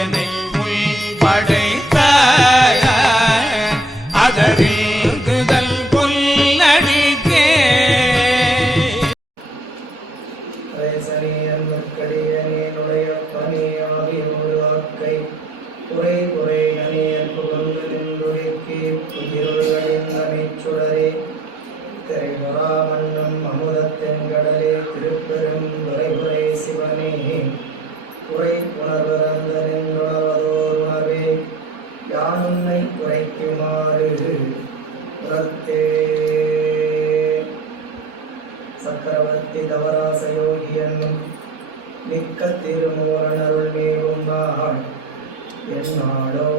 என்னை முள் படைத்த அதறில் கொல்லடிக்கே சனியனுடைய பணியாகியோடு ஆக்கை குறை குறை அணியன் புகழ்ந்து நின்றுரைக்கு புதிருள்களின் அமைச்சுடரே திரைமுறா மன்னம் அமுதத்தின் கடலே திருப்பெரும் துறைபுரை சிவனே குறை உணர்வரந்த நின்றுணர்வதோர் உணர்வே யான் உன்னை குறைக்குமாறு உணர்த்தே. சக்கரவர்த்தி தவராசயோகி என்னும் மிக்க திருமூலன் அருள் மேவும் நாள் என்னாளோ.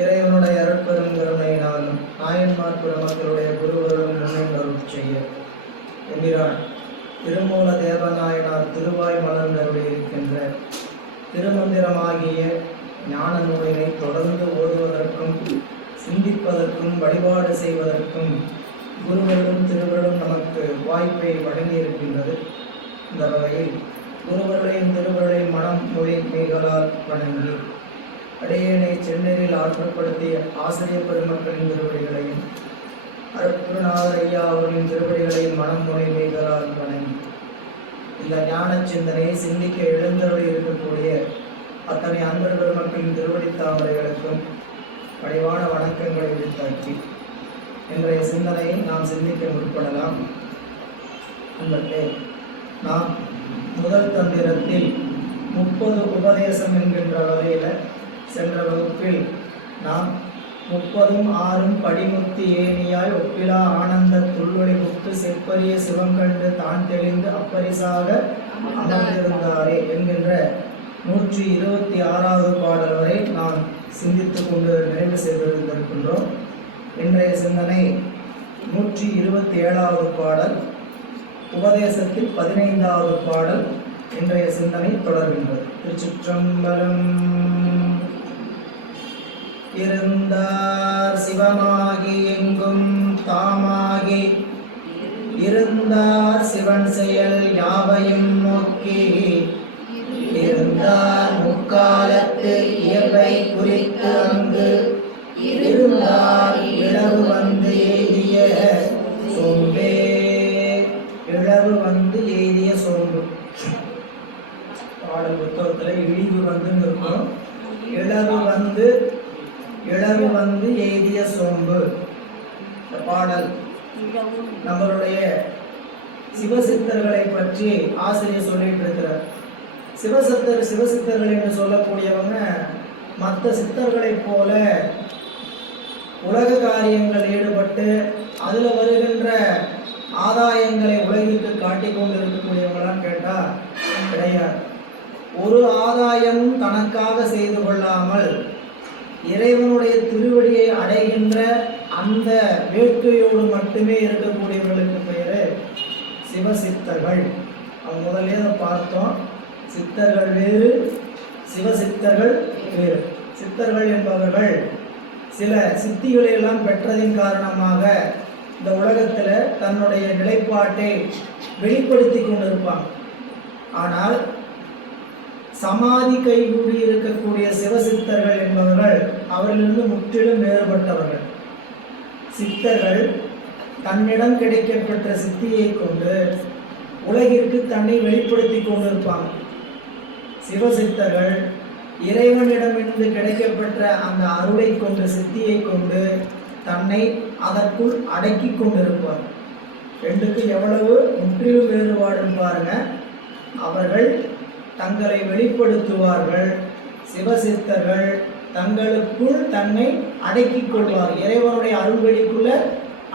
இறைவனுடைய அருட்பெரும் கருணையினாலும் நாயன்மார் பெருமக்களுடைய குருவர்களும் முன்னேறும் செய்ய என்கிறான் திருமூல தேவநாயனார் திருவாய் மலர்ந்தருளி இருக்கின்ற திருமந்திரமாகிய ஞான நூலினை தொடர்ந்து ஓதுவதற்கும் சிந்திப்பதற்கும் வழிபாடு செய்வதற்கும் குருவர்களும் திருவர்களும் நமக்கு வாய்ப்பை வழங்கியிருக்கின்றது. இந்த வகையில் குருவர்களையும் திருவர்களையும் மனம் மொழி மெய்களால் வணங்கி அடையனை சென்னரில் ஆற்றப்படுத்திய ஆசிரியர் பெருமக்களின் திருவடிகளையும் அருட்குருநாதர் ஐயா அவர்களின் திருவடிகளையும் மனம் மொழி மெய்களால் வணங்கி இந்த ஞான சிந்தனையை சிந்திக்க எழுந்தருளி இருக்கக்கூடிய அத்தனை அன்பர் பெருமக்களின் திருவடி தாமரைகளுக்கும் பணிவான வணக்கங்களை விடுத்தாக்கி இன்றைய சிந்தனையை நாம் சிந்திக்க முற்படலாம். அன்பர்களே, நாம் முதல் தந்திரத்தில் 30 உபதேசம் என்கின்ற வகையில் சென்ற வகுப்பில் நாம் 30ம் 6ம் படிமுத்தி ஏனியாய் ஒப்பிலா ஆனந்த துள்ளொளி முத்து செப்பரிய சிவங்கண்டு தான் தெளிந்து அப்பரிசாக அமர்ந்திருந்தாரே என்கின்ற 126வது பாடல் வரை நாம் சிந்தித்து கொண்டு நிறைவு செய்திருக்கின்றோம். இன்றைய சிந்தனை 127வது பாடல், உபதேசத்தில் 15வது பாடல். இன்றைய சிந்தனை தொடர்கின்றது. திருச்சிற்றம்பலம். இருந்தார் சிவமாகி எங்கும் தாமாகி இருந்தார் சிவன் செயல் யாவையும் நோக்கி இருந்தார் முக்காலத்து இயல்பை குறித்து அங்கு இருந்தார் இழவு வந்து எய்திய சோம்பே. இழவு வந்து எய்திய சோம்பு பாடல் புத்தகத்தில் இழிவு வந்து இருக்கும். இழவு வந்து எய்திய சோம்பு. இந்த பாடல் நம்மளுடைய சிவசித்தர்களை பற்றி ஆசிரியர் சொல்லிட்டு இருக்கிறார். சிவசித்தர்கள் என்று சொல்லக்கூடியவங்க மற்ற சித்தர்களைப் போல உலக காரியங்கள் ஈடுபட்டு அதில் வருகின்ற ஆதாயங்களை உலகிற்கு காட்டிக் கொண்டு இருக்கக்கூடியவங்களான்னு கேட்டால் கிடையாது. ஒரு ஆதாயமும் தனக்காக செய்து கொள்ளாமல் இறைவனுடைய திருவடியை அடைகின்ற அந்த வேட்கையோடு மட்டுமே இருக்கக்கூடியவர்களுக்கு பெயர் சிவசித்தர்கள். அவங்க முதலே பார்த்தோம். சித்தர்கள் வேறு, சிவசித்தர்கள் வேறு. சித்தர்கள் என்பவர்கள் சில சித்திகளை எல்லாம் பெற்றதின் காரணமாக இந்த உலகத்தில் தன்னுடைய நிலைப்பாட்டை வெளிப்படுத்தி கொண்டிருப்பாங்க. ஆனால் சமாதி கைகூடி இருக்கக்கூடிய சிவசித்தர்கள் என்பவர்கள் அவர்களிருந்து முற்றிலும் வேறுபட்டவர்கள். சித்தர்கள் தன்னிடம் கிடைக்கப்பெற்ற சித்தியை கொண்டு உலகிற்கு தன்னை வெளிப்படுத்தி கொண்டிருப்பாங்க. சிவசித்தர்கள் இறைவனிடமிருந்து கிடைக்கப்பெற்ற அந்த அருளை கொண்டு சித்தியை கொண்டு தன்னை அதற்குள் அடக்கி கொண்டிருப்பார். ரெண்டுக்கு எவ்வளவு முற்றிலும் வேறுபாடு பாருங்க. அவர்கள் தங்களை வெளிப்படுத்துவார்கள். சிவசித்தர்கள் தங்களுக்குள் தன்னை அடக்கிக் கொள்வார்கள். இறைவனுடைய அருள்வெளிக்குள்ள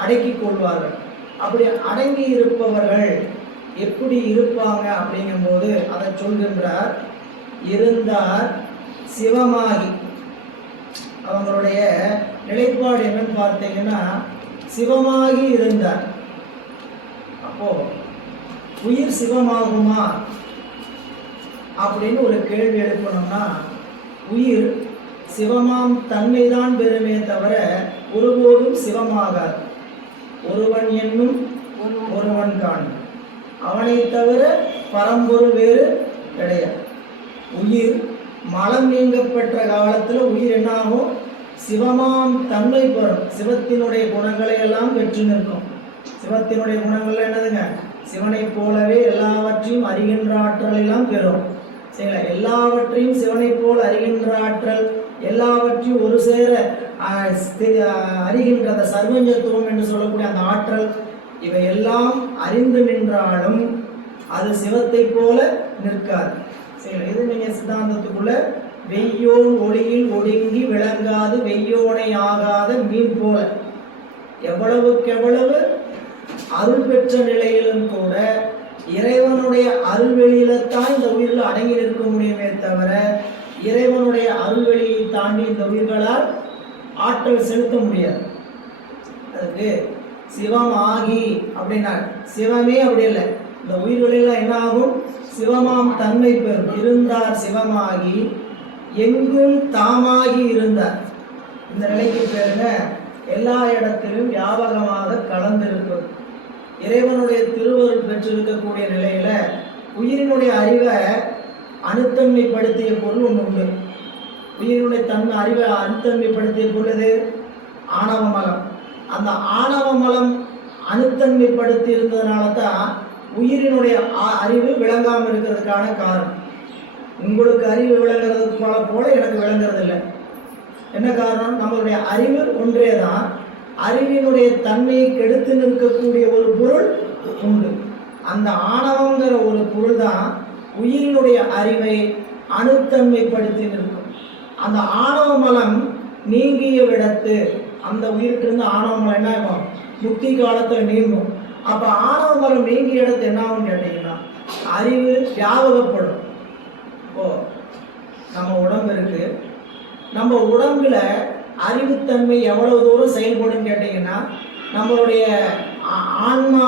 அடக்கிக் கொள்வார்கள். அப்படி அடங்கி இருப்பவர்கள் எப்படி இருப்பாங்க அப்படிங்கும்போது அதை சொல்கின்றார். இருந்தார் சிவமாகி. அவங்களுடைய நிலைப்பாடு என்னன்னு பார்த்தீங்கன்னா சிவமாகி இருந்தார். அப்போ உயிர் சிவமாகுமா அப்படின்னு ஒரு கேள்வி எழுப்பணும்னா, உயிர் சிவமாம் தன்மைதான் பெறுமே தவிர ஒருபோதும் சிவமாகாது. ஒருவன் என்னும் ஒருவன் காண், அவனை தவிர பரம்பொருள் வேறு கிடையாது. உயிர் மலம் நீங்க பெற்ற காலத்துல உயிர் என்னாகும்? சிவமாம் தன்மை பெறும். சிவத்தினுடைய குணங்களை எல்லாம் பெற்று நிற்கும். சிவத்தினுடைய குணங்கள் என்னதுங்க? சிவனை போலவே எல்லாவற்றையும் அறிகின்ற ஆற்றல் எல்லாம் பெறும். சரிங்களா? எல்லாவற்றையும் சிவனை போல் அறிகின்ற ஆற்றல், எல்லாவற்றையும் ஒரு சேர அறிகின்ற அந்த சர்வஞ்சத்துவம் என்று சொல்லக்கூடிய அந்த ஆற்றல், இவையெல்லாம் அறிந்து நின்றாலும் அது சிவத்தை போல நிற்காது. சரிங்களா? இது நீங்க சித்தாந்தத்துக்குள்ள வெய்யோன் ஒளியில் ஒடுங்கி விளங்காது வெய்யோனை ஆகாத மீன் போல, எவ்வளவுக்கெவ்வளவு அருள் பெற்ற நிலையிலும் கூட இறைவனுடைய அருள்வெளியில்தான் இந்த உயிரில் அடங்கி நிற்க முடியுமே தவிர இறைவனுடைய அருள்வெளியை தாண்டி இந்த உயிர்களால் ஆற்றல் செலுத்த முடியாது. அதுக்கு சிவம் ஆகி அப்படின்னா, சிவமே அப்படி இல்லை. இந்த உயிர்களில் என்ன ஆகும்? சிவமாம் தன்மை பெறும். இருந்தார் சிவமாகி எங்கும் தாமாகி இருந்தார். இந்த நிலைக்கு பேருங்க எல்லா இடத்திலும் வியாபகமாக கலந்திருப்பது. இறைவனுடைய திருவருள் பெற்றிருக்கக்கூடிய நிலையில உயிரினுடைய அறிவை அணுத்தன்மைப்படுத்திய பொருள் ஒன்று உண்டு. உயிரினுடைய அறிவை அணுத்தன்மைப்படுத்திய பொருள் எது? ஆணவ மலம். அந்த ஆணவ மலம் அணுத்தன்மைப்படுத்தி இருந்ததுனால தான் உயிரினுடைய அறிவு விளங்காமல் இருக்கிறதுக்கான காரணம். உங்களுக்கு அறிவு விளங்குறது போல எனக்கு விளங்குறது இல்லை. என்ன காரணம்? நம்மளுடைய அறிவு ஒன்றே தான். அறிவினுடைய தன்மையை கெடுத்து நிற்கக்கூடிய ஒரு பொருள் உண்டு. அந்த ஆணவங்கிற ஒரு பொருள் தான் உயிரினுடைய அறிவை அணுத்தன்மைப்படுத்தி நிற்கும். அந்த ஆணவ மலம் நீங்கிய விடத்து அந்த உயிருக்கு இருந்து ஆணவ மலம் என்ன ஆகும்? முக்தி காலத்தில் நீங்கும். அப்போ ஆணவ மலம் நீங்கிய இடத்து என்ன ஆகும் கேட்டீங்கன்னா அறிவு வியாபகப்படும். இப்போ நம்ம உடம்பு இருக்கு, நம்ம உடம்புல அறிவுத்தன்மை எவ்வளவு தூரம் செயல்படும் கேட்டீங்கன்னா, நம்மளுடைய ஆன்மா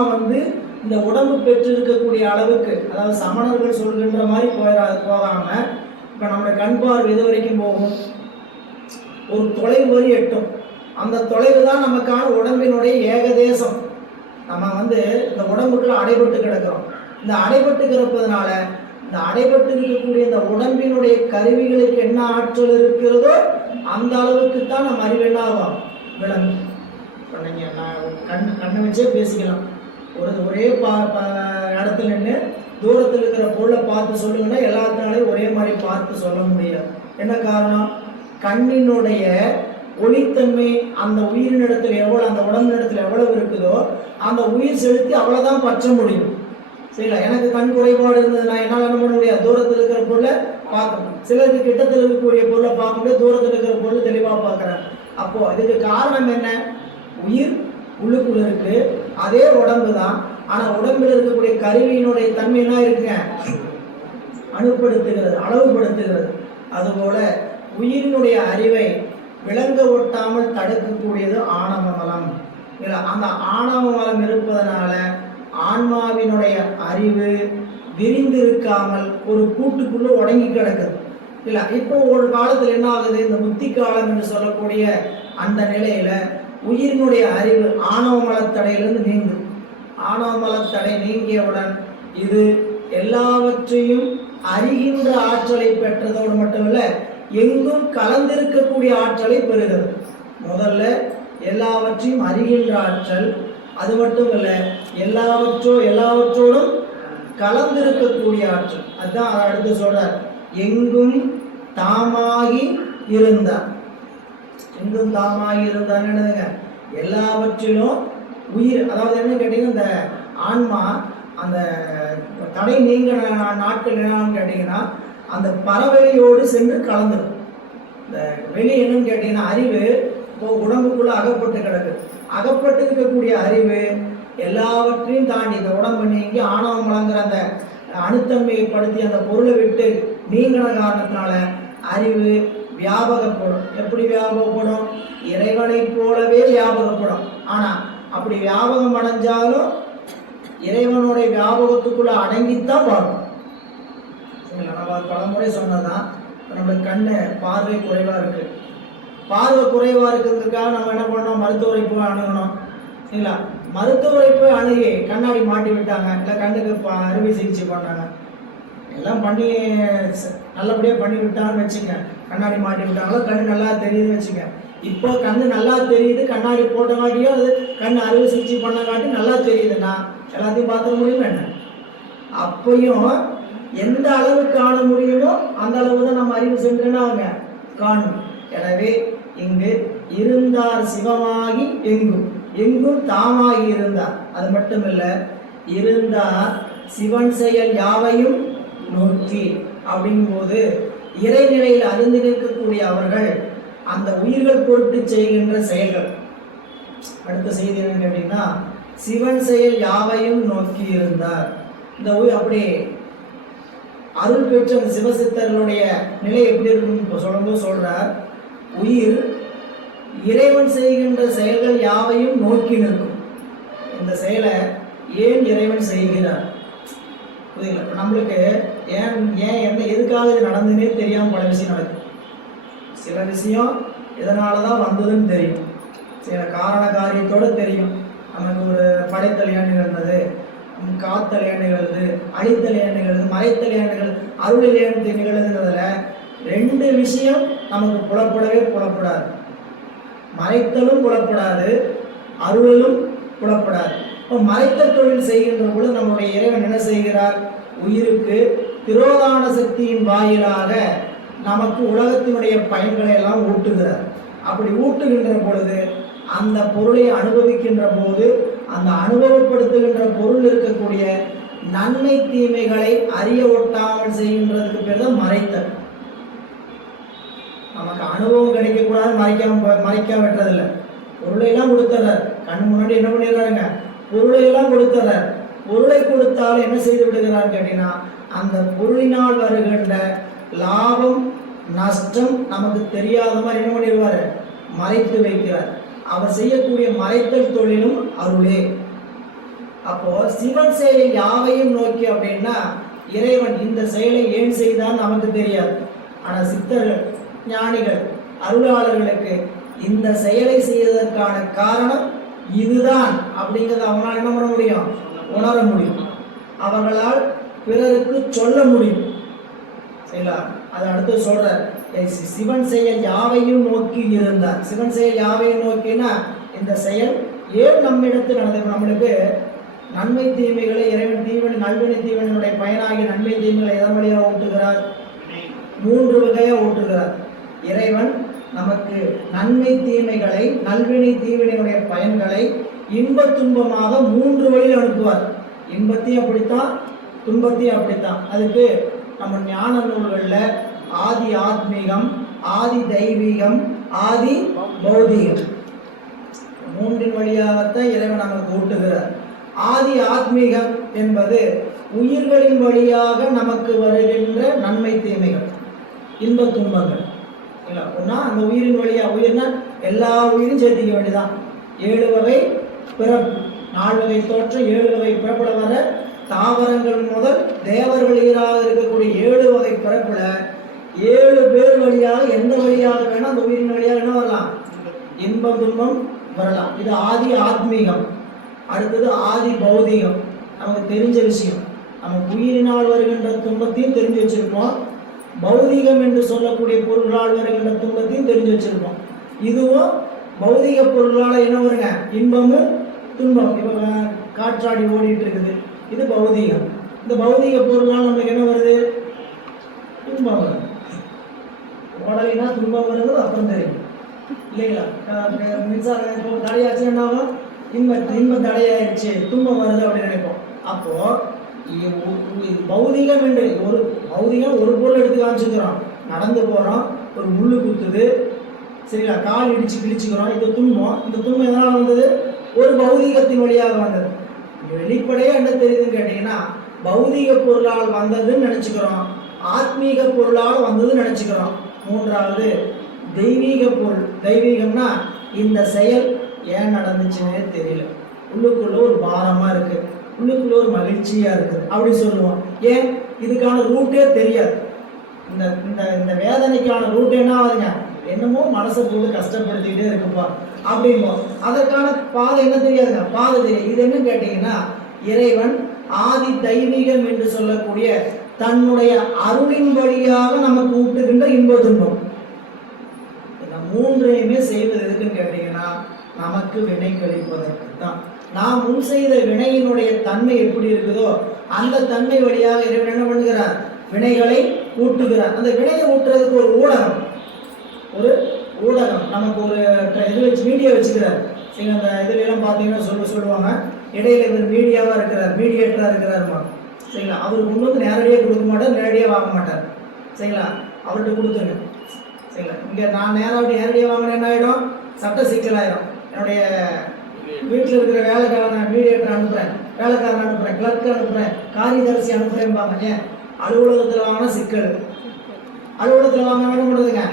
இந்த உடம்பு பெற்றிருக்கக்கூடிய அளவுக்கு, அதாவது சமணர்கள் சொல்கின்ற மாதிரி போகாம இப்போ நம்மளுடைய கண் பார்வை இது வரைக்கும் போகும், ஒரு தொலைவு வரி எட்டும். அந்த தொலைவு தான் நமக்கான உடம்பினுடைய ஏகதேசம். நம்ம இந்த உடம்புக்குள்ள அடைபட்டு கிடக்கிறோம். இந்த அடைபட்டு கிடப்பதனால இந்த அடைபட்டு இருக்கக்கூடிய இந்த உடம்பினுடைய கருவிகளுக்கு என்ன ஆற்றல் இருக்கிறதோ அந்த அளவுக்கு தான் நம்ம அறிவு என்ன ஆகும்? விளங்கும். இப்போ நீங்கள் கண்ணை வச்சே பேசிக்கலாம். ஒரே இடத்துல நின்று தூரத்தில் இருக்கிற பொருளை பார்த்து சொல்லுங்கன்னா எல்லாத்தினாலையும் ஒரே மாதிரி பார்த்து சொல்ல முடியாது. என்ன காரணம்? கண்ணினுடைய ஒளித்தன்மை அந்த உயிரினிடத்தில் எவ்வளோ, அந்த உடம்பினிடத்தில் எவ்வளவு இருக்குதோ அந்த உயிர் செலுத்தி அவ்வளோதான் பற்ற முடியும். சரிங்களா? எனக்கு கண் குறைபாடு இருந்தது, நான் என்னால் என்ன பண்ண முடியாது? தூரத்தில் இருக்கிற பொருளை பார்க்கணும். சிலருக்கு கிட்டத்தில் இருக்கக்கூடிய பொருளை பார்க்க முடியாது, தூரத்தில் இருக்கிற பொருள் தெளிவாக பார்க்குறாங்க. அப்போ இதுக்கு காரணம் என்ன? உயிர் உள்ளுக்குள்ள இருக்கு, அதே உடம்பு தான். ஆனால் உடம்பில் இருக்கக்கூடிய கருவியினுடைய தன்மை என்ன இருக்குங்க? அணுப்படுத்துகிறது, அளவுபடுத்துகிறது. அதுபோல உயிரினுடைய அறிவை விளங்க ஒட்டாமல் தடுக்கக்கூடியது ஆணவ மலம். அந்த ஆணவ மலம் இருப்பதனால ஆன்மாவினுடைய அறிவு விரிந்து இருக்காமல் ஒரு கூட்டுக்குள்ள உடங்கி கிடக்குது. இல்லை, இப்போ ஒரு காலத்தில் என்ன ஆகுது? இந்த முத்தி காலம் என்று சொல்லக்கூடிய அந்த நிலையில உயிரினுடைய அறிவு ஆணவ மலத்தடையிலிருந்து நீங்கும். ஆணவ மலத்தடை நீங்கியவுடன் இது எல்லாவற்றையும் அறிகின்ற ஆற்றலை பெற்றதோடு மட்டுமல்ல, எங்கும் கலந்திருக்கக்கூடிய ஆற்றலை பெறுகிறது. முதல்ல எல்லாவற்றையும் அறிகின்ற ஆற்றல், அது மட்டுமல்ல எல்லாவற்றோடும் கலந்திருக்கக்கூடிய ஆற்றல். அதுதான் அடுத்து சொல்றார், எங்கும் தாமாகி இருந்தார். எங்கும் தாமாகி இருந்தார் என்னதுங்க? எல்லாவற்றிலும் உயிர், அதாவது என்ன கேட்டீங்கன்னா, இந்த ஆன்மா அந்த தடை நீங்கிற நாட்கள் என்னன்னு கேட்டீங்கன்னா அந்த பறவையோடு சென்று கலந்துடும். இந்த வெளி என்னன்னு கேட்டீங்கன்னா அறிவு இப்போ உடம்புக்குள்ள அகப்பட்டு கிடக்கு. அகப்பட்டு இருக்கக்கூடிய அறிவு எல்லாவற்றையும் தாண்டி இந்த உடம்பு நீங்கி ஆணவம் வழங்குற அந்த அணுத்தன்மையை படுத்தி அந்த பொருளை விட்டு நீங்கின காரணத்தினால அறிவு வியாபகப்படும். எப்படி வியாபகப்படும்? இறைவனை போலவே வியாபகப்படும். ஆனால் அப்படி வியாபகம் அடைஞ்சாலும் இறைவனுடைய வியாபகத்துக்குள்ள அடங்கித்தான் பார்க்கணும். நம்ம பலமுறை சொன்னதான், நம்மளுக்கு கண்ணு பார்வை குறைவா இருக்கு. பார்வை குறைவா இருக்கிறதுக்காக நம்ம என்ன பண்ணோம், மருத்துவரை போய் அணுகணும். சரிங்களா? மருத்துவரை போய் அணுகி கண்ணாடி மாட்டி விட்டாங்க, இல்லை கண்ணுக்கு அறுவை சிகிச்சை பண்ணாங்க, எல்லாம் பண்ணி நல்லபடியாக பண்ணி விட்டாங்கன்னு வச்சுங்க. கண்ணாடி மாட்டி விட்டாங்களோ கண்ணு நல்லா தெரியுதுன்னு வச்சுங்க. இப்போ கண்ணு நல்லா தெரியுது, கண்ணாடி போட்டங்காட்டியும் அது கண்ணு அறுவை சிகிச்சை பண்ணங்காட்டி நல்லா தெரியுதுன்னா எல்லாத்தையும் பார்த்துக்க முடியுமா என்ன? அப்பையும் எந்த அளவு காண முடியுமோ அந்த அளவு தான் நம்ம அறிவு சென்றுன்னா அவங்க காணும். எனவே இங்கு இருந்தார் சிவமாகி எங்கும், எங்கும் தாமாகி இருந்தார். அது மட்டுமில்ல, இருந்தார் சிவன் செயல் யாவையும் நோக்கி அப்படிங்கும்போது இறைநிலையில் அறிந்து நிற்கக்கூடிய அவர்கள் அந்த உயிர்கள் பொருட்டு செய்கின்ற செயல்கள். அடுத்த செய்தி என்ன கேட்டீங்கன்னா, சிவன் செயல் யாவையும் நோக்கி இருந்தார். இந்த உயிர் அப்படி அருள் பெற்ற அந்த சிவசித்தர்களுடைய நிலை எப்படி இருக்குன்னு சொல்லும்போது சொல்றார், உயிர் இறைவன் செய்கின்ற செயல்கள் யாவையும் நோக்கி நிற்கும். இந்த செயலை ஏன் இறைவன் செய்கிறார் புரியுங்களா? இப்போ நம்மளுக்கு ஏன் ஏன் என்ன எதுக்காக இது நடந்ததுன்னே தெரியாமல் பல விஷயம் நடக்கும். சில விஷயம் இதனால தான் வந்ததுன்னு தெரியும், சில காரண காரியத்தோடு தெரியும். நமக்கு ஒரு படைத்தல் ஏன் நிகழ்ந்தது, காத்தல் ஏன் நிகழ்து, அழித்தல் ஏன் நிகழ்து, மறைத்தல் ஏன் நிகழ்து, அருளில் ஏன் நிகழ்துன்றதுல ரெண்டு விஷயம் நமக்கு புலப்படவே புலப்படாது. மறைத்தலும் புலப்படாது, அருளிலும் புலப்படாது. இப்போ மறைத்தல் தொழில் செய்கின்ற பொழுது நம்முடைய இறைவன் என்ன செய்கிறார், உயிருக்கு திரோதான சக்தியின் வாயிலாக நமக்கு உலகத்தினுடைய பயன்களை எல்லாம் ஊட்டுகிறார். அப்படி ஊட்டுகின்ற பொழுது அந்த பொருளை அனுபவிக்கின்ற போது அந்த அனுபவப்படுத்துகின்ற பொருள் இருக்கக்கூடிய நன்மை தீமைகளை அறிய ஒட்டாமல் செய்கின்றதுக்கு பேர் தான் மறைத்தல். நமக்கு அனுபவம் கிடைக்கக்கூடாது மறைக்க வெட்டுறதில்லை. பொருளை எல்லாம் கொடுத்துறார், கண் முன்னாடி என்ன பண்ணிடுறாருங்க, பொருளை எல்லாம் கொடுத்துறார். பொருளை கொடுத்தாலும் என்ன செய்து விடுகிறான்னு கேட்டீங்கன்னா, அந்த பொருளினால் வருகின்ற லாபம் நஷ்டம் நமக்கு தெரியாத மாதிரி என்ன பண்ணிடுவார், மறைத்து வைக்கிறார். அவர் செய்யக்கூடிய மறைத்தல் தொழிலும் அருளே. அப்போ சிவன் செயலை யாவையும் நோக்கி அப்படின்னா, இறைவன் இந்த செயலை ஏன் செய்தான் நமக்கு தெரியாது. ஆனால் சித்தர்கள், ஞானிகள், அருளாளர்களுக்கு இந்த செயலை செய்வதற்கான காரணம் இதுதான் அப்படிங்கிறத அவங்களால் என்ன பண்ண முடியும், உணர முடியும். அவர்களால் பிறருக்கு சொல்ல முடியும். சரிங்களா? அது அடுத்து சொல்ற, சிவன் செயல் யாவையும் நோக்கி இருந்தார். சிவன் செயல் யாவையும் நோக்கினா இந்த செயல் ஏன் நம்மிடத்தில் நடந்தது. நம்மளுக்கு நன்மை தீமைகளை இறைவன் தீவனை நல்வினை தீவனுடைய பயனாகி நன்மை தீமைகளை எதன் வழியாக ஊட்டுகிறார், 3 வகையாக ஊட்டுகிறார். இறைவன் நமக்கு நன்மை தீமைகளை நல்வினை தீவினையுடைய பயன்களை இன்ப துன்பமாக 3 வழியில் அனுப்புவார். இன்பத்தையும் அப்படித்தான், துன்பத்தையும் அப்படித்தான். அதுக்கு நம்ம ஞான நூல்களில் ஆதி ஆத்மீகம், ஆதி தெய்வீகம், ஆதி பௌதீகம் 3 வழியாகத்தான் இறைவன் நமக்கு ஊட்டுகிறார். ஆதி ஆத்மீகம் என்பது உயிர்களின் வழியாக நமக்கு வருகின்ற நன்மை தீமைகள், இன்ப துன்பங்கள். இல்லை ஒன்றா அந்த உயிரின் வழியாக, உயிர்னா எல்லா உயிரும் சேர்த்திக்க வேண்டியதான். 7 வகை பிறப்பு, 4 வகை தோற்றம், 7 வகை பிறப்புல வர தாவரங்கள் முதல் தேவர்களாக இருக்கக்கூடிய 7 வகை பிறப்புல 7 பேர் வழியாக எந்த வழியாக வேணா அந்த உயிரின் வழியாக என்ன வரலாம், இன்பம் துன்பம் வரலாம். இது ஆதி ஆத்மீகம். அடுத்தது ஆதி பௌதீகம். நமக்கு தெரிஞ்ச விஷயம், நம்ம உயிரினால் வருகின்ற துன்பத்தையும் தெரிஞ்சு வச்சிருப்போம், பௌதீகம் என்று சொல்லக்கூடிய பொருள்களால் வருகின்ற துன்பத்தையும் தெரிஞ்சு வச்சிருப்போம். இதுவும் பௌதீக பொருளால் என்ன வருங்க, இன்பமும் துன்பம். இப்போ காற்றாடி ஓடிட்டு இருக்குது, இது பௌதீகம். இந்த பௌதீக பொருளால் நம்மளுக்கு என்ன வருது, துன்பம் வருது. ஓடலைன்னா துன்பம் வருது, அப்புறம் தெரியும் இல்லைங்களா? மின்சாரம் இப்போ தடையாச்சு என்னாகும், இன்பம் தடையாயிடுச்சு, துன்பம் வருது அப்படின்னு நினைப்போம். அப்போ பௌதிகம் என்று ஒரு பௌதிகம் ஒரு பொருள் எடுத்து காமிச்சுக்கிறோம். நடந்து போகிறோம், ஒரு முள்ளு குத்துது, சரிங்களா, கால் இடிச்சு கிழிச்சுக்கிறோம், இது துன்பம். இந்த துன்பம் எதனால் வந்தது, ஒரு பௌதிகத்தின் வழியாக வந்தது. வெளிப்படையாக என்ன தெரியுதுன்னு கேட்டிங்கன்னா, பௌதிக பொருளால் வந்ததுன்னு நினச்சிக்கிறோம், ஆத்மீக பொருளால் வந்ததுன்னு நினச்சிக்கிறோம். 3வது தெய்வீக பொருள். தெய்வீகம்னா இந்த செயல் ஏன் நடந்துச்சுன்னே தெரியல, உள்ளுக்குள்ள ஒரு பாரமாக இருக்குது. உள்ளுக்குள்ள ஒரு மகிழ்ச்சியா இருக்குது அப்படி சொல்லுவோம். ஏன்? இதுக்கான ரூட்டே தெரியாது. இந்த இந்த இந்த வேதனைக்கான ரூட் என்ன ஆகுதுங்க? என்னமோ மனசை போட்டு கஷ்டப்படுத்திக்கிட்டே இருக்குப்பா அப்படிம்போம். அதற்கான பாதை என்ன தெரியாதுங்க, பாதை தெரியும். இது என்ன கேட்டீங்கன்னா, இறைவன் ஆதி தெய்வீகம் என்று சொல்லக்கூடிய தன்னுடைய அருளின் வழியாக நமக்கு ஊட்டுகின்ற இன்ப துன்பம். இந்த மூன்றையுமே செய்வது எதுக்குன்னு கேட்டீங்கன்னா, நமக்கு வினை கழிப்பதற்கு தான். நாம் முன் செய்த வினையினுடைய தன்மை எப்படி இருக்குதோ அந்த தன்மை வழியாக இறைவன் என்ன பண்ணுகிறார்? வினைகளை ஊட்டுகிறார். அந்த வினையை ஊட்டுறதுக்கு ஒரு ஊடகம், ஒரு ஊடகம் நமக்கு ஒரு இது வச்சு மீடியா வச்சுக்கிறார். சரி, அந்த இதுல எல்லாம் பார்த்தீங்கன்னா சொல்லுவாங்க, இடையில இவர் மீடியாவாக இருக்கிறார், மீடியேட்டராக இருக்கிறாருமா. சரிங்களா? அவருக்கு கொண்டு வந்து நேரடியாக கொடுக்க மாட்டார், நேரடியாக வாங்க மாட்டார். சரிங்களா? அவர்கிட்ட கொடுத்துருங்க. சரிங்களா? இங்கே நான் நேரடியாக வாங்கினேன் என்ன ஆகிடும்? சட்ட சிக்கலாயிடும். என்னுடைய வீட்டில் இருக்கிற வேலைக்காரன் மீடியேட்டர் அனுப்புகிறேன், வேலைக்காரன் அனுப்புகிறேன், கிளர்க்கு அனுப்புகிறேன், காரியதரிசி அனுப்புகிறேன்பாங்க. ஏன்? அலுவலகத்தில் வாங்கின சிக்கல். அலுவலகத்தில் வாங்க என்ன பண்ணுறதுங்க?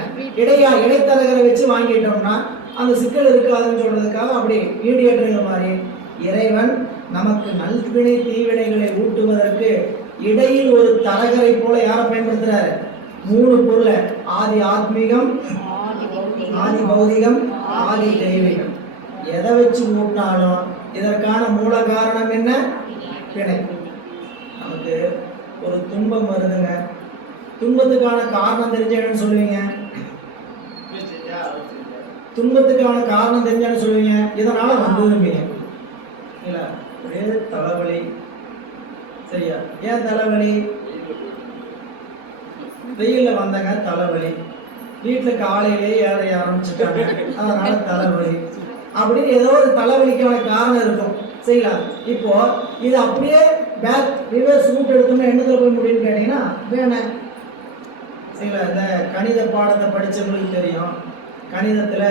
இடைத்தரகரை வச்சு வாங்கிட்டோம்னா அந்த சிக்கல் இருக்காதுன்னு சொல்றதுக்காக அப்படி மீடியேட்டருங்கிற மாதிரி இறைவன் நமக்கு நல்வினை தீவினைகளை ஊட்டுவதற்கு இடையில் ஒரு தரகரை போல யாரை பயன்படுத்துறாரு? மூணு பொருளை, ஆதி ஆத்மீகம், ஆதி பௌதிகம், ஆதி தெய்வீகம். எதை வச்சு ஊட்டினாலும் இதற்கான மூல காரணம் என்ன? வினை. நமக்கு ஒரு துன்பம் வருதுங்க, துன்பத்துக்கான காரணம் தெரிஞ்ச என்னன்னு சொல்லுவீங்க? துன்பத்துக்கான காரணம் தெரிஞ்சான்னு சொல்லுவீங்க, இதனால வந்ததுங்க இல்ல, ஒரே தலைவலி. சரியா? ஏன் தலைவலி? வெயில்ல வந்தாங்க தலைவலி, வீட்டுல காலையிலேயே ஏற ஆரம்பிச்சுட்டாங்க அதனால தலைவலி அப்படின்னு ஏதோ ஒரு தலைவலிக்கான காரணம் இருக்கும். சரிங்களா? இப்போ இது அப்படியே பேக் ரிவர்ஸ் ரூட் எடுத்தோம்னா என்னத்துல போய் முடியும்னு கேட்டீங்கன்னா வேணேன். சரிங்களா? இந்த கணித பாடத்தை படித்தவங்களுக்கு தெரியும், கணிதத்தில்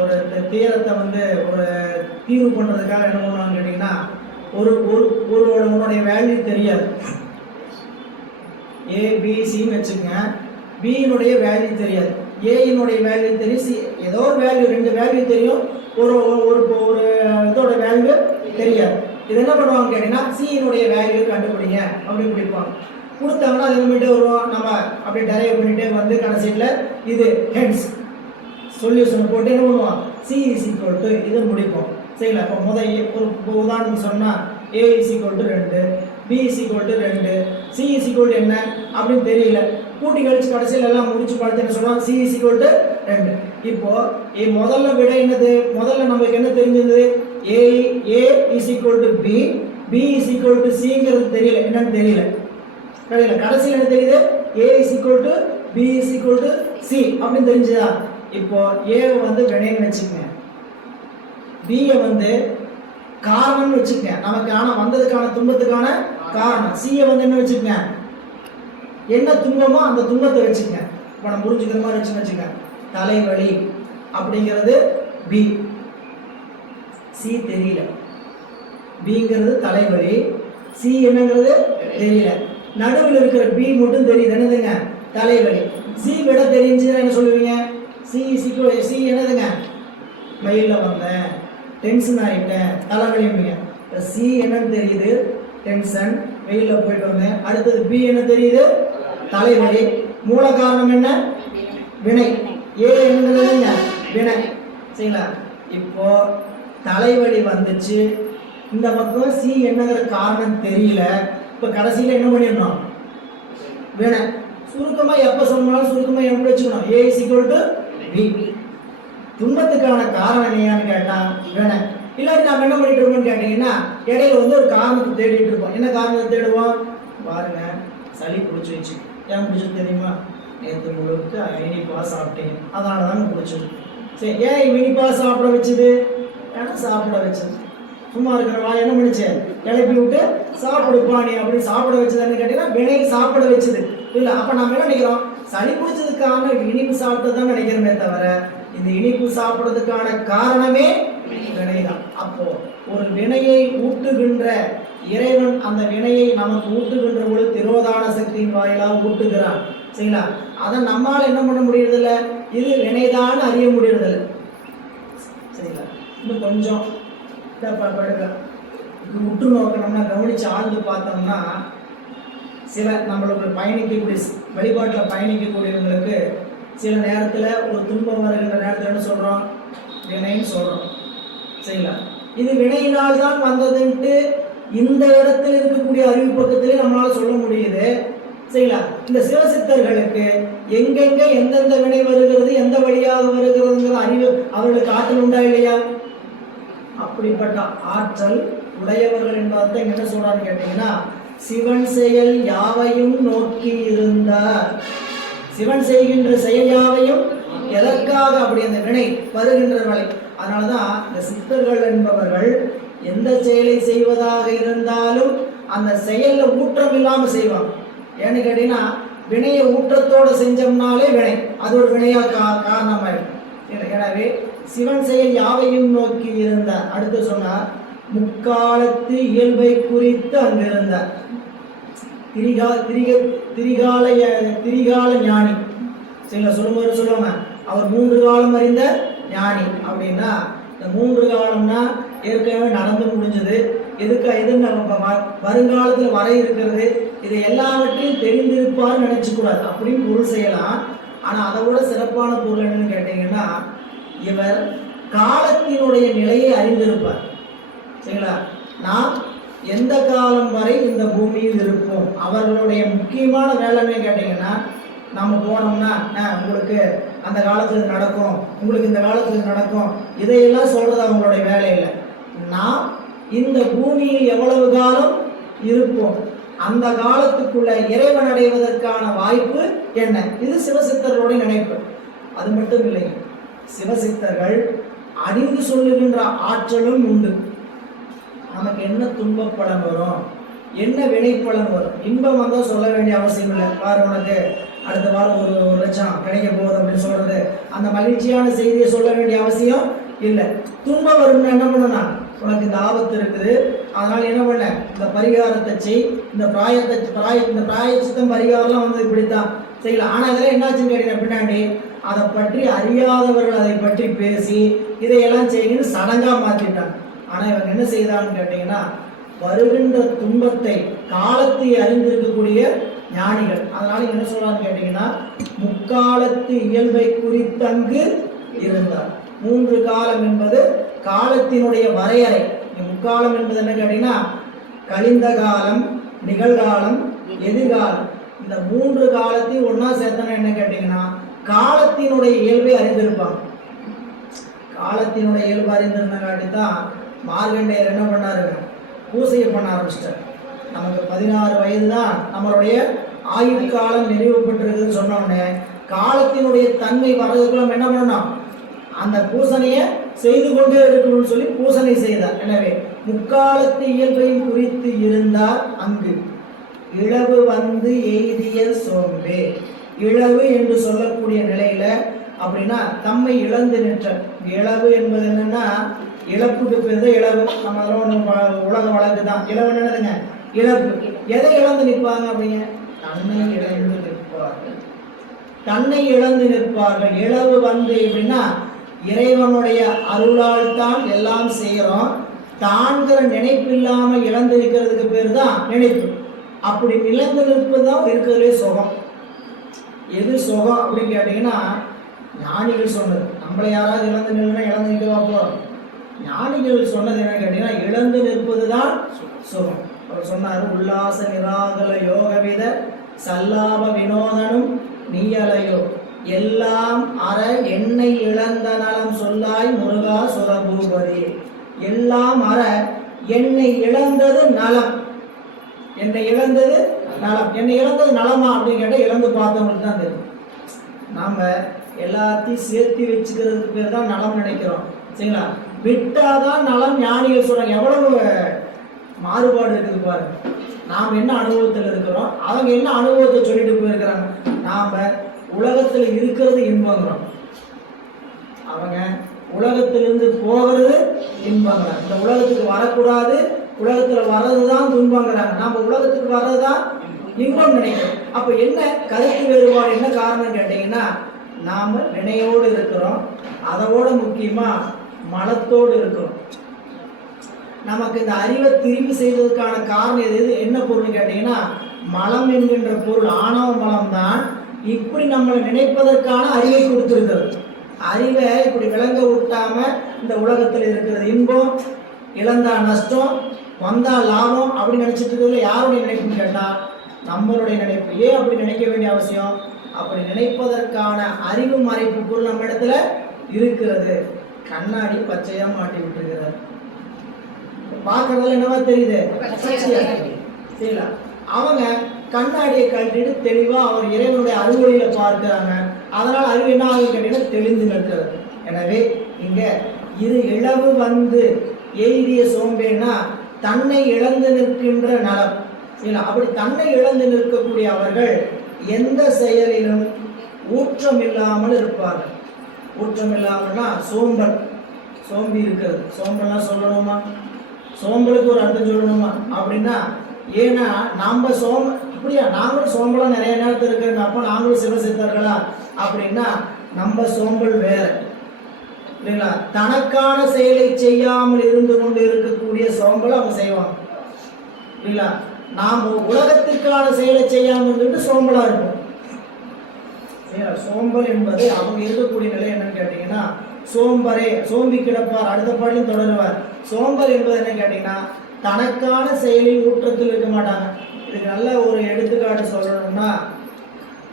ஒரு தீரத்தை வந்து ஒரு தீர்வு பண்ணுறதுக்காக என்ன பண்ணுவாங்கன்னு கேட்டிங்கன்னா, உன்னுடைய வேல்யூ தெரியாது, ஏபிசின்னு வச்சுக்கோங்க, பியினுடைய வேல்யூ தெரியாது, ஏயினுடைய வேல்யூ தெரியும், சி ஏதோ ஒரு வேல்யூ, ரெண்டு வேல்யூ தெரியும், ஒரு ஒரு ஒரு இதோட வேல்யூ தெரியாது. இது என்ன பண்ணுவாங்க கேட்டிங்கன்னா, சியினுடைய வேல்யூ கண்டுபிடிங்க அப்படின்னு பிடிப்பாங்க. கொடுத்தாங்கன்னா அது நம்மகிட்ட வருவோம், நம்ம அப்படியே டரைவ் பண்ணிகிட்டே வந்து கடைசியில் இது ஹென்ஸ் சொல்யூஷன் போட்டு என்ன பண்ணுவோம்? சி இஸ் ஈக்குவல் டு இது முடிப்போம். சரிங்களா? இப்போ ஒரு உதாரணம் சொன்னால் A is equal to 2, B is equal to 2, C is equal to என்ன அப்படின்னு தெரியல, கூட்டி கழிச்சு கடைசியில் எல்லாம் முடிச்சு பார்த்து என்ன சொல்லுவாங்க? C is equal to 2. இப்போ முதல்ல விட என்னது? முதல்ல நமக்கு என்ன தெரிஞ்சது? A is equal to B is equal to சிங்கிறது தெரியல, என்னன்னு தெரியல. கடைசியில் என்ன தெரியுது? A is equal to B is equal to C அப்படின்னு தெரிஞ்சுதா? இப்போ ஏவை வந்து வினைன்னு வச்சுக்கங்க, பியை வந்து காரணம்னு வச்சுக்கங்க, நமக்கு ஆனால் வந்ததுக்கான துன்பத்துக்கான காரணம். சியை வந்து என்ன வச்சுக்கங்க? என்ன துன்பமோ அந்த துன்பத்தை வச்சுக்கங்க. இப்போ நம்ம புரிஞ்சுக்கிற மாதிரி வச்சுக்கங்க, தலைவலி அப்படிங்கிறது பி, சி தெரியல, பிங்கிறது தலைவலி, சி என்னங்கிறது தெரியல, நடுவில் இருக்கிற பி மட்டும் தெரியுது, என்னதுங்க? தலைவலி. சி விட தெரிஞ்சுன்னா என்ன சொல்லுவீங்க? சி என்னதுங்க? மெயிலில் வந்தேன், டென்ஷன் ஆகிட்டேன், தலைவலிங்க. சி என்னன்னு தெரியுது? டென்ஷன், வெயிலில் போயிட்டு வந்தேன். அடுத்தது பி என்ன தெரியுது? தலைவலி. மூல காரணம் என்ன? வினை. ஏ என்னதுங்க? வினை. சரிங்களா? இப்போ தலைவலி வந்துச்சு, இந்த பக்கம் சி என்னங்கிற காரணம் தெரியல. இப்போ கடைசியில் என்ன பண்ணிடணும்? வினை. சுருக்கமாக எப்போ சொன்னாலும் சுருக்கமாக எப்படி வச்சுக்கணும்? ஏ இஸ் ஈக்குவல் டு பி. துன்பத்துக்கான காரணம் என்னன்னு கேட்டால் வினை. இல்லாட்டி நாம் என்ன பண்ணிட்டு இருக்கோம்னு கேட்டிங்கன்னா, இடையில வந்து ஒரு காரணத்தை தேடிட்டு இருப்போம். என்ன காரணத்தை தேடுவோம்? பாருங்க, சளி பிடிச்சி வச்சு. ஏன் பிடிச்சது தெரியுமா? நேற்று முழுக்க இனிப்பாக சாப்பிட்டீங்க, அதனால தாங்க பிடிச்சது. சரி, ஏன் இனிப்பாக சாப்பிட வச்சுது? ஏன்னா சாப்பிட வச்சது. சும்மா இருக்கிற வா என்ன பண்ணிச்சு? கிளப்பி விட்டு சாப்பிடுப்பா நீ அப்படின்னு சாப்பிட வச்சதுன்னு கேட்டீங்கன்னா வினை சாப்பிட வச்சுது இல்லை. அப்போ நம்ம என்ன நினைக்கிறோம்? சளி பிடிச்சதுக்கான இனிப்பு சாப்பிட்டு தான் நினைக்கிறோமே தவிர, இந்த இனிப்பு சாப்பிட்றதுக்கான காரணமே வினைதான். அப்போ ஒரு வினையை ஊட்டுகின்ற இறைவன் அந்த வினையை நமக்கு ஊட்டுகின்ற பொழுது திரோதான சக்தியின் வாயிலாக ஊட்டுகிறான். சரிங்களா? அதை நம்மால் என்ன பண்ண முடியறதில்ல, இது வினைதான் அறிய முடியறதில்ல. சரிங்களா? இன்னும் கொஞ்சம் படுக்க உற்று நோக்கணும்னா, கவனிச்சு ஆழ்ந்து பார்த்தோம்னா, சில நம்மளுக்கு பயணிக்கக்கூடிய வழிபாட்டில் பயணிக்கக்கூடியவங்களுக்கு சில நேரத்தில் ஒரு துன்பம் வருகின்ற நேரத்தில் என்ன சொல்கிறோம்? வினைன்னு சொல்கிறோம். சரிங்களா? இது வினையினால் தான் வந்ததுன்ட்டு இந்த இடத்துல இருக்கக்கூடிய அறிவு பக்கத்திலே நம்மளால சொல்ல முடியுது. சரிங்களா? இந்த சிவசித்தர்களுக்கு எங்கெங்க எந்தெந்த வினை வருகிறது, எந்த வழியாக வருகிறதுங்கிற அறிவு அவர்களுக்கு ஆற்றல் உண்டா இல்லையா? அப்படிப்பட்ட ஆற்றல் உடையவர்கள் என்பதை என்ன சொல்றான்னு கேட்டீங்கன்னா, சிவன் செயல் யாவையும் நோக்கி இருந்தார். சிவன் செய்கின்ற செயல் யாவையும் எதற்காக? அப்படி அந்த வினை வருகின்ற வழி. அதனாலதான் இந்த சித்தர்கள் என்பவர்கள் எந்த செயலை செய்வதாக இருந்தாலும் அந்த செயல்ல ஊற்றம் இல்லாம செய்வாங்க. ஏன்னு கேட்டீங்கன்னா, வினையை ஊற்றத்தோடு செஞ்சோம்னாலே வினை அது ஒரு வினையா காரணமாயிருக்கும். எனவே சிவன் செயல் யாவையும் நோக்கி இருந்தார். அடுத்து சொன்னார், முக்காலத்து இயல்பை குறித்து அங்கிருந்தார். திரிகால ஞானி. சில சொல்லும்போது சொல்லுவாங்க, அவர் 3 காலம் அறிந்த ஞானி அப்படின்னா, இந்த 3 காலம்னா ஏற்கனவே நடந்து முடிஞ்சது, எது நம்ம வருங்காலத்தில் வர இருக்கிறது, இதை எல்லாவற்றையும் தெரிந்திருப்பான்னு நினைச்சுக்கூடாது. அப்படின்னு பொருள் செய்யலாம். ஆனால் அதை விட சிறப்பான பொருள் என்னன்னு கேட்டீங்கன்னா, இவர் காலத்தினுடைய நிலையை அறிந்திருப்பார். சரிங்களா? நாம் எந்த காலம் வரை இந்த பூமியில் இருப்போம். அவர்களுடைய முக்கியமான வேலைன்னு கேட்டீங்கன்னா, நம்ம போனோம்னா உங்களுக்கு அந்த காலத்தில் நடக்கும், உங்களுக்கு இந்த காலத்தில் நடக்கும், இதையெல்லாம் சொல்றது அவங்களுடைய வேலை இல்லை. நாம் இந்த பூமியில் எவ்வளவு காலம் இருப்போம், அந்த காலத்துக்குள்ள இறைவன் அடைவதற்கான வாய்ப்பு என்ன? இது சிவசித்தர்களுடைய நினைப்பு. அது மட்டும் இல்லை, சிவசித்தர்கள் அறிந்து சொல்லுகின்ற ஆற்றலும் உண்டு. நமக்கு என்ன துன்பப்பலன் வரும், என்ன வினைப்பலன் வரும். இன்பம் வந்தால் சொல்ல வேண்டிய அவசியம் இல்லை. பாரு, உனக்கு அடுத்த வாரம் ஒரு லட்சம் கிடைக்க போகுது அப்படின்னு சொல்றது, அந்த மகிழ்ச்சியான செய்தியை சொல்ல வேண்டிய அவசியம் இல்லை. துன்பம் வரும்னு என்ன பண்ணணும்? உனக்கு இந்த ஆபத்து இருக்குது, அதனால என்ன பண்ண, இந்த பரிகாரத்தை செய், இந்த பிராயச்சித்தம் பரிகாரம்லாம் வந்து இப்படித்தான் செய்யலாம். ஆனால் இதெல்லாம் என்னாச்சுன்னு கேட்டீங்க, பின்னாடி அதை பற்றி அறியாதவர்கள் அதை பற்றி பேசி இதையெல்லாம் செய்யணும்னு சடங்கா மாற்றிட்டாங்க. ஆனால் இவங்க என்ன செய்தான்னு கேட்டீங்கன்னா, வருகின்ற துன்பத்தை காலத்தை அறிந்திருக்கக்கூடிய ஞானிகள். அதனால என்ன சொல்றான்னு கேட்டீங்கன்னா, முக்காலத்து இயல்பை குறித்தங்கு இருந்தார். 3 காலம் என்பது காலத்தினுடைய வரையறை. முக்காலம் என்பது என்ன கேட்டீங்கன்னா, கழிந்த காலம், நிகழ்காலம், எதிர்காலம். இந்த 3 காலத்தையும் ஒன்னா சேர்த்தனா என்ன கேட்டீங்கன்னா, காலத்தினுடைய இயல்பை அறிந்திருப்பாங்க. காலத்தினுடைய இயல்பு அறிந்திருந்தங்காட்டித்தான் மார்கண்டேயர் என்ன பண்ணாருங்க, பூசையை பண்ண ஆரம்பிச்சிட்டார். நமக்கு 16 வயது தான் நம்மளுடைய ஆயுட்காலம் நிறைவுபட்டிருக்குதுன்னு சொன்னோடனே, காலத்தினுடைய தன்மை வர்றதுக்குள்ள என்ன பண்ணணும், அந்த பூசணையை செய்து கொண்டே இருக்கணும்னு சொல்லி பூசணை செய்தார். எனவே முக்காலத்து இயல்பையும் குறித்து இருந்தார். அங்கு இழவு வந்து எய்திய சோம்பே. இழவு என்று சொல்லக்கூடிய நிலையில அப்படின்னா தம்மை இழந்து நிற்ற. இழவு என்பது என்னன்னா, இழப்புக்கு பேர் தான் இழவு. நம்ம உலக வழக்கு தான். இழவு என்னதுங்க, இழப்பு. எதை இழந்து நிற்பாங்க அப்படிங்க, தன்னை இழந்து நிற்பார்கள். தன்னை இழந்து நிற்பார்கள். இழவு வந்து எப்படின்னா, இறைவனுடைய அருளால் தான் எல்லாம் செய்கிறோம், தான்கிற நினைப்பு இல்லாமல் இழந்து நிற்கிறதுக்கு பேர் தான் நினைப்பு. அப்படி இழந்து நிற்பது தான் இருக்கிறதுலே சுகம். எது சுகம் அப்படின்னு கேட்டீங்கன்னா, ஞானிகள் சொன்னது. நம்மளை யாராவது இழந்து நிற்கணும்னா இழந்து நிற்கவா போகிறோம்? ஞானிகள் சொன்னது என்ன கேட்டீங்கன்னா, இழந்து நிற்பது தான் சுகம். அவர் சொன்னார், உல்லாச நிராகல யோகவித சல்லாப வினோதனும் நீயலையோ எல்லாம் அற என்னை இழந்த நலம் சொல்லாய் முருகா சுரபூபதி. எல்லாம் அற என்னை இழந்தது நலம். என்னை இழந்தது நலம். என்னை இழந்தது நலமா அப்படின்னு கேட்டால் இழந்து பார்த்தவங்களுக்கு தான் தெரியும். நாம் எல்லாத்தையும் சேர்த்து வச்சுக்கிறதுக்கு பேர் தான் நலம் நினைக்கிறோம். சரிங்களா? விட்டாதான் நலம். ஞானிகள் சொல்றாங்க. எவ்வளவு மாறுபாடு இருக்குது பாருங்க. நாம் என்ன அனுபவத்தில் இருக்கிறோம், அவங்க என்ன அனுபவத்தை சொல்லிட்டு போயிருக்கிறாங்க. நாம் உலகத்தில் இருக்கிறது இன்பங்கிறோம், அவங்க உலகத்திலிருந்து போகிறது இன்பங்கிறாங்க. இந்த உலகத்துக்கு வரக்கூடாது, உலகத்தில் வர்றது தான் துன்பங்கிறாங்க. நாம் உலகத்துக்கு வர்றது தான் இன்பம் நினைக்கிறோம். அப்போ என்ன கருத்து வேறுபாடு, என்ன காரணம் கேட்டீங்கன்னா, நாம் வினையோடு இருக்கிறோம், அதோட முக்கியமாக மலத்தோடு இருக்கிறோம். நமக்கு இந்த அறிவை திரிவு செய்வதற்கான காரணம் எது என்ன பொருள் கேட்டீங்கன்னா மலம் என்கின்ற பொருள் ஆணவ மலம் தான் இப்படி நம்மளை நினைப்பதற்கான அறிவை கொடுத்திருக்கிறது. அறிவை இப்படி விளங்க விட்டாம இந்த உலகத்தில் இருக்கிறது இன்பம் இழந்தா நஷ்டம் வந்தா லாபம் அப்படின்னு நினைச்சிட்டு இருக்கிறதுல யாருடைய நினைப்புன்னு கேட்டா நம்மளுடைய நினைப்பு. ஏன் அப்படி நினைக்க வேண்டிய அவசியம்? அப்படி நினைப்பதற்கான அறிவு மறைப்பு பொருள் நம்ம இடத்துல இருக்கிறது. கண்ணாடி பச்சையா மாட்டி விட்டுருக்கிறார், பார்க்கறதுல என்னவா தெரியுது? சரிங்களா? அவங்க கண்ணாடியை கட்டிட்டு தெளிவா அவர் இறைவனுடைய அறுவடையில பார்க்கிறாங்க. அதனால அறிவு என்ன ஆகுது கேட்டீங்கன்னா தெளிந்து நிற்கிறது. எனவே இங்க இரு இளவு வந்து எய்திய சோம்பேனா தன்னை இழந்து நிற்கின்ற நலம். சரிங்களா? அப்படி தன்னை இழந்து நிற்கக்கூடிய அவர்கள் எந்த செயலிலும் ஊற்றம் இல்லாமல் இருப்பார்கள். ஊற்றம் இல்லாமல்னா சோம்பல், சோம்பி இருக்கிறது. சோம்பல்லாம் சொல்லணுமா? சோம்பலுக்கு ஒரு அர்த்தம் சொல்லணுமா அப்படின்னா, ஏன்னா நாம இப்படியா நாங்களும் சோம்பலாம் நிறைய நேரத்தில் இருக்கிற அப்போ நாங்களும் சிவசித்தர்களா அப்படின்னா நம்ம சோம்பல் வேற இல்லைங்களா? தனக்கான செயலை செய்யாமல் இருந்து கொண்டு இருக்கக்கூடிய சோம்பலை அவங்க செய்வாங்க இல்லைங்களா? நாம் உலகத்திற்கான செயலை செய்யாமல் இருந்துட்டு சோம்பலா இருக்கும். சோம்பல் என்பது அவங்க இருக்கக்கூடிய நிலை என்னன்னு கேட்டீங்கன்னா சோம்பரே சோம்பி கிடப்பார், அடுத்த பாடலையும் தொடருவார். சோம்பல் என்பது என்ன கேட்டீங்கன்னா தனக்கான செயலில் ஊற்றத்தில் இருக்க மாட்டாங்க. இதுக்கு நல்ல ஒரு எடுத்துக்காட்டு சொல்லணும்னா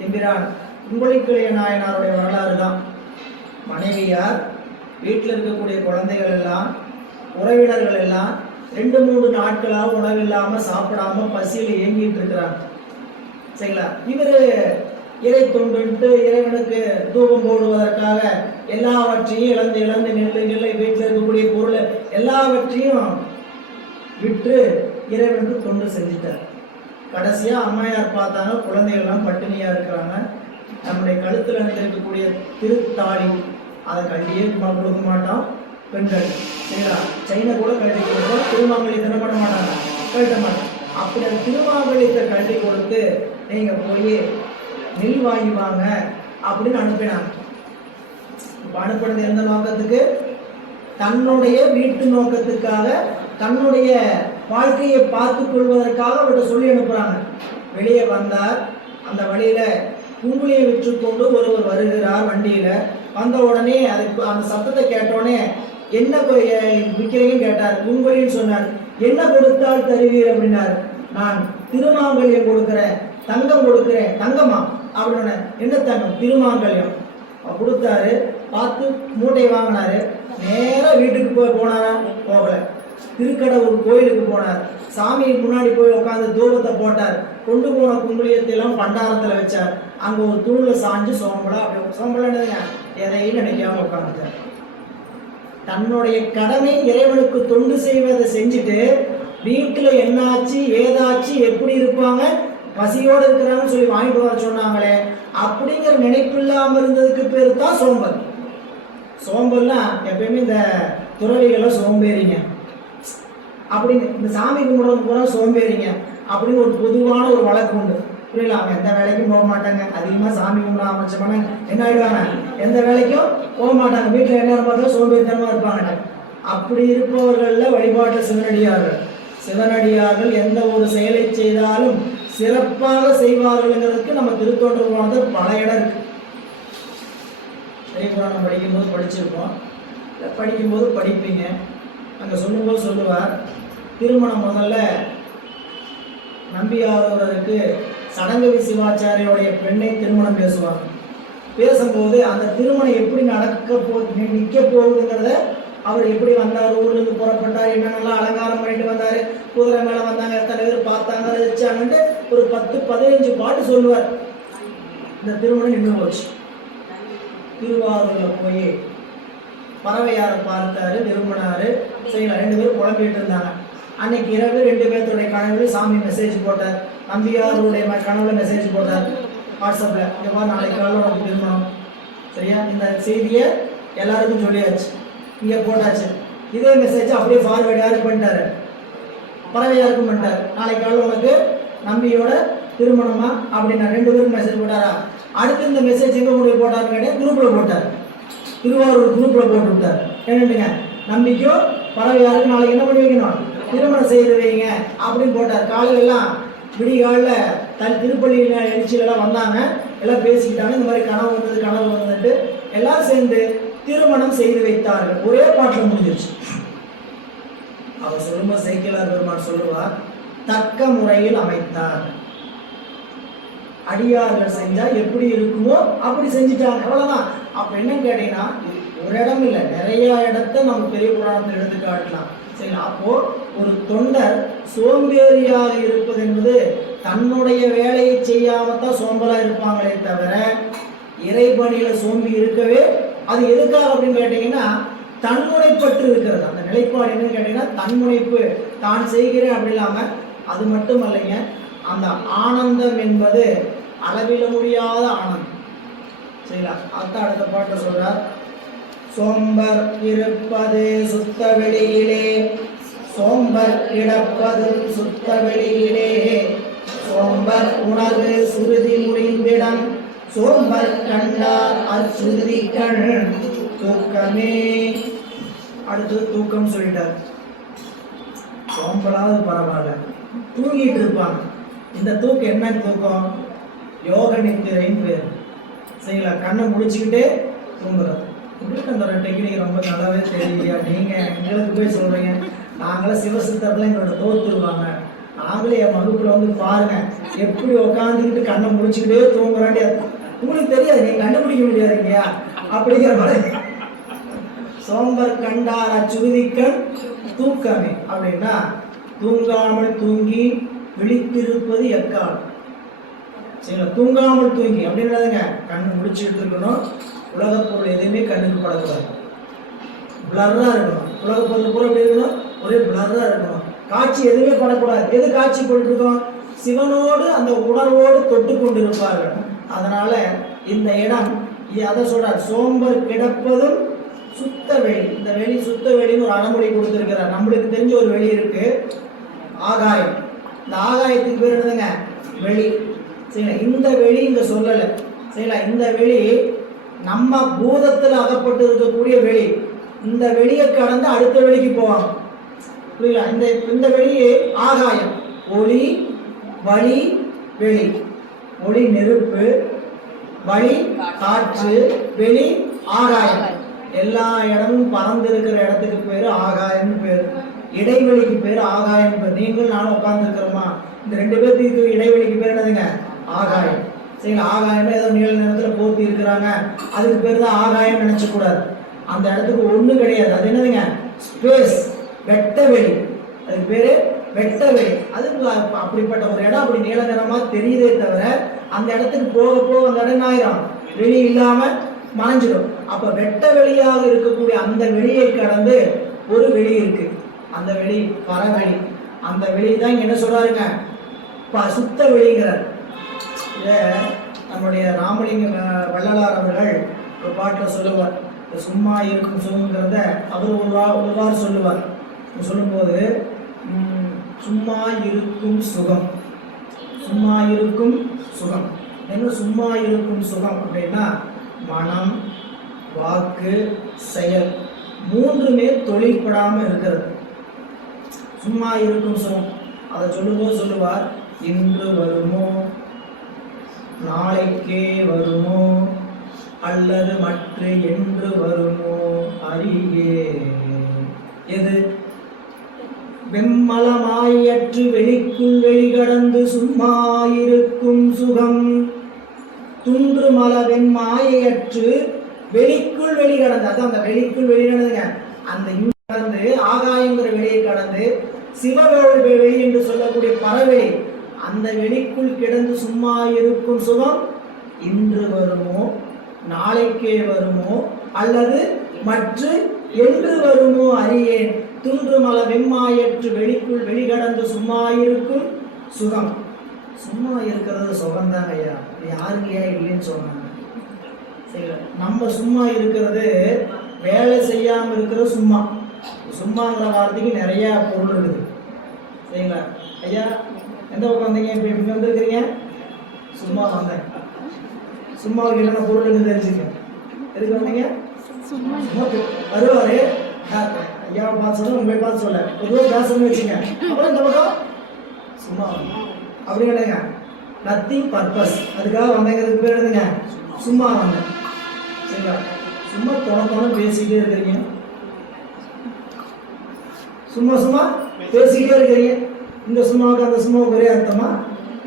எம்பிரான் கும்பலிக்கலைய நாயனாருடைய வரலாறு தான். மனைவியார் வீட்டில் இருக்கக்கூடிய குழந்தைகள் எல்லாம் உறவினர்கள் எல்லாம் 2-3 நாட்களாக உணவில்லாமல் சாப்பிடாம பசியில் இயங்கிட்டு இருக்கிறாங்க. சரிங்களா? இவர் இறை தொண்டுன்ட்டு இறைவனுக்கு தூபம் போடுவதற்காக எல்லாவற்றையும் இழந்து நெல்லை வீட்டில் இருக்கக்கூடிய பொருள் எல்லாவற்றையும் விற்று இறைவனுக்கு தொண்டு செஞ்சுட்டார். கடைசியா அம்மையார் பார்த்தாங்க, குழந்தைகள்லாம் பட்டினியா இருக்கிறாங்க. நம்முடைய கழுத்துல இருக்கக்கூடிய திருத்தாளி அதை கண்டியே கொடுக்க மாட்டோம் பெண்கள். சரிங்களா? செயினை கூட கழட்டி கொடுத்தோம், திருமாங்கல்யத்தை என்ன பண்ண மாட்டாங்க, கழட்ட மாட்டோம். அப்படி அந்த திருமாங்கல்யத்தை கழட்டி கொடுத்து நீங்க போய் நெல் வாங்கி வாங்க அப்படின்னு அனுப்பினாங்க. இப்போ அனுப்புறது எந்த நோக்கத்துக்கு? தன்னுடைய வீட்டு நோக்கத்துக்காக, தன்னுடைய வாழ்க்கையை பார்த்து கொள்வதற்காக அவர்கிட்ட சொல்லி அனுப்புறாங்க. வெளியே வந்தார், அந்த வழியில குங்குலியை விற்றுக்கொண்டு ஒருவர் வருகிறார் வண்டியில. வந்த உடனே அதுக்கு அந்த சத்தத்தை கேட்டோடனே என்ன விற்கிறீங்கன்னு கேட்டார். குங்குலின்னு சொன்னார். என்ன கொடுத்தால் தருவீர் அப்படின்னார். நான் திருமாங்கல்யம் கொடுக்குறேன், தங்கம் கொடுக்குறேன். தங்கமா அப்படின்னு? என்ன தங்கம்? திருமாங்கல்யம் கொடுத்தாரு. பார்த்து மூட்டை வாங்கினாரு. நேராக வீட்டுக்கு போனாரா? போகல. திருக்கடவுர் கோயிலுக்கு போனார். சாமி முன்னாடி போய் உட்காந்து தூபத்தை போட்டார். கொண்டு போன குங்குலியத்தை எல்லாம் பண்டாரத்தில் வச்சார். அங்கே ஒரு தூணில் சாஞ்சு சோம்பலா அப்படி சோம்பலா எதையும் நினைக்காம உட்காந்துட்டார். தன்னுடைய கடமை இறைவனுக்கு தொண்டு செய்வதை செஞ்சுட்டு வீட்டில் என்னாச்சு ஏதாச்சு எப்படி இருப்பாங்க, பசியோடு இருக்கிறாங்கன்னு சொல்லி வாங்கிட்டு வர சொன்னாங்களே அப்படிங்கிற நினைப்பு இல்லாமல் இருந்ததுக்கு பேர் தான் சோம்பல். சோம்பல்னா எப்பயுமே இந்த துறவிகளை சோம்பேறிங்க அப்படின்னு, இந்த சாமி கும்பிடுறது பூரா சோம்பேறிங்க அப்படின்னு ஒரு பொதுவான ஒரு வழக்கு உண்டு. புரியல? அவங்க எந்த வேலைக்கும் போக மாட்டாங்க. அதிகமாக சாமி கும்பிட ஆரம்பிச்சோம்னா என்ன ஆயிடுவாங்க? எந்த வேலைக்கும் போக மாட்டாங்க. வீட்டில் என்ன இருந்தாலும் சோம்பேறித்தனமாக இருப்பாங்க. அப்படி இருப்பவர்களில் வழிபாட்டு சிவனடியார்கள் எந்த ஒரு செயலை செய்தாலும் சிறப்பாக செய்வார்கள்ங்கிறதுக்கு நம்ம திருத்தொண்டர் போனது பல இடம் இருக்கு. திரைப்புராணம் படிக்கும்போது படிச்சிருப்போம், படிக்கும்போது படிப்பீங்க. அங்கே சொல்லும்போது சொல்லுவார், திருமணம் முதல்ல நம்பியாரவருக்கு சடங்கவி சிவாச்சாரியோடைய பெண்ணை திருமணம் பேசுவாங்க. பேசும்போது அந்த திருமணம் எப்படி நிற்க போகுதுங்கிறத, அவர் எப்படி வந்தார், ஊர்லேருந்து புறப்பட்டார், என்னென்னலாம் அலங்காரம் பண்ணிட்டு வந்தார், குதிரை மேலே வந்தாங்க, எத்தனை பேர் பார்த்தாங்க, வச்சாங்கன்ட்டு ஒரு 10-15 பாட்டு சொல்லுவார். இந்த திருமணம் நின்று போச்சு. திருவாரூரில் போய் பறவையாரை பார்த்தாரு, விரும்பினாரு. சரிங்களா? 2 பேரும் குழம்பிட்டு இருந்தாங்க. அன்னைக்கு இரவு 2 பேர்த்துடைய கனவுல சாமி மெசேஜ் போட்டார். நம்பியாருடைய கனவுல மெசேஜ் போட்டார் வாட்ஸ்அப்பில். இந்த மாதிரி நாளைக்கு காலையில் உனக்கு திருமணம். சரியா? இந்த செய்தியை எல்லாருக்கும் சொல்லியாச்சு, இங்கே போட்டாச்சு. இதே மெசேஜ் அப்படியே ஃபார்வேர்டு யாருக்கு பண்ணிட்டாரு? பறவையாருக்கும் பண்ணிட்டார். நாளைக்கு காலையில் உனக்கு நம்பியோட திருமணமா அப்படின்னா 2 பேரும் மெசேஜ் போட்டாரா? அடுத்து இந்த மெசேஜ் எங்கே கொண்டு போட்டாருன்னு கேட்டேன், குரூப்பில் போட்டார். திருவாரூர் குரூப்பில் போட்டு விட்டார். என்னட்டுங்க, நம்பிக்கும் பறவை யாருக்கு நாளைக்கு என்ன பண்ணி வைக்கணும், திருமணம் செய்து வைங்க அப்படின்னு போட்டார். காலையில எல்லாம் விடிகாலில் திருப்பள்ளியில எழுச்சியிலலாம் வந்தாங்க, எல்லாம் பேசிக்கிட்டாங்க. இந்த மாதிரி கனவு வந்துட்டு எல்லாம் சேர்ந்து திருமணம் செய்து வைத்தார்கள். ஒரே பாட்டில் முடிஞ்சிருச்சு. அவர் சொல்லும்போது சேக்கிழார் பெருமான் சொல்லுவார், தக்க முறையில் அமைத்தார். அடியார்கள் செஞ்சா எப்படி இருக்குமோ அப்படி செஞ்சுட்டாங்க, அவ்வளவுதான். அப்ப என்னன்னு கேட்டீங்கன்னா, ஒரு இடம் இல்லை, நிறைய இடத்த நம்ம பெரிய புராணத்தில் எடுத்து காட்டலாம். சரி, அப்போ ஒரு தொண்டர் சோம்பேறியாக இருப்பது என்பது தன்னுடைய வேலையை செய்யாமத்தான் சோம்பலா இருப்பாங்களே தவிர இறைபணியில சோம்பி இருக்கவே அது எதுக்காக அப்படின்னு கேட்டீங்கன்னா, தன்முனைப்பற்று இருக்கிறது. அந்த நிலைப்பாடு என்னன்னு கேட்டீங்கன்னா, தன்முனைப்பு, தான் செய்கிறேன் அப்படி இல்லாம. அது மட்டும் இல்லைங்க, அந்த ஆனந்தம் என்பது அளவிட முடியாத ஆனந்தம். சரிங்களா? அடுத்த பாட்டு சொல்றார், சோம்பர் இருப்பது சுத்த வெளியிலே, சோம்பர் கிடப்பது சுத்த வெளியிலே, சோம்பர் உணர்வு சுருதி முடிந்திடம், சோம்பர் கண்டார் அச்சுருதி கண் தூக்கமே. அடுத்து தூக்கம் சொல்லிட்டார். சோம்பலாவது பரவாயில்ல, தூங்கிட்டு இருப்பாங்க. இந்த தூக்கம் என்ன தூக்கம்? யோக நித்திரைன்னு பேர். சரிங்களா? கண்ணை முடிச்சுக்கிட்டே தூங்குறது. உங்களுக்கு அந்த டெக்னிக் ரொம்ப நல்லாவே தெரியலையா? நீங்க எங்களுக்கு போய் சொல்றீங்க, நாங்களே சிவசித்தர்லாம் எங்களோட தோத்துருவாங்க. நாங்களே என் வகுப்புல வந்து பாருங்க, எப்படி உட்காந்துக்கிட்டு கண்ணை முடிச்சுக்கிட்டே தூங்குறாண்டி. உங்களுக்கு தெரியாது, நீங்க கண்டுபிடிக்க முடியாது இல்லையா? அப்படிங்கிற மாதிரி சோம்பர் கண்டார சுருதிக்கண் தூக்கமே அப்படின்னா, தூங்காமல் தூங்கி விழித்திருப்பது எக்காலம். சரிங்களா? தூங்காமல் தூங்கி அப்படின்றதுங்க, கண்ணு முடிச்சுட்டு இருக்கணும். உலக பொருள் எதுவுமே கண்ணுக்கு படக்கூடாது, பிளர்ரா இருக்கணும். உலக பொருள் பூரா எப்படி இருக்கணும்? ஒரே பிளர்ரா இருக்கணும். காட்சி எதுவுமே படக்கூடாது. எது காட்சி போட்டு இருக்கோம்? சிவனோடு அந்த உணர்வோடு தொட்டு கொண்டு இருப்பார்கள். அதனால இந்த இடம் அதை சொல்றார், சோம்பர் கிடப்பதும் சுத்த வெளி. இந்த வெளி சுத்த வெளின்னு ஒரு அறமொழி கொடுத்திருக்கிறார். நம்மளுக்கு தெரிஞ்ச ஒரு வெளி இருக்கு, ஆகாயம். இந்த ஆகாயத்துக்கு பேர் என்னதுங்க? வெளி. சரிங்களா? இந்த வெளி இங்க சொல்லல. சரிங்களா? இந்த வெளி நம்ம பூதத்தில் அகப்பட்டு இருக்கக்கூடிய வெளி. இந்த வெளியை கடந்து அடுத்த வெளிக்கு போவாங்க. புரியல? இந்த வெளியே ஆகாயம், ஒளி, வழி, வெளி. ஒளி நெருப்பு, வழி காற்று, வெளி ஆகாயம். எல்லா இடமும் பறந்து இருக்கிற இடத்துக்கு பேரு ஆகாயம்னு பேரு. இடைவெளிக்கு பேரு ஆகாயம் பேர். நீங்கள் நானும் உட்கார்ந்து இருக்கிறோமா, இந்த ரெண்டு பேருக்கு இடைவெளிக்கு பேர் என்னதுங்க? ஆகாயம். சரிங்களா? ஆகாயமே ஏதோ நீல நேரத்துல போத்தி இருக்கிறாங்க, அதுக்கு பேர் தான் ஆகாயம் நினைச்ச கூடாது. அந்த இடத்துக்கு ஒண்ணு கிடையாது. அது என்னதுங்க? ஸ்பேஸ், வெட்ட வெளி. அதுக்கு பேரு வெட்ட வெளி. அதுக்கு அப்படிப்பட்ட ஒரு இடம் அப்படி நீல நிறமா தெரியுதே தவிர, அந்த இடத்துக்கு போக போக அந்த இடம் ஆயிரும், வெளி இல்லாம மறைஞ்சிடும். அப்ப வெட்ட வெளியாக இருக்கக்கூடிய அந்த வெளியை கடந்து ஒரு வெளி இருக்கு. அந்த வெளி பரவெளி. அந்த வெளி தான் என்ன சொல்றாருங்க? சுத்த வெளிங்கிறார். நம்முடைய ராமலிங்க வள்ளலார் அவர்கள் ஒரு பாட்டில் சொல்லுவார், சும்மா இருக்கும் சுகங்கிறத அவர் ஒருவாறு சொல்லுவார். சொல்லும்போது சும்மா இருக்கும் சுகம், சும்மா இருக்கும் சுகம். என்ன சும்மா இருக்கும் சுகம் அப்படின்னா, மனம், வாக்கு, செயல் மூன்றுமே தொழில்படாம இருக்கிறது. சும்மா இருக்கும் சுகம். அதை சொல்லும்போது சொல்லுவார், இன்று வருமோ, நாளைக்கே வருமோ, அல்லது மற்ற என்று வருமோ அறியே. எது? வெம்மலமாயற்று வெளிக்குள் வெளிகடந்து சும்மா இருக்கும் சுகம். துன்று மல வெம்மாயற்று வெளிக்குள் வெளிகடந்து, அதான் அந்த வெளிக்குள் வெளிகடந்துங்க. அந்த கடந்து ஆகாயங்கிற வெளியை கடந்து சிவவேள் வெளி என்று சொல்லக்கூடிய பறவை, அந்த வெளிக்குள் கிடந்து சும்மா இருக்கும் சுகம் இன்று வருமோ, நாளைக்கே வருமோ, அல்லது மற்ற என்று வருமோ அறியேன். துன்று மல வெம்மாயற்று வெளிக்குள் வெளிகடந்து சும்மா இருக்கும் சுகம். சும்மா இருக்கிறது சுகம்தாங்க ஐயா, யாருக்கு ஏன் இல்லைன்னு சொன்னாங்க. சரி, நம்ம சும்மா இருக்கிறது வேலை செய்யாம இருக்கிறது சும்மா. சும்மாங்கிற வார்த்தைக்கு நிறைய பொருள் இருக்குது. சரிங்களா ஐயா? எந்த பக்கம் வந்தீங்க? இப்போ இப்படி வந்துருக்கிறீங்க? சும்மா வந்தேன். சும்மாவுக்கு என்னென்ன பொருள் தெரிஞ்சுக்க. எதுக்கு வந்தீங்க? சும்மா வருவாரு ஐயாவை பார்த்து சொல்ல, உங்களை பார்த்து சொல்ல, பொதுவாக பேசணும்னு வச்சுங்க. அப்புறம் இந்த பக்கம் சும்மா அப்படி இல்லைங்க, நத்திங் பர்பஸ், அதுக்காக வந்தங்கிறதுக்கு பேர் எழுதுங்க சும்மா வந்தேன். சரிங்களா? சும்மா தொண பேசிக்கிட்டே இருக்கிறீங்க, சும்மா பேசிக்கிட்டே இருக்கிறீங்க. இந்த சும்மாவுக்கு அந்த சும்மாவுக்கு ஒரே அர்த்தமா?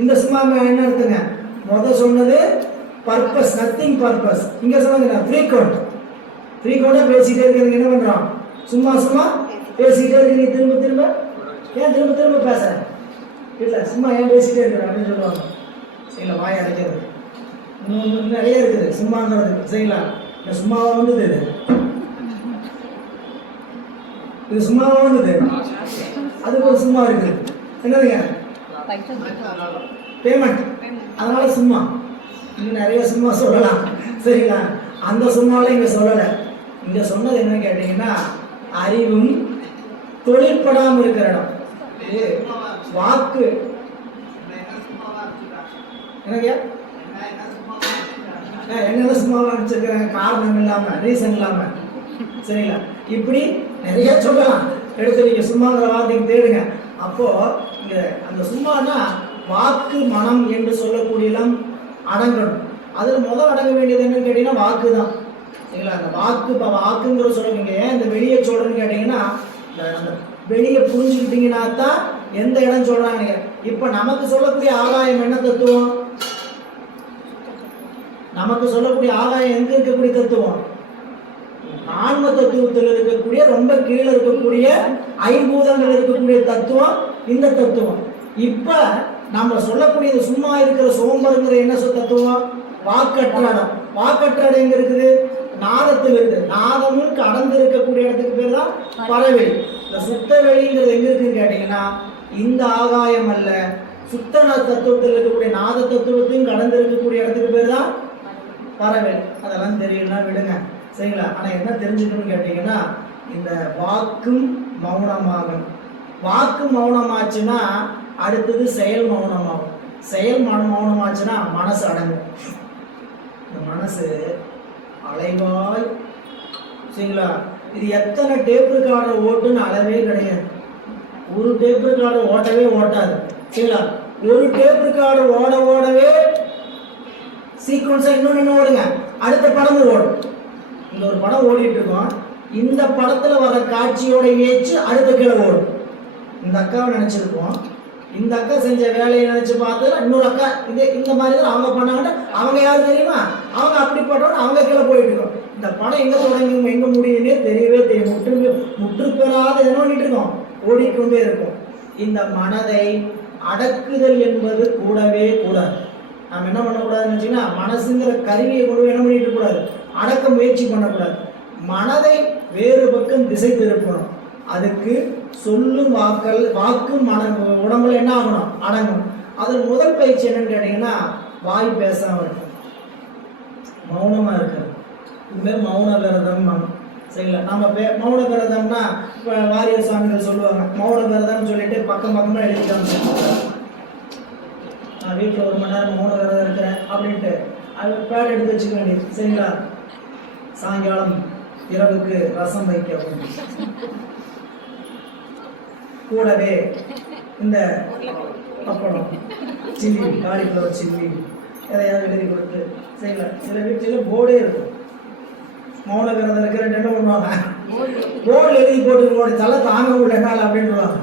இந்த சும்மாவுக்கு என்ன அர்த்தங்க? முதல் சொன்னது பர்பஸ், நத்திங் பர்பஸ். இங்க சொன்னதுங்க ஃப்ரீக்வெண்டா பேசிக்கிட்டே இருக்கிறீங்க. என்ன பண்றோம்? சும்மா பேசிக்கிட்டே இருக்கிறீங்க. திரும்ப ஏன் திரும்ப பேச இல்லை, சும்மா ஏன் பேசிக்கிட்டே இருக்கிற அப்படின்னு சொல்லுவாங்க. சரிங்களா? வாய் அடைக்கிறது இன்னும் நிறைய இருக்குது சும்மாங்கிறது. சரிங்களா? இந்த சும்மாவா வந்தது, இது சும்மாவா வந்தது, அதுக்கு ஒரு சும்மா இருக்குது. என்னதுங்க? பேமெண்ட். அதனால சும்மா இன்னும் நிறைய சும்மா சொல்லலாம். சரிங்களா? அந்த சும்மாவில இங்க சொல்லலை. இங்க சொன்னது என்னன்னு கேட்டீங்கன்னா, அறிவும் தொழிற்படாமல் இருக்கிற இடம். வாக்கு என்னங்க என்ன சும்மாவா வச்சிருக்கிறாங்க, காரணம் இல்லாம, ரீசன் இல்லாம. சரிங்களா? இப்படி நிறைய சொல்லலாம். எடுத்து நீங்க சும்மாங்கிற வார்த்தைக்கு தேடுங்க. அப்போ இங்க அந்த சும்மானா வாக்கு மனம் என்று சொல்லக்கூடியலாம் அடங்கணும். அதுல முதல் அடங்க வேண்டியது என்னன்னு கேட்டீங்கன்னா வாக்கு தான். சரிங்களா? அந்த வாக்கு, இப்போ வாக்குங்கிற சொல்லுவீங்க. ஏன் இந்த வெளியே சொல்றேன்னு கேட்டீங்கன்னா, அந்த வெளியே புரிஞ்சுக்கிட்டீங்கன்னா தான் எந்த இடம் சொல்றாங்க. இப்ப நமக்கு சொல்லக்கூடிய ஆகாயம் என்ன தத்துவம்? நமக்கு சொல்லக்கூடிய ஆகாயம் எங்க இருக்கக்கூடிய தத்துவம்? ஆன்ம தத்துவத்தில் இருக்கக்கூடிய ரொம்ப கீழே இருக்கக்கூடிய ஐம்பூதங்கள் இருக்கக்கூடிய தத்துவம் இந்த தத்துவம். இப்ப நம்ம சொல்லக்கூடிய சும்மா இருக்கிற சோம்பருங்கிற என்ன தத்துவம்? வாக்கற்றாடம். வாக்கற்றாடம் எங்க இருக்குது? நாதத்தில் இருக்குது. நாதமும் கடந்து இருக்கக்கூடிய இடத்துக்கு பேர் தான் பறவெளி. இந்த சுத்த வெளிங்கிறது எங்க இருக்குன்னு கேட்டீங்கன்னா, இந்த ஆகாயம் அல்ல, சுத்த தத்துவத்தில் இருக்கக்கூடிய நாத தத்துவத்தையும் கடந்து இருக்கக்கூடிய இடத்துக்கு பேர் தான் பறவெளி. அதெல்லாம் தெரியலன்னா விடுங்க. சரிங்களா? ஆனா என்ன தெரிஞ்சுக்கணும்னு கேட்டீங்கன்னா, இந்த வாக்கும் மௌனமாகும். வாக்கு மௌனமாச்சுன்னா அடுத்தது செயல் மௌனமாகும். செயல் மௌனமாச்சுன்னா மனசு அடங்கும். இந்த மனசு அலைவாய். சரிங்களா? இது எத்தனை டேப் ரெக்கார்டர் ஓட்டுன்னு அளவே கிடையாது. ஒரு டேப் ரெக்கார்டர் ஓட்டவே ஓட்டாது. சரிங்களா? ஒரு டேப் ரெக்கார்டர் ஓடவே சீக்வன்ஸா இன்னொன்னு ஓடுங்க, அடுத்த படமும் ஓடும். இந்த ஒரு படம் ஓடிட்டு இருக்கோம், இந்த படத்துல வர காட்சியோட ஏச்சு அடுத்த கீழே ஓடும். இந்த அக்காவை நினைச்சிருக்கோம், இந்த அக்கா செஞ்ச வேலையை நினைச்சு பார்த்து இன்னொரு அக்கா இந்த மாதிரி தான் அவங்க பண்ணாங்கன்னா அவங்க யாரு தெரியுமா? அவங்க அப்படி பண்றோம், அவங்க கீழே போயிட்டு இருக்கோம். இந்த படம் எங்க தொடங்கி எங்க முடியுதுன்னே தெரியவே தெரியும். முற்றுப்பெறாத என்ன பண்ணிட்டு இருக்கோம்? ஓடிக்கொண்டே இருக்கும். இந்த மனதை அடக்குதல் என்பது கூடவே கூடாது. நம்ம என்ன பண்ணக்கூடாதுன்னு வச்சுன்னா, மனசுங்கிற கருவியை கொண்டு என்ன பண்ணிட்டு கூடாது? அடக்க முயற்சி பண்ணக்கூடாது. மனதை வேறு பக்கம் திசை திருப்பணும். அதுக்கு சொல்லும் வாக்கும் உடம்புல என்ன ஆகணும்? அடங்கணும். அதில் முதல் பயிற்சி என்னன்னு கேட்டீங்கன்னா, வாய் பேசாம இருக்கு, மௌனமா இருக்கு. இதுமாரி மௌன விரதம். சரிங்களா? நம்ம மௌன விரதம்னா இப்போ வாரியர் சுவாமிகள் சொல்லுவாங்க, மௌன விரதம்னு சொல்லிட்டு பக்கமா எழுதிட்டாங்க. நான் வீட்டில் 1 மணி நேரம் மௌன விரதம் இருக்கிறேன் அப்படின்ட்டு அது பேட் எடுத்து வச்சுக்க வேண்டியது. சரிங்களா? சாயங்காலம் இரவுக்கு ரசம் வைக்க அப்படின்னு கூடவே இந்த பப்படம், சில்லி, காலிஃப்ளவர் சில்லி எதையாவது எழுதி கொடுத்து. சரிங்களா? சில வீட்டில் போர்டே இருக்கும், மௌன விரதம் இருக்கிற என்ன பண்ணுவாங்க, போர்டில் எழுதி போட்டு தலை தாங்க விடனால அப்படின்றாங்க.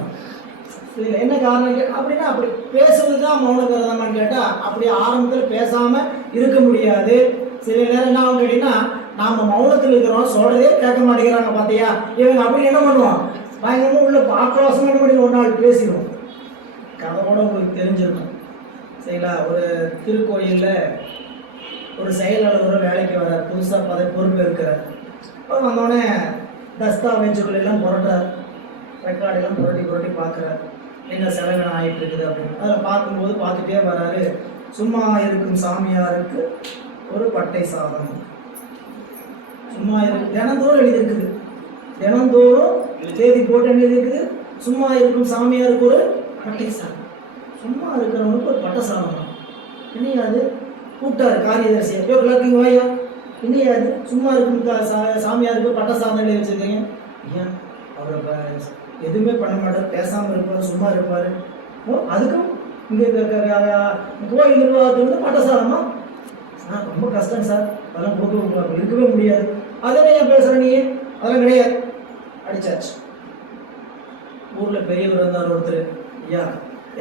சரிங்களா? என்ன காரணம் அப்படின்னா, அப்படி பேசுவது தான் மௌன விரதமான்னு கேட்டால், அப்படி ஆரம்பத்தில் பேசாமல் இருக்க முடியாது. சில நேரம் என்ன ஆகும் கேட்டீங்கன்னா, நாம் மௌனத்தில் இருக்கிறோம், சொல்கிறதே கேட்க மாட்டேங்கிறாங்க பார்த்தியா இவங்க அப்படின்னு என்ன பண்ணுவோம்? பயங்கரமாக உள்ள ஆக்ரோஷமாக என்ன பண்ணி ஒரு நாள் பேசிடுவோம். கதையோட உங்களுக்கு தெரிஞ்சிருக்கும். சரிங்களா? ஒரு திருக்கோயிலில் ஒரு செயலாளர் வேலைக்கு வர்றார், புதுசாக பொறுப்பு இருக்கிறார். அப்போ வந்தோடனே தஸ்தாவேஜுகள் எல்லாம் புரட்டுறார், ரெக்கார்டெல்லாம் புரட்டி பார்க்குறாரு, என்ன செலவினம் ஆகிட்டு இருக்குது அப்படின்னு. அதில் பார்க்கும்போது பார்த்துட்டே வர்றாரு, சும்மா இருக்கும் சாமியாருக்கு ஒரு பட்டை சாதம். சும்மா இருக்கு தினந்தோறும் எழுதியிருக்குது, தினந்தோறும் தேதி போட்டு எழுதியிருக்குது, சும்மா இருக்கும் சாமியாருக்கு ஒரு பட்டை சாதம். சும்மா இருக்கிறவனுக்கு ஒரு பட்டை சாதம். என்னையாது கூப்பிட்டாரு காரியதர்சியை, எல்லாத்தையும் வாயா, என்னையாது சும்மா இருக்கும் சாமியாருக்கு பட்டை சாதம் எழுதி வச்சிருக்கீங்க. ஐயா அவர் எதுவுமே பண்ண மாட்டார், பேசாமல் இருப்பார், சும்மா இருப்பார். அதுக்கும் இங்கே கோயில் நிர்வாகத்துலேருந்து பட்டசாரமா ரொம்ப கஷ்டம் சார், அதெல்லாம் கொடுக்க இருக்கவே முடியாது. அதெல்லாம் ஏன் பேசுகிற நீ? அதெல்லாம் கிடையாது, அடிச்சாச்சு. ஊரில் பெரியவர் இருந்தார் ஒருத்தர், ஐயா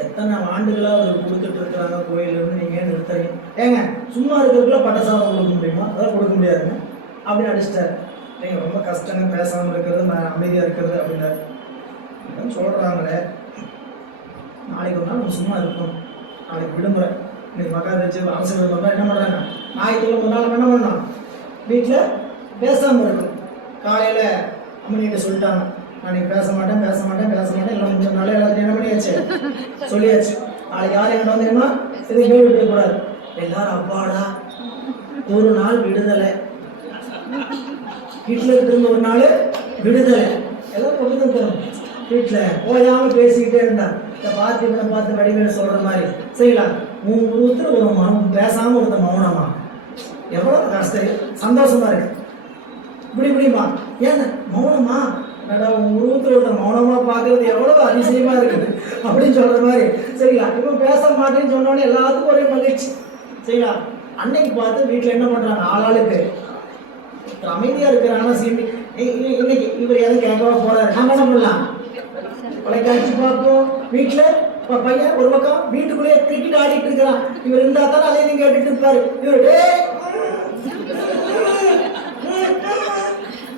எத்தனை ஆண்டுகளாக அவர் கொடுத்துட்டு இருக்கிறாங்க கோயிலிருந்து, நீங்கள் ஏன் நிறுத்துறீங்க? ஏங்க சும்மா இருக்கிறதுக்குள்ள பட்டசாரம் கொடுக்க முடியுமா? அதெல்லாம் கொடுக்க முடியாதுங்க அப்படின்னு அடிச்சிட்டார். நீங்கள் ரொம்ப கஷ்டங்க பேசாமல் இருக்கிறது, அமைதியாக இருக்கிறது அப்படின்னாரு. சொல்கிறாங்களே, நாளைக்கு ஒரு நாள் நம்ம சும்மா இருக்கணும், நாளைக்கு விடுமுறை, இன்னைக்கு மகா வச்சு அவசரம் பண்ணால் என்ன பண்ணுறாங்க, ஞாயிற்றுக்கிழமை ஒரு நாள் என்ன பண்ணணும், வீட்டில் பேசாமல் இருக்கும். காலையில் அம்மனிகிட்ட சொல்லிட்டாங்க, நாளைக்கு பேச மாட்டேன் இல்லை 5 நாள் எல்லாத்தையும் என்ன பண்ணியாச்சு சொல்லியாச்சு. நாளைக்கு யாரும் என்ன வந்தீங்கன்னா இது கேள்வி விடக்கூடாது. எல்லாரும் அப்பாடா ஒரு நாள் விடுதலை, வீட்டில் இருக்கிற ஒரு நாள் விடுதலை, எல்லாம் கொண்டு தரும். வீட்டில் போயாமல் பேசிக்கிட்டே இருந்தா இந்த பார்த்து வடிவேல் சொல்கிற மாதிரி செய்யலாம். ஒருத்தர் ஒரு மனம் பேசாமல் ஒருத்தர் மௌனமா, எவ்வளோ கஷ்டம், சந்தோஷமா இருக்கு. இப்படிமா ஏன் மௌனமா, என்னடா உருவத்தில் ஒருத்தர் மௌனமா பார்க்கறது எவ்வளவு அதிசயமா இருக்குது அப்படின்னு சொல்ற மாதிரி. சரிங்களா, இப்போ பேச மாட்டேன்னு சொன்னோன்னே எல்லாத்துக்கும் ஒரே மகிழ்ச்சி. சரிங்களா, அன்னைக்கு பார்த்து வீட்டில் என்ன பண்றாங்க, ஆளாளுக்கு அமைதியா இருக்கிறாங்க. இன்னைக்கு இவர் எதுவும் கேட்கவா போறாரு, நம்ம என்ன பண்ணலாம், தொலைக்காட்சி பார்ப்போம். வீட்டில் பையன் ஒரு பக்கம் வீட்டுக்குள்ளேயே கிரிக்கெட் ஆடிட்டு இருக்கிறான், இவர் இருந்தா தானே அதையும் கேட்டுட்டு இருப்பாரு. இவர்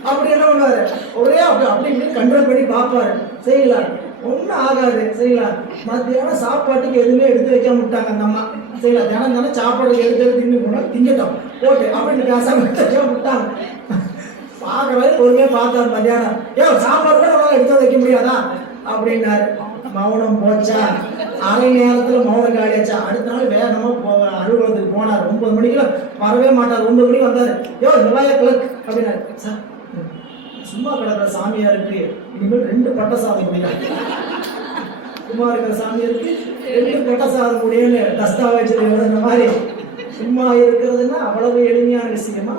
அப்படி என்ன பண்ணுவாரு, ஒரே அப்படி கண்ட்ரோல் பண்ணி பார்ப்பாரு. சரிங்களா, ஒன்றும் ஆகாது. சரிங்களா, மத்தியானம் சாப்பாட்டுக்கு எதுவுமே எடுத்து வைக்க விட்டாங்க அந்த அம்மா. சரிங்களா, தினம் சாப்பாடு எடுத்து தின்னு போனால் திங்கட்டும் போட்டு அப்படின்னு பேசாம வைக்க விட்டாங்க. பார்க்கறது ஒருமே பார்த்தாரு. மத்தியானம் சாப்பாடு கூட நம்மளால எடுத்து வைக்க முடியாதா அப்படின்னாரு. மௌனம் போச்சா, அரை நேரத்தில் மௌனம் காலியாச்சா. அடுத்த நாள் வேகமாக அலுவலகத்துக்கு போனார். 9 மணிக்கெல்லாம் வரவே மாட்டார். 9 மணிக்கு வந்தார். நிவாய கிழக்கு அப்படின்னாரு. சார் சும்மா கிடக்கிற சாமியாருக்கு இனிமேல் 2 பட்டசாதம் முடியாது, சும்மா இருக்கிற சாமியாருக்கு 2 பட்டசாதம் முடியும்னு தஸ்தாவேஜ் எழுதுன மாதிரி. சும்மா இருக்கிறதுன்னா அவ்வளவு எளிமையான விஷயமா,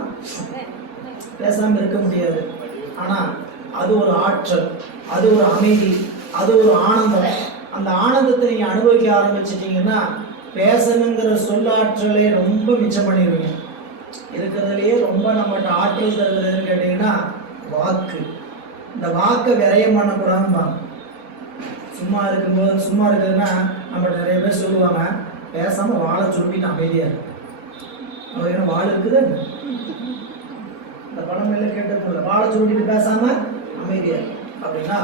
பேசாமல் இருக்க முடியாது. ஆனால் அது ஒரு ஆற்றல், அது ஒரு அமைதி, அது ஒரு ஆனந்தம். அந்த ஆனந்தத்தை நீங்கள் அனுபவிக்க ஆரம்பிச்சிட்டிங்கன்னா பேசணுங்கிற சொல்லாற்றலை ரொம்ப மிச்சம் பண்ணிடுவீங்க. இருக்கிறதுலையே ரொம்ப நம்மகிட்ட ஆற்றல் தருவதுன்னு கேட்டிங்கன்னா வாக்கு. இந்த வாக்கை விரயம் பண்ணக்கூடாதும்பாங்க. சும்மா இருக்கிறதுனா நம்மகிட்ட நிறைய பேர் சொல்லுவாங்க, பேசாமல் வாழை சுருட்டிட்டு அமைதியாக இருக்கு. அவருக்கு வாழை இருக்குது, இந்த பழமொழியில கேட்டதில்ல, வாழை சுருட்டிட்டு பேசாம அமைதியாக அப்படின்னா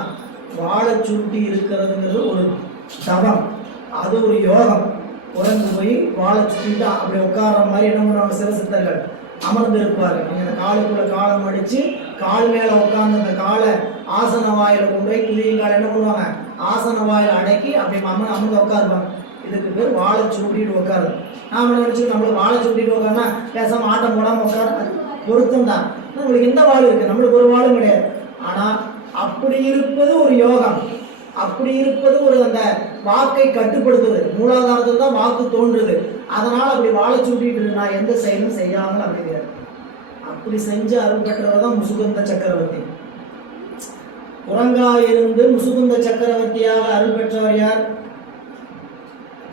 வாழை சுருட்டி இருக்கிறதுங்கிறது ஒரு தவம், அது ஒரு யோகம். குறைந்து போய் வாழை சுட்டிட்டு அப்படி உட்கார்ற மாதிரி என்ன பண்ணுவாங்க, சிவசித்தர்கள் அமர்ந்து இருப்பாரு. அந்த காலுக்குள்ள காலம் அடிச்சு கால் மேல உட்கார்ந்து அந்த காலை ஆசன வாயில கொண்டு போய் கிளிங்கால் என்ன பண்ணுவாங்க, ஆசன வாயில அடக்கி அப்படி அமர்ந்து உட்காருவாங்க. இதுக்கு பேர் வாழை சுருட்டிட்டு உட்காரு. நாம நினைச்சு நம்மளுக்கு வாழை சுருட்டிட்டு உட்காருனா பேசாம ஆட்டம் போடாம உட்காரு, பொருத்தம் தான். நம்மளுக்கு எந்த வாழ் இருக்கு, நம்மளுக்கு ஒரு வாழும் கிடையாது. ஆனா அப்படி இருப்பது ஒரு யோகம், அப்படி இருப்பது ஒரு அந்த வாக்கை கட்டுப்படுத்துவது. மூலாதாரத்தில் தான் வாக்கு தோன்றுது. அதனால அப்படி வாழை சுட்டிட்டு நான் எந்த செயலும் செய்யாமல் அப்படிங்கிற அப்படி செஞ்சு அருள் பெற்றவர் தான் முசுகுந்த சக்கரவர்த்தி. குரங்கா இருந்து முசுகுந்த சக்கரவர்த்தியாக அருள் பெற்றவர் யார்?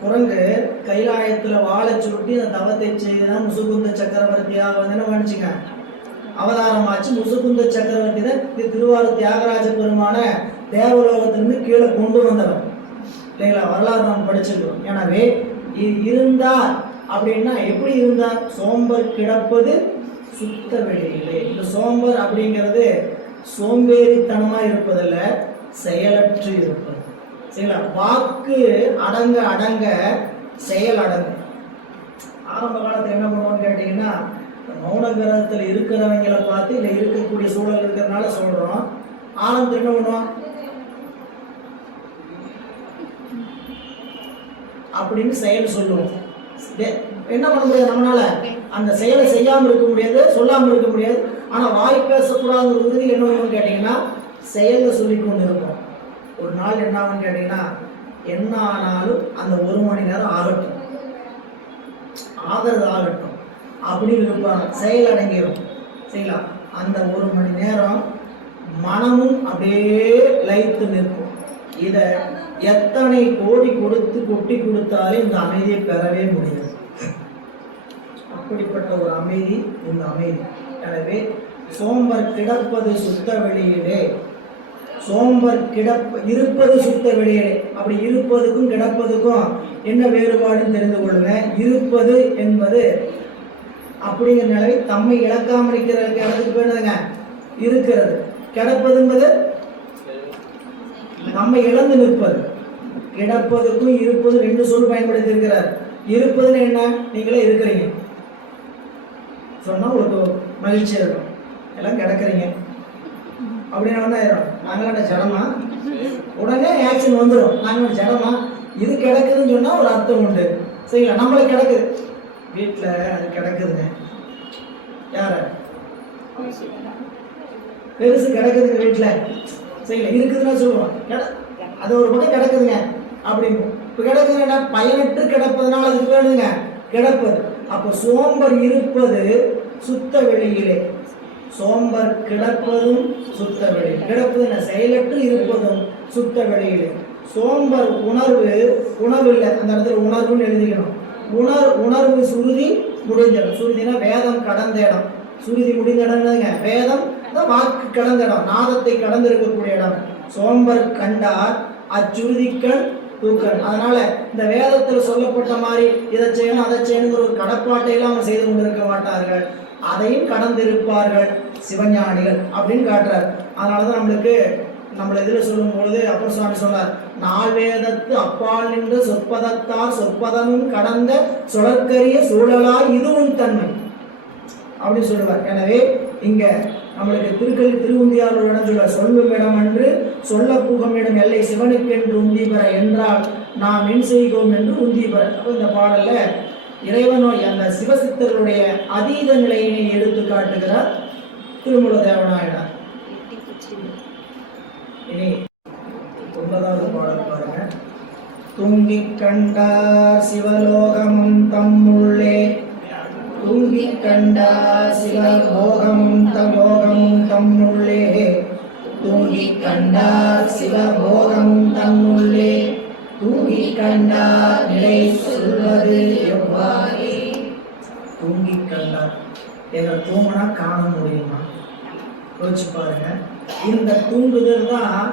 குரங்கு கைலாயத்துல வாழை சுட்டி அந்த தவத்தை செய்துதான் முசுகுந்த சக்கரவர்த்தியாக வந்து என்ன பண்ணிச்சுங்க, அவதாரமாச்சு. முசுகுந்த சக்கரவர்த்தி தான் திருவாரூர் தியாகராஜ பெருமான தேவலோகத்திலிருந்து கீழே கொண்டு வந்தவர் இல்லைங்களா, வரலாறு நாம் படிச்சிருக்கோம். எனவே இருந்தார் அப்படின்னா எப்படி இருந்தார், சோம்பர் கிடப்பது சுத்த வெளியிலே. இந்த சோம்பர் அப்படிங்கிறது சோம்பேறித்தனமா இருப்பதில்ல, செயலற்று இருப்பது. சரிங்களா, வாக்கு அடங்க அடங்க செயல் அடங்கு. ஆரம்ப காலத்தில் என்ன பண்ணுவோம்னு கேட்டீங்கன்னா, மௌன கிரகத்தில் இருக்கிறவங்களை பார்த்து இல்லை இருக்கக்கூடிய சூழல் இருக்கிறதுனால சொல்றோம். ஆனந்தத்தில் என்ன பண்ணுவோம் அப்படின்னு செயல் சொல்லுவோம். என்ன பண்ண முடியாது நம்மளால, அந்த செயலை செய்யாமல் இருக்க முடியாது, சொல்லாமல் இருக்க முடியாது. ஆனால் வாய் பேசக்கூடாத உறுதியில் என்ன பண்ணுவோம்னு கேட்டிங்கன்னா செயலை சொல்லி கொண்டு இருப்போம். ஒரு நாள் என்ன ஆகும்னு கேட்டிங்கன்னா, என்ன ஆனாலும் அந்த 1 மணி நேரம் ஆகட்டும், ஆகட்டும் அப்படின்னு இருப்பாங்க, செயல் அடங்கிடும். சரிங்களா, அந்த 1 மணி நேரம் மனமும் அப்படியே லயித்து நிற்கும். இத எத்தனை கோடி கொடுத்து கொட்டி கொடுத்தாலும் இந்த அமைதியை பெறவே முடியாது. அப்படிப்பட்ட ஒரு அமைதி இந்த அமைதி. எனவே சோம்பர் கிடப்பது சுத்த வெளியிலே, சோம்பர் இருப்பது சுத்த வெளியிலே. அப்படி இருப்பதுக்கும் கிடப்பதுக்கும் என்ன வேறுபாடுன்னு தெரிந்து கொள்ளுங்க. இருப்பது என்பது அப்படிங்கிற நிலை தம்மை இழக்காமல் இருக்கிற இடத்துக்கு போயிடுதுங்க இருக்கிறது. கிடப்பது என்பது நம்மை இழந்து நிற்பது. கிடப்பதுக்கும் இருப்பது ரெண்டு சொல் பயன்படுத்தி இருக்கிறார். இருப்பதுன்னு என்ன, நீங்களே இருக்கிறீங்க சொன்னா உங்களுக்கு மகிழ்ச்சியா இருக்கும். எல்லாம் கிடக்குறீங்க அப்படின்னு ஆயிரும். நாங்களாம் ஜடமா, உடனே ஆக்ஷன் வந்துடும். நாங்கள் ஜடமா, இது கிடக்குதுன்னு சொன்னா ஒரு அர்த்தம் உண்டு. சரிங்களா? நம்மளே கிடக்குது வீட்டுல, அது கிடக்குதுங்க. யார பெருசு கிடக்குதுங்க வீட்டுல. சரிங்களா? இருக்குதுன்னா சொல்லுவோம், அது ஒரு பக்கம் கிடக்குதுங்க அப்படின்னு. இப்ப கிடக்குதுன்னா பயனற்று கிடப்பதுனால அதுக்கு வேணுங்க கிடப்பது. அப்போ சோம்பர் இருப்பது சுத்த வெளியிலே, சோம்பர் கிடப்பதும் சுத்த வெளி. கிடப்பது செயலற்று இருப்பதும் சுத்த வெளியிலே. சோம்பர் உணர்வு இல்லை, அந்த இடத்துல உணர்வுன்னு எழுதிக்கணும். உணர்வு சுருதி முடிந்த இடம். சுருதினா வேதம் கடந்த இடம். சுருதி முடிந்த இடம்ங்க வேதம், வாக்கு கடந்த இடம், நாதத்தை கடந்து இருக்கக்கூடிய இடம். சோம்பர் கண்டார் அச்சுருதிக்கண் தூக்கன். அதனால இந்த வேதத்தில் சொல்லப்பட்ட மாதிரி இதை செய்யணும் அதை செய்யணுங்கிற ஒரு கடப்பாட்டையெல்லாம் அவங்க செய்து கொண்டிருக்க மாட்டார்கள். அதையும் கடந்திருப்பார்கள் சிவஞானிகள் அப்படின்னு காட்டுறார். அதனாலதான் நம்மள இதில் சொல்லும் பொழுது அப்பர் சுவாமி சொன்னார், நால்வேதத்து அப்பால் நின்று சொற்பதத்தார் சொற்பதமும் கடந்த சுழற்கரிய சூழலாய் இதுவும் தன்மை அப்படின்னு சொல்லுவார். எனவே இங்க நம்மளுக்கு திருவுந்தியார் ஒரு இடம் சொல்லுவார், சொல்லும் இடம் என்று சொல்ல புகும் இடம் எல்லை சிவனுக்கு என்று உந்தி பெற என்றால் நாம் என் செய்வோம் என்று உந்தி பெற. அப்போ இந்த பாடல்ல இறைவனோய் அந்த சிவசித்தர்களுடைய அதீத நிலையினை எடுத்து காட்டுகிறார் திருமூல தேவநாயனார். இனி 9வது பாடல் பாருங்க. தூங்கி கண்டார் சிவலோகமும் தம்முள்ளே, தூங்கி கண்டார் சிவபோகமும் தம்முள்ளே, தூங்கி கண்டார் சிவபோகமும் தம்முள்ளே, தூங்கி கண்டார் நிலை சொல்வது எவ்வாறே. தூங்கி கண்டார், எங்களை தூங்கினா காண முடியுமா? யோசிச்சு பாருங்க. இந்த தூங்குதல் தான்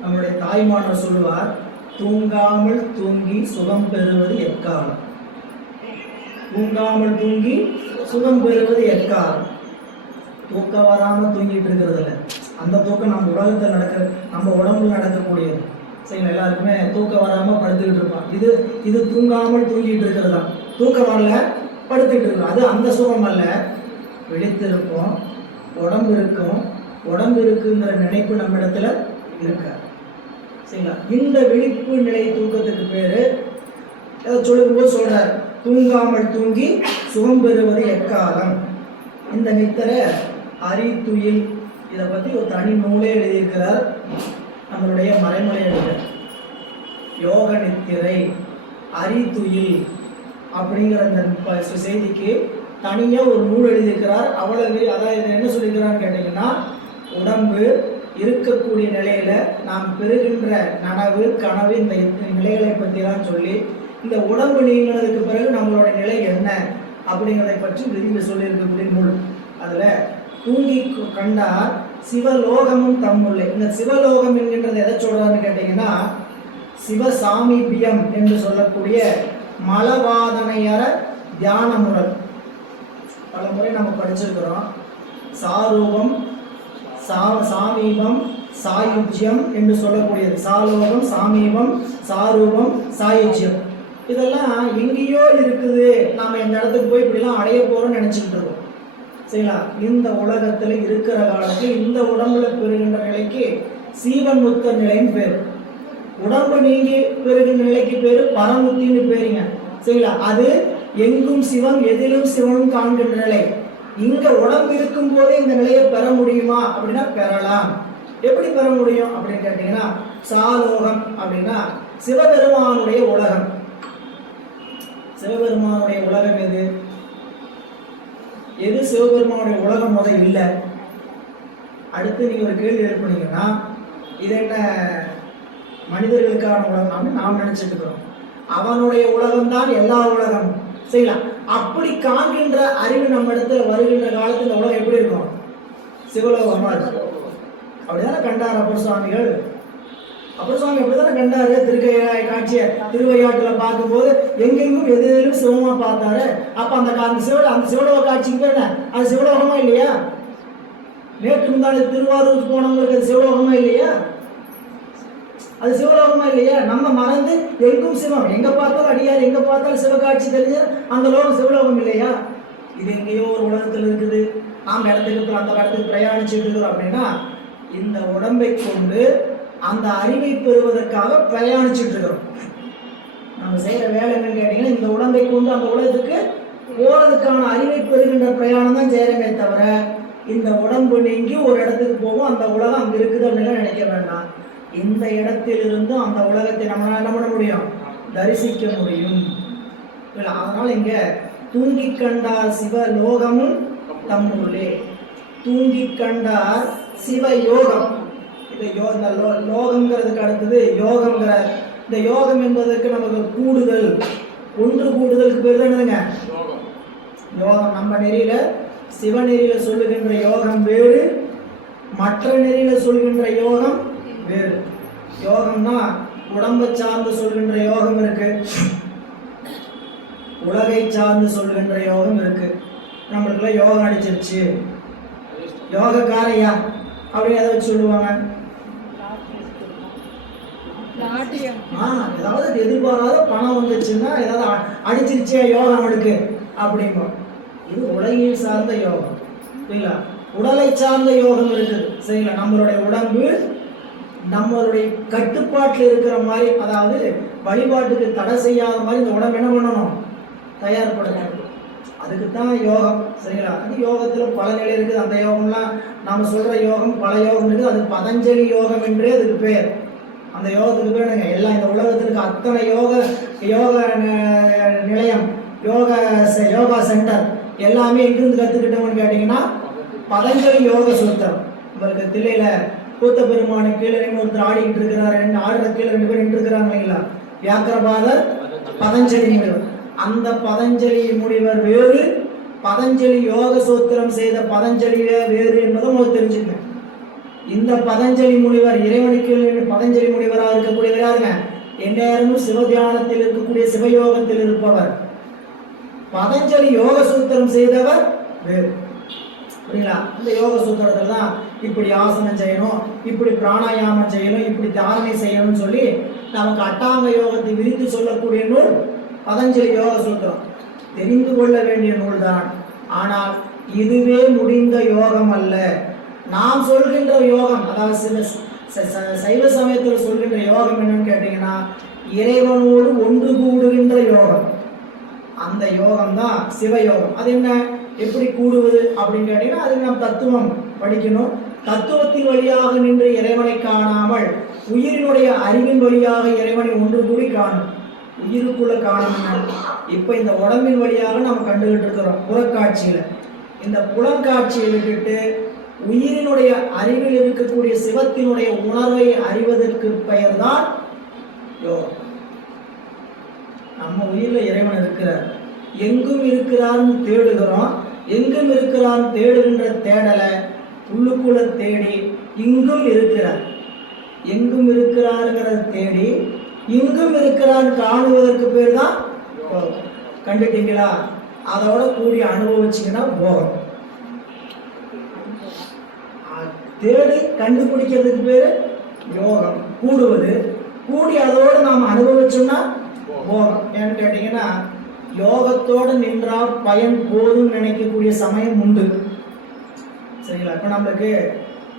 நம்முடைய தாய்மானவர் சொல்லுவார், தூங்காமல் தூங்கி சுகம் பெறுவது எக்காலம். தூங்காமல் தூங்கி சுகம் பெறுவது எக்காலம். தூக்கம் வராம தூங்கிட்டு இருக்கிறது இல்லை, அந்த தூக்கம் நம்ம உலகத்தில் நம்ம உடம்புல நடக்கக்கூடியது. சரிங்களா? எல்லாருக்குமே தூக்கம் வராம படுத்துக்கிட்டு இருப்பான். இது தூங்காமல் தூங்கிட்டு இருக்கிறது தான். தூக்கம் வரல படுத்துக்கிட்டு இருக்கோம், அது அந்த சுகம் அல்ல. விழித்திருப்போம், உடம்பு இருக்கும், உடம்பு இருக்குங்கிற நினைப்பு நம்ம இடத்துல இருக்க. சரிங்களா? இந்த விழிப்பு நிலை தூக்கத்துக்கு பேரு சொல்லும்போது சொல்றார், தூங்காமல் தூங்கி சுகம் பெறுவது எக்காலம். இந்த நித்தரை அறித்துயில் இதை பத்தி ஒரு தனி நூலே எழுதியிருக்கிறார் நம்மளுடைய மறைமலை எழுதர். யோக நித்திரை அறித்துயில் அப்படிங்கிற அந்த செய்திக்கு தனியா ஒரு நூல் எழுதியிருக்கிறார். அவ்வளவு அதாவது என்ன சொல்லியிருக்கிறான்னு கேட்டீங்கன்னா, உடம்பு இருக்கக்கூடிய நிலையில நாம் பெறுகின்ற கனவு இந்த நிலைகளை பற்றிலாம் சொல்லி, இந்த உடம்பு நீங்கினதுக்கு பிறகு நம்மளோட நிலை என்ன அப்படிங்கிறதை பற்றி விரிவு சொல்லியிருக்கக்கூடிய நூல். அதுல தூங்கி கண்டார் சிவலோகமும் தம்முள்ளே. இந்த சிவலோகம் என்கின்றது எதை சொல்றாருன்னு கேட்டீங்கன்னா, சிவசாமீபியம் என்று சொல்லக்கூடிய மலவாதனையற தியான முறை. பல முறை நம்ம படிச்சிருக்கிறோம். சாரூபம், சாமீபம், சாயுஜ்யம் என்று சொல்லக்கூடியது. சாலோகம், சாமீபம், சாரூபம், சாயுஜ்யம் இதெல்லாம் எங்கேயோ இருக்குது. நாம இந்த இடத்துக்கு போய் இப்படிலாம் அடைய போறோம்னு நினைச்சுட்டு இருக்கோம். சரிங்களா? இந்த உலகத்துல இருக்கிற காலத்தில் இந்த உடம்புல பெறுகின்ற நிலைக்கு சீவன் முத்த நிலைன்னு பேரு. உடம்பு நீங்கி பெறுகின்ற நிலைக்கு பேரு பரமுத்தின்னு பேருங்க. சரிங்களா? அது எங்கும் சிவம் எதிலும் சிவனும் காண்கின்ற நிலை. இங்க உடம்பு இருக்கும் போதே இந்த நிலையை பெற முடியுமா அப்படின்னா பெறலாம். எப்படி பெற முடியும் அப்படின்னு கேட்டீங்கன்னா, சாலோகம் அப்படின்னா சிவபெருமானுடைய உலகம். சிவபெருமானுடைய உலகம் எது சிவபெருமானுடைய உலகம் முதல் இல்லை. அடுத்து நீங்க ஒரு கேள்வி எழுப்புனீங்கன்னா இது என்ன மனிதர்களுக்கான உலகம் நாம் நினைச்சிட்டு இருக்கிறோம். அவனுடைய உலகம் தான் எல்லா உலகமும் செய்யலாம். அப்படி காண்கின்ற அறிவு நம்ம இடத்துல வருகின்ற காலத்தில் இந்த உலகம் எப்படி இருக்கும்? சிவலோகமா இருக்கும். அப்படிதானே கண்டார் அப்பர் சுவாமிகள். அப்பர் சுவாமி அப்படிதானே கண்டாரு. திருக்கையாய காட்சியை திருவையாட்டுல பார்க்கும்போது எங்கெங்கும் எதிலும் சிவமா பார்த்தாரு. அப்ப அந்த சிவலோக காட்சிக்கு பேர் என்ன? அது சிவலோகமா இல்லையா? நேற்று முந்தாண்டு திருவாரூருக்கு போனவங்களுக்கு அது சிவலோகமா இல்லையா? அது சிவலோகமா இல்லையா? நம்ம மறந்து எங்கும் சிவம், எங்க பார்த்தாலும் அடியார், எங்க பார்த்தாலும் சிவகாட்சி தெரிஞ்ச அந்த லோகம் சிவலோகம் இல்லையா? இது எங்கேயோ ஒரு உலகத்தில் இருக்குது. நாம் இடத்துக்கு அந்த இடத்துக்கு பிரயாணிச்சுட்டு இருக்கிறோம் அப்படின்னா இந்த உடம்பை கொண்டு அந்த அறிவை பெறுவதற்காக பிரயாணிச்சுட்டு இருக்கிறோம். நம்ம செய்யற வேலை என்னன்னு கேட்டீங்கன்னா இந்த உடம்பை கொண்டு அந்த உலகத்துக்கு போறதுக்கான அறிவை பெறுகின்ற பிரயாணம் தான் செய்யறமே தவிர இந்த உடம்பு நீங்கி ஒரு இடத்துக்கு போவோம் அந்த உலகம் அங்க இருக்குது அப்படின்னு நினைக்க வேண்டாம். இந்த இடத்திலிருந்து அந்த உலகத்தை நம்மளால என்ன பண்ண முடியும்? தரிசிக்க முடியும். அதனால இங்க தூங்கி கண்டார் சிவலோகமும் தம்முள்ளே. தூங்கி கண்டார் சிவ யோகம். இந்த லோகம்ங்கிறதுக்கு அடுத்தது யோகம்ங்கிற. இந்த யோகம் என்பதற்கு நமக்கு கூடுதல், ஒன்று கூடுதலுக்கு பேர் தான் என்னதுங்க? யோகம். நம்ம நெறியில சிவநெறியில சொல்லுகின்ற யோகம் வேறு, மற்ற நெறியில சொல்கின்ற யோகம் வேறு. யோகம்னா உடம்பை சார்ந்து சொல்கின்ற யோகம் இருக்கு, உலகை சார்ந்து சொல்கின்ற யோகம் இருக்கு. நம்மளுக்குள்ள யோகம் அடிச்சிருச்சு, யோகக்காரையா அப்படின்னு எதை வச்சு சொல்லுவாங்க? ஏதாவது எதிர்பாராத பணம் வந்துச்சுன்னா ஏதாவது அடிச்சிருச்சே யோகம் அவனுக்கு அப்படிம்போம். இது உலகில் சார்ந்த யோகம் சரிங்களா? உடலை சார்ந்த யோகம் இருக்குது சரிங்களா? நம்மளுடைய உடம்பு நம்மளுடைய கட்டுப்பாட்டில் இருக்கிற மாதிரி, அதாவது வழிபாட்டுக்கு தடை செய்யாத மாதிரி இந்த உடம்பு என்ன பண்ணணும்? தயார்படுத்தணும். அதுக்கு தான் யோகம் சரிங்களா? அது யோகத்தில் பல நிலை இருக்குது. அந்த யோகம்லாம் நாம் சொல்கிற யோகம் பல யோகம் இருக்குது. அது பதஞ்சலி யோகம் என்றே அதுக்கு பேர். அந்த யோகத்துக்கு பேர் என்னங்க? எல்லாம் இந்த உலகத்திற்கு அத்தனை யோக நிலையம், யோகா சென்டர் எல்லாமே எங்கிருந்து கற்றுக்கிட்டோம்னு கேட்டிங்கன்னா பதஞ்சலி யோக சூத்திரம். உங்களுக்கு தில்லையில கூத்த பெருமான கீழே ஒருத்தர் ஆடிக்கிட்டு இருக்கிறார், ஆடுற கீழே 2 பேர் நின்று இருக்கிறாங்க இல்லைங்களா? வியாக்கிரபாதர், பதஞ்சலி முனிவர். அந்த பதஞ்சலி முனிவர் வேறு, பதஞ்சலி யோக சூத்திரம் செய்த பதஞ்சலி வேறு என்பதை உங்களுக்கு தெரிஞ்சுக்கங்க. இந்த பதஞ்சலி முனிவர் இறைவனுக்கு பதஞ்சலி முனிவராக இருக்கக்கூடியவர் யாருங்க? எந்நேரமும் சிவதியானத்தில் இருக்கக்கூடிய சிவயோகத்தில் இருப்பவர். பதஞ்சலி யோக சூத்திரம் செய்தவர் வேறு புரியுங்களா? இந்த யோக சூத்திரத்தில் தான் இப்படி ஆசனம் செய்யணும், இப்படி பிராணாயாமம் செய்யணும், இப்படி தாரணை செய்யணும்னு சொல்லி நமக்கு அட்டாங்க யோகத்தை விரித்து சொல்லக்கூடிய நூல் பதஞ்சலி யோக சூத்திரம். தெரிந்து கொள்ள வேண்டிய நூல் தான். ஆனால் இதுவே முடிந்த யோகம் அல்ல. நாம் சொல்கின்ற யோகம், அதாவது சைவ சமயத்தில் சொல்கின்ற யோகம் என்னன்னு கேட்டீங்கன்னா இறைவனோடு ஒன்று கூடுகின்ற யோகம். அந்த யோகம் தான் சிவயோகம். அது என்ன, எப்படி கூடுவது அப்படின்னு கேட்டீங்கன்னா அதுக்கு நாம் தத்துவம் படிக்கணும். தத்துவத்தின் வழியாக நின்று இறைவனை காணாமல் உயிரினுடைய அறிவின் வழியாக இறைவனை ஒன்று கூடி காணும். உயிருக்குள்ள காணணும். இப்போ இந்த உடம்பின் வழியாக நம்ம கண்டுகிட்டு இருக்கிறோம் புறக்காட்சியில. இந்த புலங்காட்சியை விட்டுட்டு உயிரினுடைய அறிவில் இருக்கக்கூடிய சிவத்தினுடைய உணர்வை அறிவதற்கு பெயர் தான் யோகம். நம்ம உயிர்ல இறைவன் இருக்கிறார், எங்கும் இருக்கிறார்னு தேடுகிறோம். எங்கும் இருக்கிறார் தேடுகின்ற தேடலை உள்ளுக்குள்ள தேடி இங்கும் இருக்கிறார், எங்கும் இருக்கிறாருங்கிறத தேடி இங்கும் இருக்கிறார் காணுவதற்கு பேர் தான் யோகம். கண்டுட்டீங்களா? அதோட கூடி அனுபவிச்சிங்கன்னா போகம். தேடி கண்டுபிடிக்கிறதுக்கு பேரு யோகம். கூடுவது, கூடி அதோடு நாம் அனுபவிச்சோம்னா போகம். ஏன்னு கேட்டீங்கன்னா யோகத்தோடு நின்றா பயன் போதும் நினைக்கக்கூடிய சமயம் உண்டு சரிங்களா? இப்போ நம்மளுக்கு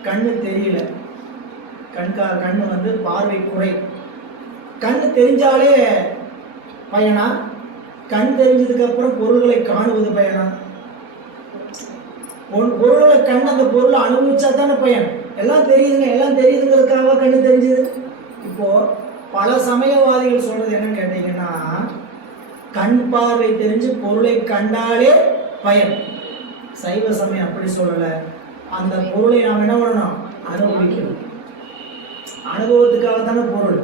கண்ணு தெரியல, கண்ணு வந்து பார்வை குறை. கண்ணு தெரிஞ்சாலே பயனா? கண் தெரிஞ்சதுக்கு அப்புறம் பொருள்களை காணுவது பயனா? பொருளை கண் அந்த பொருளை அனுபவிச்சா தானே பயன். எல்லாம் தெரியுதுங்க, எல்லாம் தெரியுதுங்கிறதுக்காக கண்ணு தெரிஞ்சுது. இப்போ பல சமயவாதிகள் சொல்றது என்னன்னு கேட்டீங்கன்னா கண் பார்வை தெரிஞ்சு பொருளை கண்டாலே பயன். சைவ சமயம் அப்படி சொல்லலை. அந்த பொருளை நாம் என்ன பண்ணணும்? அனுபவிக்கணும். அனுபவத்துக்காக தானே பொருள்.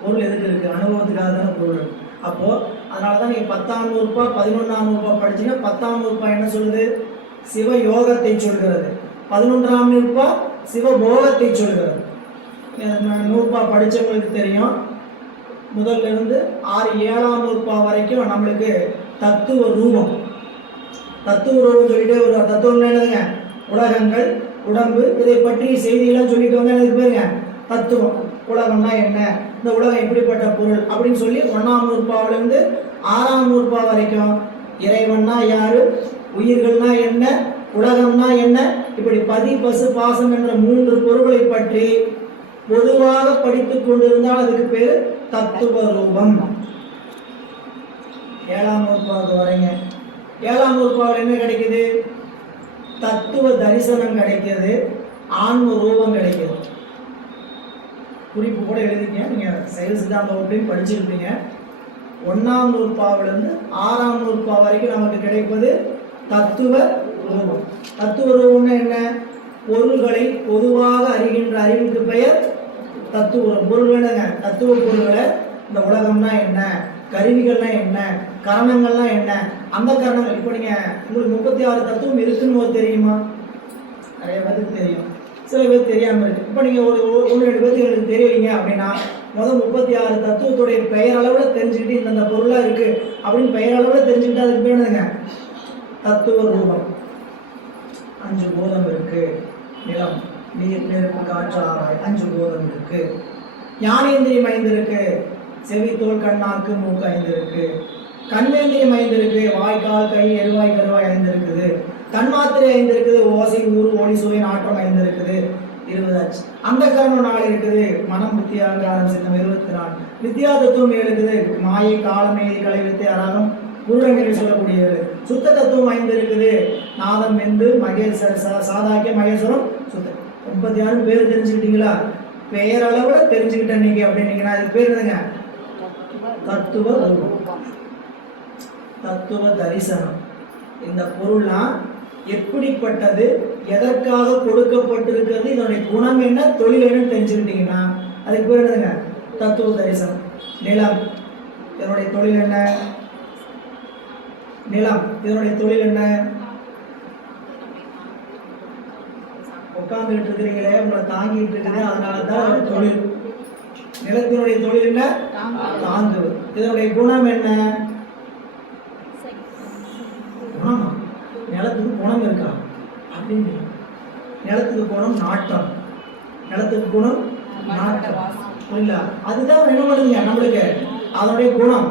பொருள் எதுக்கு இருக்கு? அனுபவத்துக்காக தானே பொருள். அப்போ அதனால தான் நீங்க 10ஆம் நூற்பா 11ஆம் நூற்பா படிச்சீங்கன்னா 10ஆம் நூற்பா என்ன சொல்லுது? சிவ யோகத்தை சொல்கிறது. 11ஆம் நூற்பா சிவபோகத்தை சொல்கிறது. நூற்பா படிச்சவங்களுக்கு தெரியும். முதல்ல இருந்து 6 7ஆம் நூற்பா வரைக்கும் நம்மளுக்கு தத்துவ ரூபம். தத்துவ ரூபம் சொல்லிட்டு ஒரு தத்துவம் என்னதுங்க? உலகங்கள், உடம்பு, இதை பற்றி செய்தியெல்லாம் சொல்லிட்டு வந்து எனக்கு பேருங்க தத்துவம். உலகம்னா என்ன, இந்த உலகம் எப்படிப்பட்ட பொருள் அப்படின்னு சொல்லி 1ஆம் நூற்பாவிலிருந்து 6ஆம் நூற்பா வரைக்கும் இறைவன்னா யாரு, உயிர்கள்னா என்ன, உலகம்னா என்ன, இப்படி பதி பசு பாசம் என்ற 3 பொருள்களை பற்றி பொதுவாக படித்துக் கொண்டிருந்தால் அதுக்கு பேரு தத்துவ ரூபம். 7ஆம் நூற்பாவுக்கு வரீங்க. 7ஆம் நூற்பாவில் என்ன கிடைக்குது? தத்துவ தரிசனம் கிடைக்கிறது, ஆன்ம ரூபம் கிடைக்கிறது. குறிப்பு கூட எழுதிக்க, நீங்க சைவ சித்தாந்த வகுப்பையும் படிச்சிருப்பீங்க. 1ஆம் நூற்பாவிலிருந்து 6ஆம் நூற்பா வரைக்கும் நமக்கு கிடைப்பது தத்துவ ரூபம். தத்துவ ரூபம்னா என்ன? பொருள்களை பொதுவாக அறிகின்ற அறிவுக்கு பெயர் தத்துவம். பொருள் என்னங்க? தத்துவ பொருள்களை, இந்த உலகம்னா என்ன, கருவிகள்னா என்ன, கரணங்கள்லாம் என்ன, அந்த கரணங்கள். இப்போ நீங்க உங்களுக்கு 36 தத்துவம் இருக்குன்னு தெரியுமா? நிறைய பேருக்கு தெரியும், சில பேர் தெரியாம இருக்கு. இப்போ நீங்க ஒரு 1-2 பேருக்கு எனக்கு தெரியலீங்க அப்படின்னா முதல் 36 தத்துவத்துடைய பெயர் அளவில் தெரிஞ்சுக்கிட்டு இந்த பொருளா இருக்கு அப்படின்னு பெயர் அளவில் தெரிஞ்சுக்கிட்டு அதுக்கு பேர் என்னங்க? தத்துவ ரூபம். 5 பூதம் இருக்கு. நிலம், நீர், நெருப்பு, காற்று, ஆராய், 5 பூதம் இருக்கு. ஞானேந்திரியம் 5 இருக்கு. செவி, தோல், கண், நாக்கு, மூக்கு 5 இருக்கு. கண்மேந்திரியம் 5 இருக்கு. வாய்க்கால், கை, எருவாய், கருவாய் 5 இருக்குது. தன்மாத்திரை 5 இருக்குது. ஓசை, ஊறு, ஒளி, சுவை, நாற்றம் 5 இருக்குது. 20 ஆச்சு. அந்த கரணம் 4 இருக்குது. மனம், புத்தி, அகங்காரம், சித்தம் 24. வித்யா தத்துவம் 7 இருக்குது. மாயை, காலம், மேதி, கலை, வித்தை, அராகம், பூரணிகள் சொல்லக்கூடியது. சுத்த தத்துவம் 5 இருக்குது. நாதம், வெந்து, சாதாக்கிய, மகேஸ்வரம், சுத்தம். 36 பேர் தெரிஞ்சுக்கிட்டீங்களா? பெயரளவுல தெரிஞ்சுக்கிட்டேன் நீங்க அப்படின்னீங்கன்னா அதுக்கு பேர் என்னங்க? தத்துவ ரூபம், தத்துவ தரிசனம். இந்த பொருள்லாம் எப்படிப்பட்டது, எதற்காக கொடுக்கப்பட்டிருக்கிறது, இதனுடைய குணம் என்ன, தொழில் என்னன்னு தெரிஞ்சுக்கிட்டீங்கன்னா அதுக்கு பேர் என்னதுங்க? தத்துவ தரிசனம். நிலம், இதனுடைய தொழில் என்ன? நிலம், இதனுடைய தொழில் என்ன? உட்கார்ந்துட்டு இருக்கிறீங்களே, உங்களை தாங்கிட்டு இருக்குது, அதனாலதான் தொழில். நிலத்தினுடைய தொழில் என்ன? தாங்குவது. இதனுடைய குணம் என்ன? குணமா? நிலத்துக்கு குணம் இருக்கா அப்படின்னு? நிலத்துக்கு குணம் நாட்டம். நிலத்துக்கு குணம் நாட்டம் இல்ல, அதுதான் என்ன பண்ணுங்க நம்மளுக்கு அதனுடைய குணம்.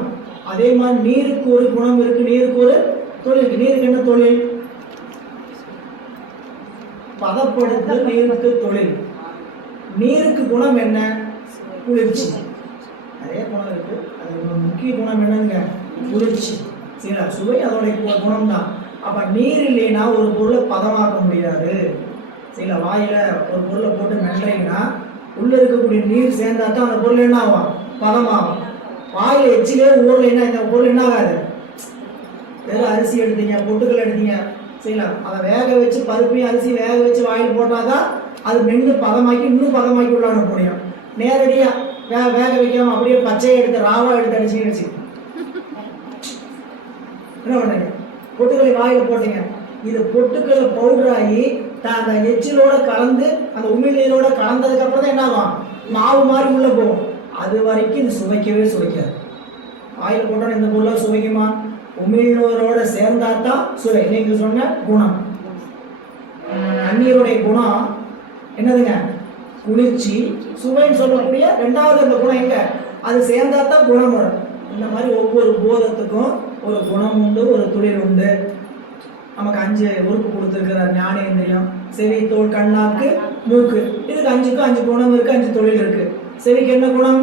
அதே மாதிரி நீருக்கு ஒரு குணம் இருக்கு, நீருக்கு ஒரு தொழில் இருக்கு. நீருக்கு என்ன தொழில்? பதப்படுத்தல் நீருக்கு தொழில். நீருக்கு குணம் என்ன? குளிர்ச்சி. நிறைய குணம் இருக்கு, அது முக்கிய குணம் என்னங்க? குளிர்ச்சி. சரிங்களா? சுவை அதோடைய குணம் தான். அப்ப நீர் இல்லைன்னா ஒரு பொருளை பதமாக்க முடியாது. சரிங்களா? வாயில ஒரு பொருளை போட்டு மெல்றீங்கன்னா உள்ள இருக்கக்கூடிய நீர் சேர்ந்தா தான் அந்த பொருள் என்ன ஆகும்? பதமாகும். வாயில எச்சிலே ஊர்லைன்னா இந்த பொருள் என்ன ஆகாது? வெறும் அரிசி எடுத்தீங்க, பொட்டுக்கள் எடுத்தீங்க, சரிங்களா? அதை வேக வச்சு, பருப்பையும் அரிசி வேக வச்சு வாயில் போட்டாதான் அது மென்று பதமாக்கி இன்னும் பதமாக்கி உள்ள அனுப்ப முடியும். நேரடியா வேக வைக்காம அப்படியே பச்சையை எடுத்து ராவா எடுத்து அடிச்சு என்ன பண்ணீங்க? பொட்டுக்களை வாயில போட்டீங்க. இது பொட்டுக்களை பவுடர் ஆகி அந்த எச்சிலோட கலந்து அந்த உமிழ்நீரோட கலந்ததுக்கு அப்புறம் தான் என்ன ஆகும்? மாவு மாதிரி உள்ள போகும். அது வரைக்கும் இது சுவைக்கவே சுவைக்காது. வாயில போட்டோன்னா இந்த பொருளை சுவைக்குமா? உமிழ்நீரோட சேர்ந்தாதான் சுவை. நீங்க சொன்ன குணம். தண்ணீருடைய குணம் என்னதுங்க? குளிர்ச்சி. சுவைன்னு சொல்லக்கூடிய 2வது அந்த குணம் எங்க? அது சேர்ந்தாதான் குணம் வரும். இந்த மாதிரி ஒவ்வொரு போதத்துக்கும் ஒரு குணம் உண்டு, ஒரு தொழில் உண்டு. நமக்கு 5 உறுப்பு கொடுத்துருக்கிறார். ஞானேந்திரியம், செவி, தோல், கண்ணாக்கு, மூக்கு. இதுக்கு 5க்கும் 5 குணம் இருக்கு, 5 தொழில் இருக்கு. செவிக்கு என்ன குணம்?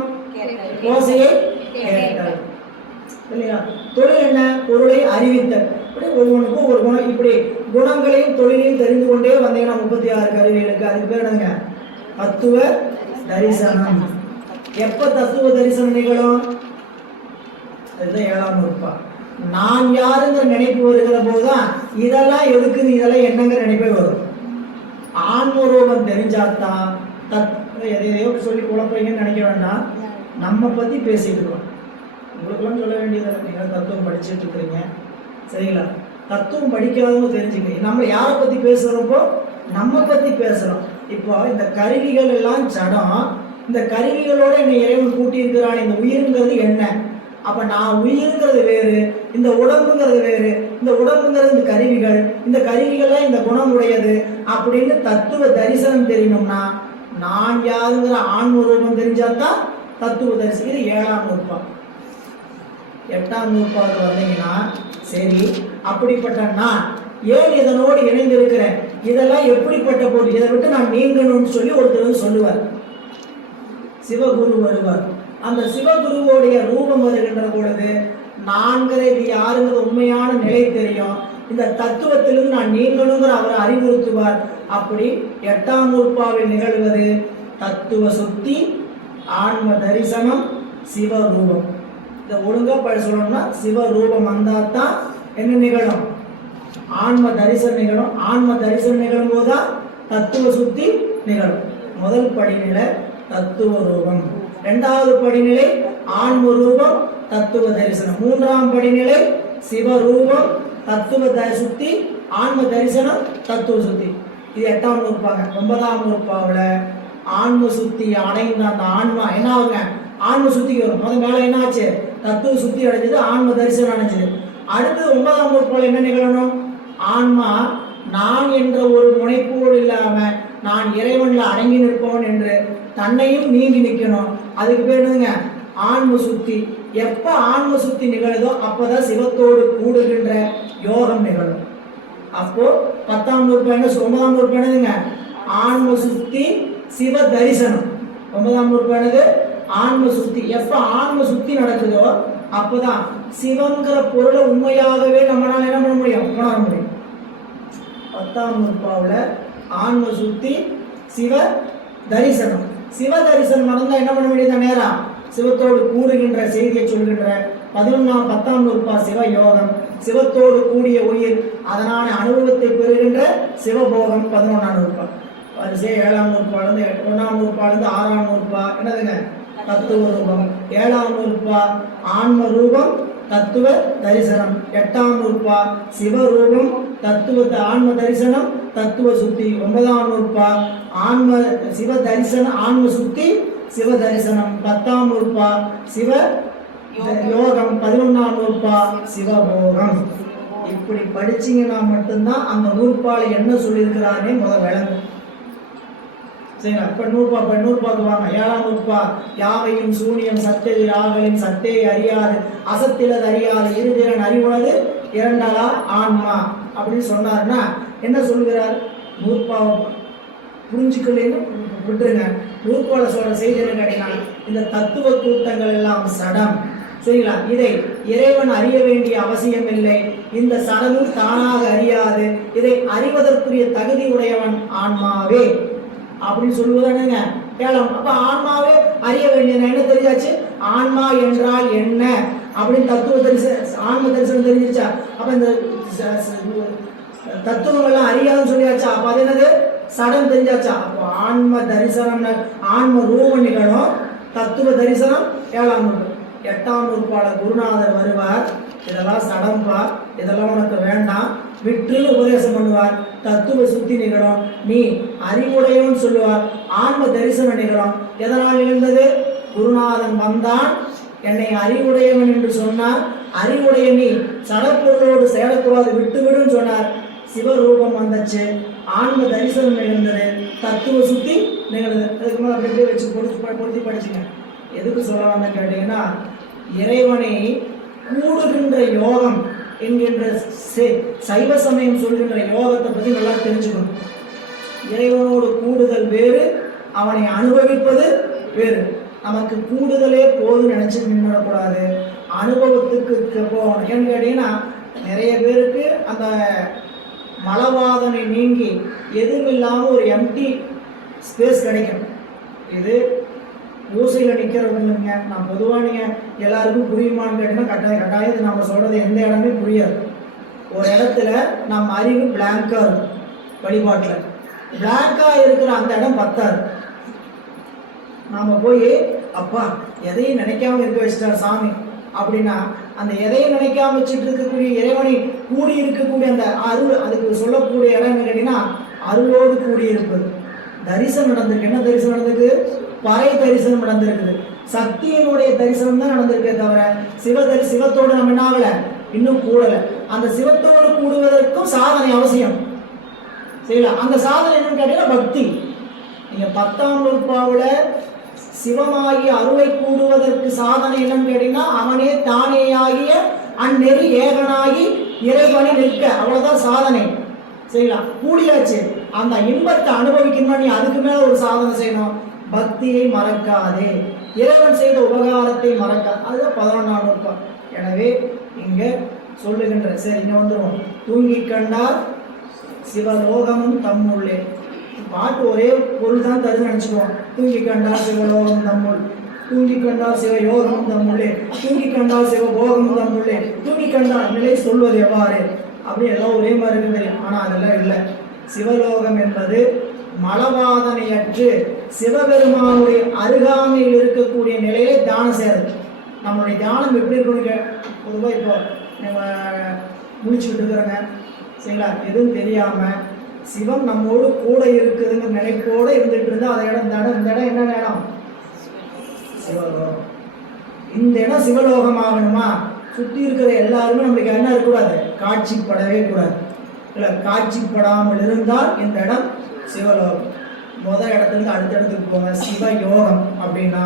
ஓசையை கேட்டல் இல்லையா? தொழில் என்ன? பொருளை அறிவித்தல். இப்படி ஒவ்வொன்றுக்கும் ஒரு குணம். இப்படி குணங்களையும் தொழிலையும் தெரிந்து கொண்டே வந்தீங்கன்னா 36 கருவிகளுக்கு அதுக்கு பேர் என்னங்க? தத்துவ தரிசனம். எப்ப தத்துவ தரிசனம் நிகழும்? அதுதான் 7ஆம் நூற்பா. நான் யாருங்கிற நினைப்பு வருகிற போதுதான் இதெல்லாம் எதுக்குது, இதெல்லாம் என்னங்கிற நினைப்பே வரும். ஆன்ம ரூபம் தெரிஞ்சாதான் எதையோ சொல்லி குழப்பீங்கன்னு நினைக்க வேண்டாம். நம்ம பற்றி பேசிட்டு இருக்கோம். உங்களுக்கெல்லாம் சொல்ல வேண்டியதில்லை, நீங்கள் தத்துவம் படிச்சுட்டு இருக்கிறீங்க சரிங்களா. தத்துவம் படிக்காதவங்க தெரிஞ்சுக்க, நம்ம யாரை பற்றி பேசுகிறப்போ நம்ம பற்றி பேசுகிறோம். இப்போ இந்த கருவிகள் எல்லாம் ஜடம், இந்த கருவிகளோட என்னை இறைவன் கூட்டியிருக்கிறான். இந்த உயிருங்கிறது என்ன? அப்போ நான் உயிருங்கிறது வேறு, இந்த உடம்புங்கிறது வேறு. இந்த உடம்புங்கிறது இந்த கருவிகள், இந்த கருவிகள்லாம் இந்த குணம் உடையது அப்படின்னு தத்துவ தரிசனம் தெரியணும்னா நான் யாருங்கிற ஆன்ம ரூபம் தெரிஞ்சாதான் தத்துவ தரிசனம். இது 7ஆம் நூற்பா. 8ஆம் நூற்பாவுக்கு வந்தீங்கன்னா சரி, அப்படிப்பட்ட நான் ஏன் இதனோடு இணைந்திருக்கிறேன், இதெல்லாம் எப்படிப்பட்ட போது, இதை விட்டு நான் நீங்கணும்னு சொல்லி ஒருத்தர் சொல்லுவார். சிவகுரு வருவார். அந்த சிவகுருவோடைய ரூபம் வருகின்ற பொழுது நான்கிறது யாருங்கிறது உண்மையான நிலை தெரியும். இந்த தத்துவத்திலிருந்து நான் நீங்கணுங்கிற அவர் அறிவுறுத்துவார். அப்படி 8ஆம் நூற்பாவில் நிகழ்வது தத்துவ சுத்தி, ஆன்ம தரிசனம், சிவரூபம். இதை ஒழுங்கா சொல்லணும்னா சிவரூபம் வந்தால் தான் என்ன நிகழும், ஆன்ம தரிசனம் நிகழும். ஆன்ம தரிசனம் நிகழும் போதுதான் தத்துவ சுத்தி நிகழும். முதல் படிநிலை தத்துவ ரூபம், 2வது படிநிலை ஆன்ம ரூபம் தத்துவ தரிசனம், 3ஆம் படிநிலை சிவரூபம் தத்துவ சுத்தி ஆன்ம தரிசனம் தத்துவ சுத்தி. இது 8ஆம் நூற்பாங்க. 9ஆம் நூற்பாவில் ஆன்ம சுத்தி அடைந்த அந்த ஆன்மா என்ன ஆகுங்க, ஆன்ம சுத்திக்கு வரும். முதல் மேலே என்ன ஆச்சு, தத்துவ சுத்தி அடைஞ்சது, ஆன்ம தரிசனம் அடைஞ்சது. அடுத்தது 9ஆம் நூற்பாவில் என்ன நிகழணும், ஆன்மா நான் என்ற ஒரு முனைப்போடு இல்லாம நான் இறைவன்ல அடங்கி நிற்பவன் என்று தன்னையும் நீங்கி நிற்கணும். அதுக்கு பேர் என்னதுங்க, ஆன்ம சுத்தி. எப்ப ஆன்ம சுத்தி நிகழுதோ அப்பதான் சிவத்தோடு கூடுகின்ற யோகம் நிகழும். அப்போ 10ஆம் நூற்பாடு 9ஆம் நூற்பாடுங்க ஆன்ம சுத்தி சிவ தரிசனம். 9ஆம் நூற்பாடு ஆன்ம சுத்தி. எப்ப ஆன்ம சுத்தி நடக்குதோ அப்பதான் சிவங்கிற பொருளை உண்மையாகவே நம்மளால என்ன பண்ண முடியும், உணர முடியும். 10ஆம் நூற்பாவில் ஆன்ம சுத்தி சிவ தரிசனம். சிவ தரிசனம் நடந்தா என்ன பண்ண வேண்டியது, நேரம் சிவத்தோடு கூடுகின்ற செய்தியை சொல்கின்ற 10ஆம் நூற்பா சிவ யோகம். சிவத்தோடு கூடிய உயிர் அதனான அனுபவத்தை பெறுகின்ற சிவபோகம் 11ஆம் நூற்பா. வரிசை 7ஆம் நூற்பாலிருந்து 1ஆம் நூற்பாலிருந்து 6ஆம் நூற்பா என்னதுங்க, தத்துவ ரூபம். 7ஆம் நூற்பா ஆன்ம ரூபம் தத்துவ தரிசனம். 8ஆம் நூற்பா சிவரூபம் தத்துவ ஆன்ம தரிசனம் தத்துவ சுத்தி. 9ஆம் நூற்பா ஆன்ம சிவ தரிசனம் ஆன்ம சுத்தி சிவ தரிசனம். 10ஆம் நூற்பா சிவ யோகம். 11ஆம் நூற்பா சிவபோகம். இப்படி படிச்சீங்கன்னா மட்டும்தான் அந்த நூற்பால என்ன சொல்லியிருக்கிறாரே முதல் விளங்கும். சரிங்களா. இப்ப நூற்பாக்கு வாங்க. 7ஆம் நூற்பா யாவையும் சூனியம் சத்தெதிர் ஆகலின் சத்தே அறியாது அசத்திலது அறியாது இருதிறன் அறிவுனது இரண்டலா ஆன்மா அப்படின்னு சொன்னாருன்னா என்ன சொல்கிறார், நூற்பாவை புரிஞ்சுக்கலன்னு விட்டுருங்க. நூற்பால சொல்ற செய்தி என்ன கேட்டீங்கன்னா, இந்த தத்துவ கூட்டங்கள் எல்லாம் சடம். சரிங்களா. இதை இறைவன் அறிய வேண்டிய அவசியம் இல்லை. இந்த சடமும் தானாக அறியாது. இதை அறிவதற்குரிய தகுதி உடையவன் ஆன்மாவே அப்படின்னு சொல்லுவதானுங்க கேளம். அப்ப ஆன்மாவே அறிய வேண்டியது என்ன தெரிஞ்சாச்சு, ஆன்மா என்றால் என்ன அப்படின்னு தத்துவ தரிசனம் ஆன்ம தரிசனம் தெரிஞ்சிச்சா. அப்ப இந்த தத்துவங்கள்லாம் அறியாதுன்னு சொல்லியாச்சா. அப்ப அது என்னது, சடம் தெரிஞ்சாச்சா. அப்போ ஆன்ம தரிசனம் ஆன்ம ரூப நிகழும். தத்துவ தரிசனம் 7ஆம் நூற்பாடு. 8ஆம் நூற்பாடு குருநாதர் வருவார். இதெல்லாம் சடம்பா, இதெல்லாம் உனக்கு வேண்டாம் விட்டுன்னு உபதேசம் பண்ணுவார். தத்துவ சுத்தி நிகழும். நீ அறிவுடையவன் சொல்லுவார். ஆன்ம தரிசனம் நிகழும். எதனால் நிகழ்ந்தது, குருநாதன் வந்தான் என்னை அறிவுடையவன் என்று சொன்னார். அறிவுடைய நீ சடப்பொருளோடு சேரக்கூடாது விட்டுவிடும் சொன்னார். சிவரூபம் வந்துச்சு. ஆன்ம தரிசனம் நிகழ்ந்தது. தத்துவ சுத்தி நிகழ்ந்தது. அதுக்கு மேலே அப்படியே வச்சு பொருத்தி படிச்சுங்க. எதுக்கு சொல்ல வந்த கேட்டீங்கன்னா, இறைவனை கூடுகின்ற யோகம் என்கின்ற சைவ சமயம் சொல்கின்ற யோகத்தை பற்றி நல்லா தெரிஞ்சுக்கணும். இறைவனோடு கூடுதல் வேறு, அவனை அனுபவிப்பது வேறு. நமக்கு கூடுதலே போதும் நினைச்சு நின்றுடக்கூடாது, அனுபவத்துக்கு போகணும். ஏன்னு கேட்டீங்கன்னா, நிறைய பேருக்கு அந்த மலவாதனை நீங்கி எதுவும் இல்லாமல் ஒரு எம்டி ஸ்பேஸ் கிடைக்கும். இது ஊசையில் நிற்கிறவங்க. நான் பொதுவாக நீங்கள் எல்லாருக்கும் புரியுமான்னு கேட்டீங்கன்னா கட்டாயம் நம்ம சொல்கிறது எந்த இடமே புரியாது. ஒரு இடத்துல நம்ம அறிவு பிளாங்காக இருக்கும் வழிபாட்டில். பிளாங்கா இருக்கிற அந்த இடம் பத்தாது. நாம போய் அப்பா எதையும் நினைக்காம இருக்க வச்சிட்டார் சாமி அப்படின்னா, அந்த எதையும் நினைக்காம வச்சுட்டு இருக்கக்கூடிய இறைவனை கூடி இருக்கக்கூடிய அந்த அருள், அதுக்கு சொல்லக்கூடிய இடம் என்ன கேட்டீங்கன்னா அருளோடு கூடி இருப்பது. தரிசனம் நடந்திருக்கு. என்ன தரிசனம் நடந்திருக்கு? பறை தரிசனம் நடந்திருக்குது. சக்தியினுடைய தரிசனம் தான் நடந்திருக்கே தவிர சிவத்தோடு நம்ம என்ன ஆகல, இன்னும் கூடல. அந்த சிவத்தோடு கூடுவதற்கும் சாதனை அவசியம். சரிங்களா? அந்த சாதனை என்னன்னு கேட்டீங்கன்னா பக்தி. நீங்க 10ஆம் நூற்பாவுல சிவமாகிய அருளை கூடுவதற்கு சாதனை என்னன்னு கேட்டீங்கன்னா அவனே தானேயாகிய அந்நெறி ஏகனாகி இறைவனை நிற்க, அவ்வளவுதான் சாதனை. சரிங்களா? கூடியாச்சு. அந்த இன்பத்தை அனுபவிக்கணும்னா நீ அதுக்கு மேல ஒரு சாதனை செய்யணும். பக்தியை மறக்காதே, இறைவன் செய்த உபகாரத்தை மறக்க. அதுதான் 11ஆம் நூற்பா. எனவே இங்க சொல்லுகின்ற, சரி இங்க வந்துடும். தூங்கி கண்டார் சிவலோகமும் தம்முள்ளே. பாட்டு ஒரே பொருள் தான் தருன்னு நினைச்சுக்குவோம். தூங்கி கண்டார் சிவலோகம் தம்முள், தூங்கி கண்டார் சிவயோகமும் தம்முள்ளே, தூங்கி கண்டார் சிவபோகமும் தம்முள்ளே. தூங்கி கண்டார் நிலை சொல்வது எவ்வாறு அப்படி எல்லாம் ஒரே மாதிரி இருக்குது. ஆனா அதெல்லாம் இல்லை. சிவலோகம் என்பது மலவாதனையற்று சிவபெருமானுடைய அருகாமையில் இருக்கக்கூடிய நிலையை தியானம் செய்யறது. நம்மளுடைய தியானம் எப்படி இருக்கணுங்க? பொதுவாக இப்போ நம்ம முடிச்சுட்டு இருக்கிறோங்க, சரிங்களா? எதுவும் தெரியாம சிவம் நம்மோடு கூட இருக்குதுங்கிற நினைப்போடு இருந்துட்டு இருந்தா அந்த இடம் இந்த இடம் என்ன இடம்? சிவலோகம். இந்த இடம் சிவலோகம் ஆகணுமா? சுற்றி இருக்கிற எல்லாருமே நம்மளுக்கு என்ன இருக்கக்கூடாது? காட்சிப்படவே கூடாது. இல்லை, காட்சிப்படாமல் இருந்தால் இந்த இடம் சிவலோகம். முதல் இடத்துலேருந்து அடுத்த இடத்துக்கு போங்க. சிவயோகம் அப்படின்னா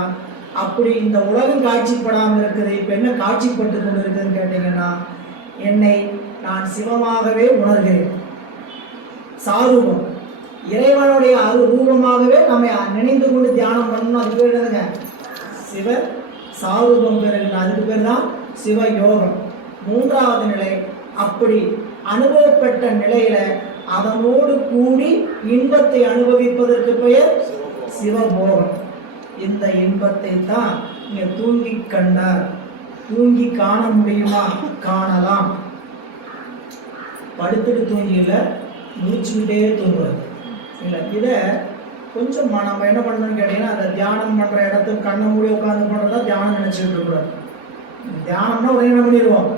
அப்படி இந்த உலகம் காட்சிப்படாமல் இருக்குது. இப்போ என்ன காட்சிப்பட்டு கொண்டு இருக்குதுன்னு கேட்டீங்கன்னா, என்னை நான் சிவமாகவே உணர்கிறேன். சாரூபம், இறைவனுடைய ரூபமாகவே நம்ம நினைந்து கொண்டு தியானம் பண்ணணும். அதுக்கு பேர் என்னதுங்க? சிவ சாரூபம் பெறுகின்ற, அதுக்கு பேர் தான் சிவயோகம். 3வது நிலை. அப்படி அனுபவப்பட்ட நிலையில அதனோடு கூடி இன்பத்தை அனுபவிப்பதற்கு பெயர் சிவபோகம். இந்த இன்பத்தை தான் நீங்க தூங்கி கண்டார். தூங்கி காண முடியுமா? காணலாம். படுத்துட்டு தூங்கில, முடிச்சுக்கிட்டே தூங்குறது இல்லை. இதை கொஞ்சம் நம்ம என்ன பண்ணணும்னு கேட்டீங்கன்னா, அந்த தியானம் பண்ற இடத்துக்கு கண்ணை மூடி உட்காந்து பண்றதா தியானம் நினைச்சுட்டு இருக்கக்கூடாது. தியானம்னா உடனே என்ன பண்ணிடுவோம்?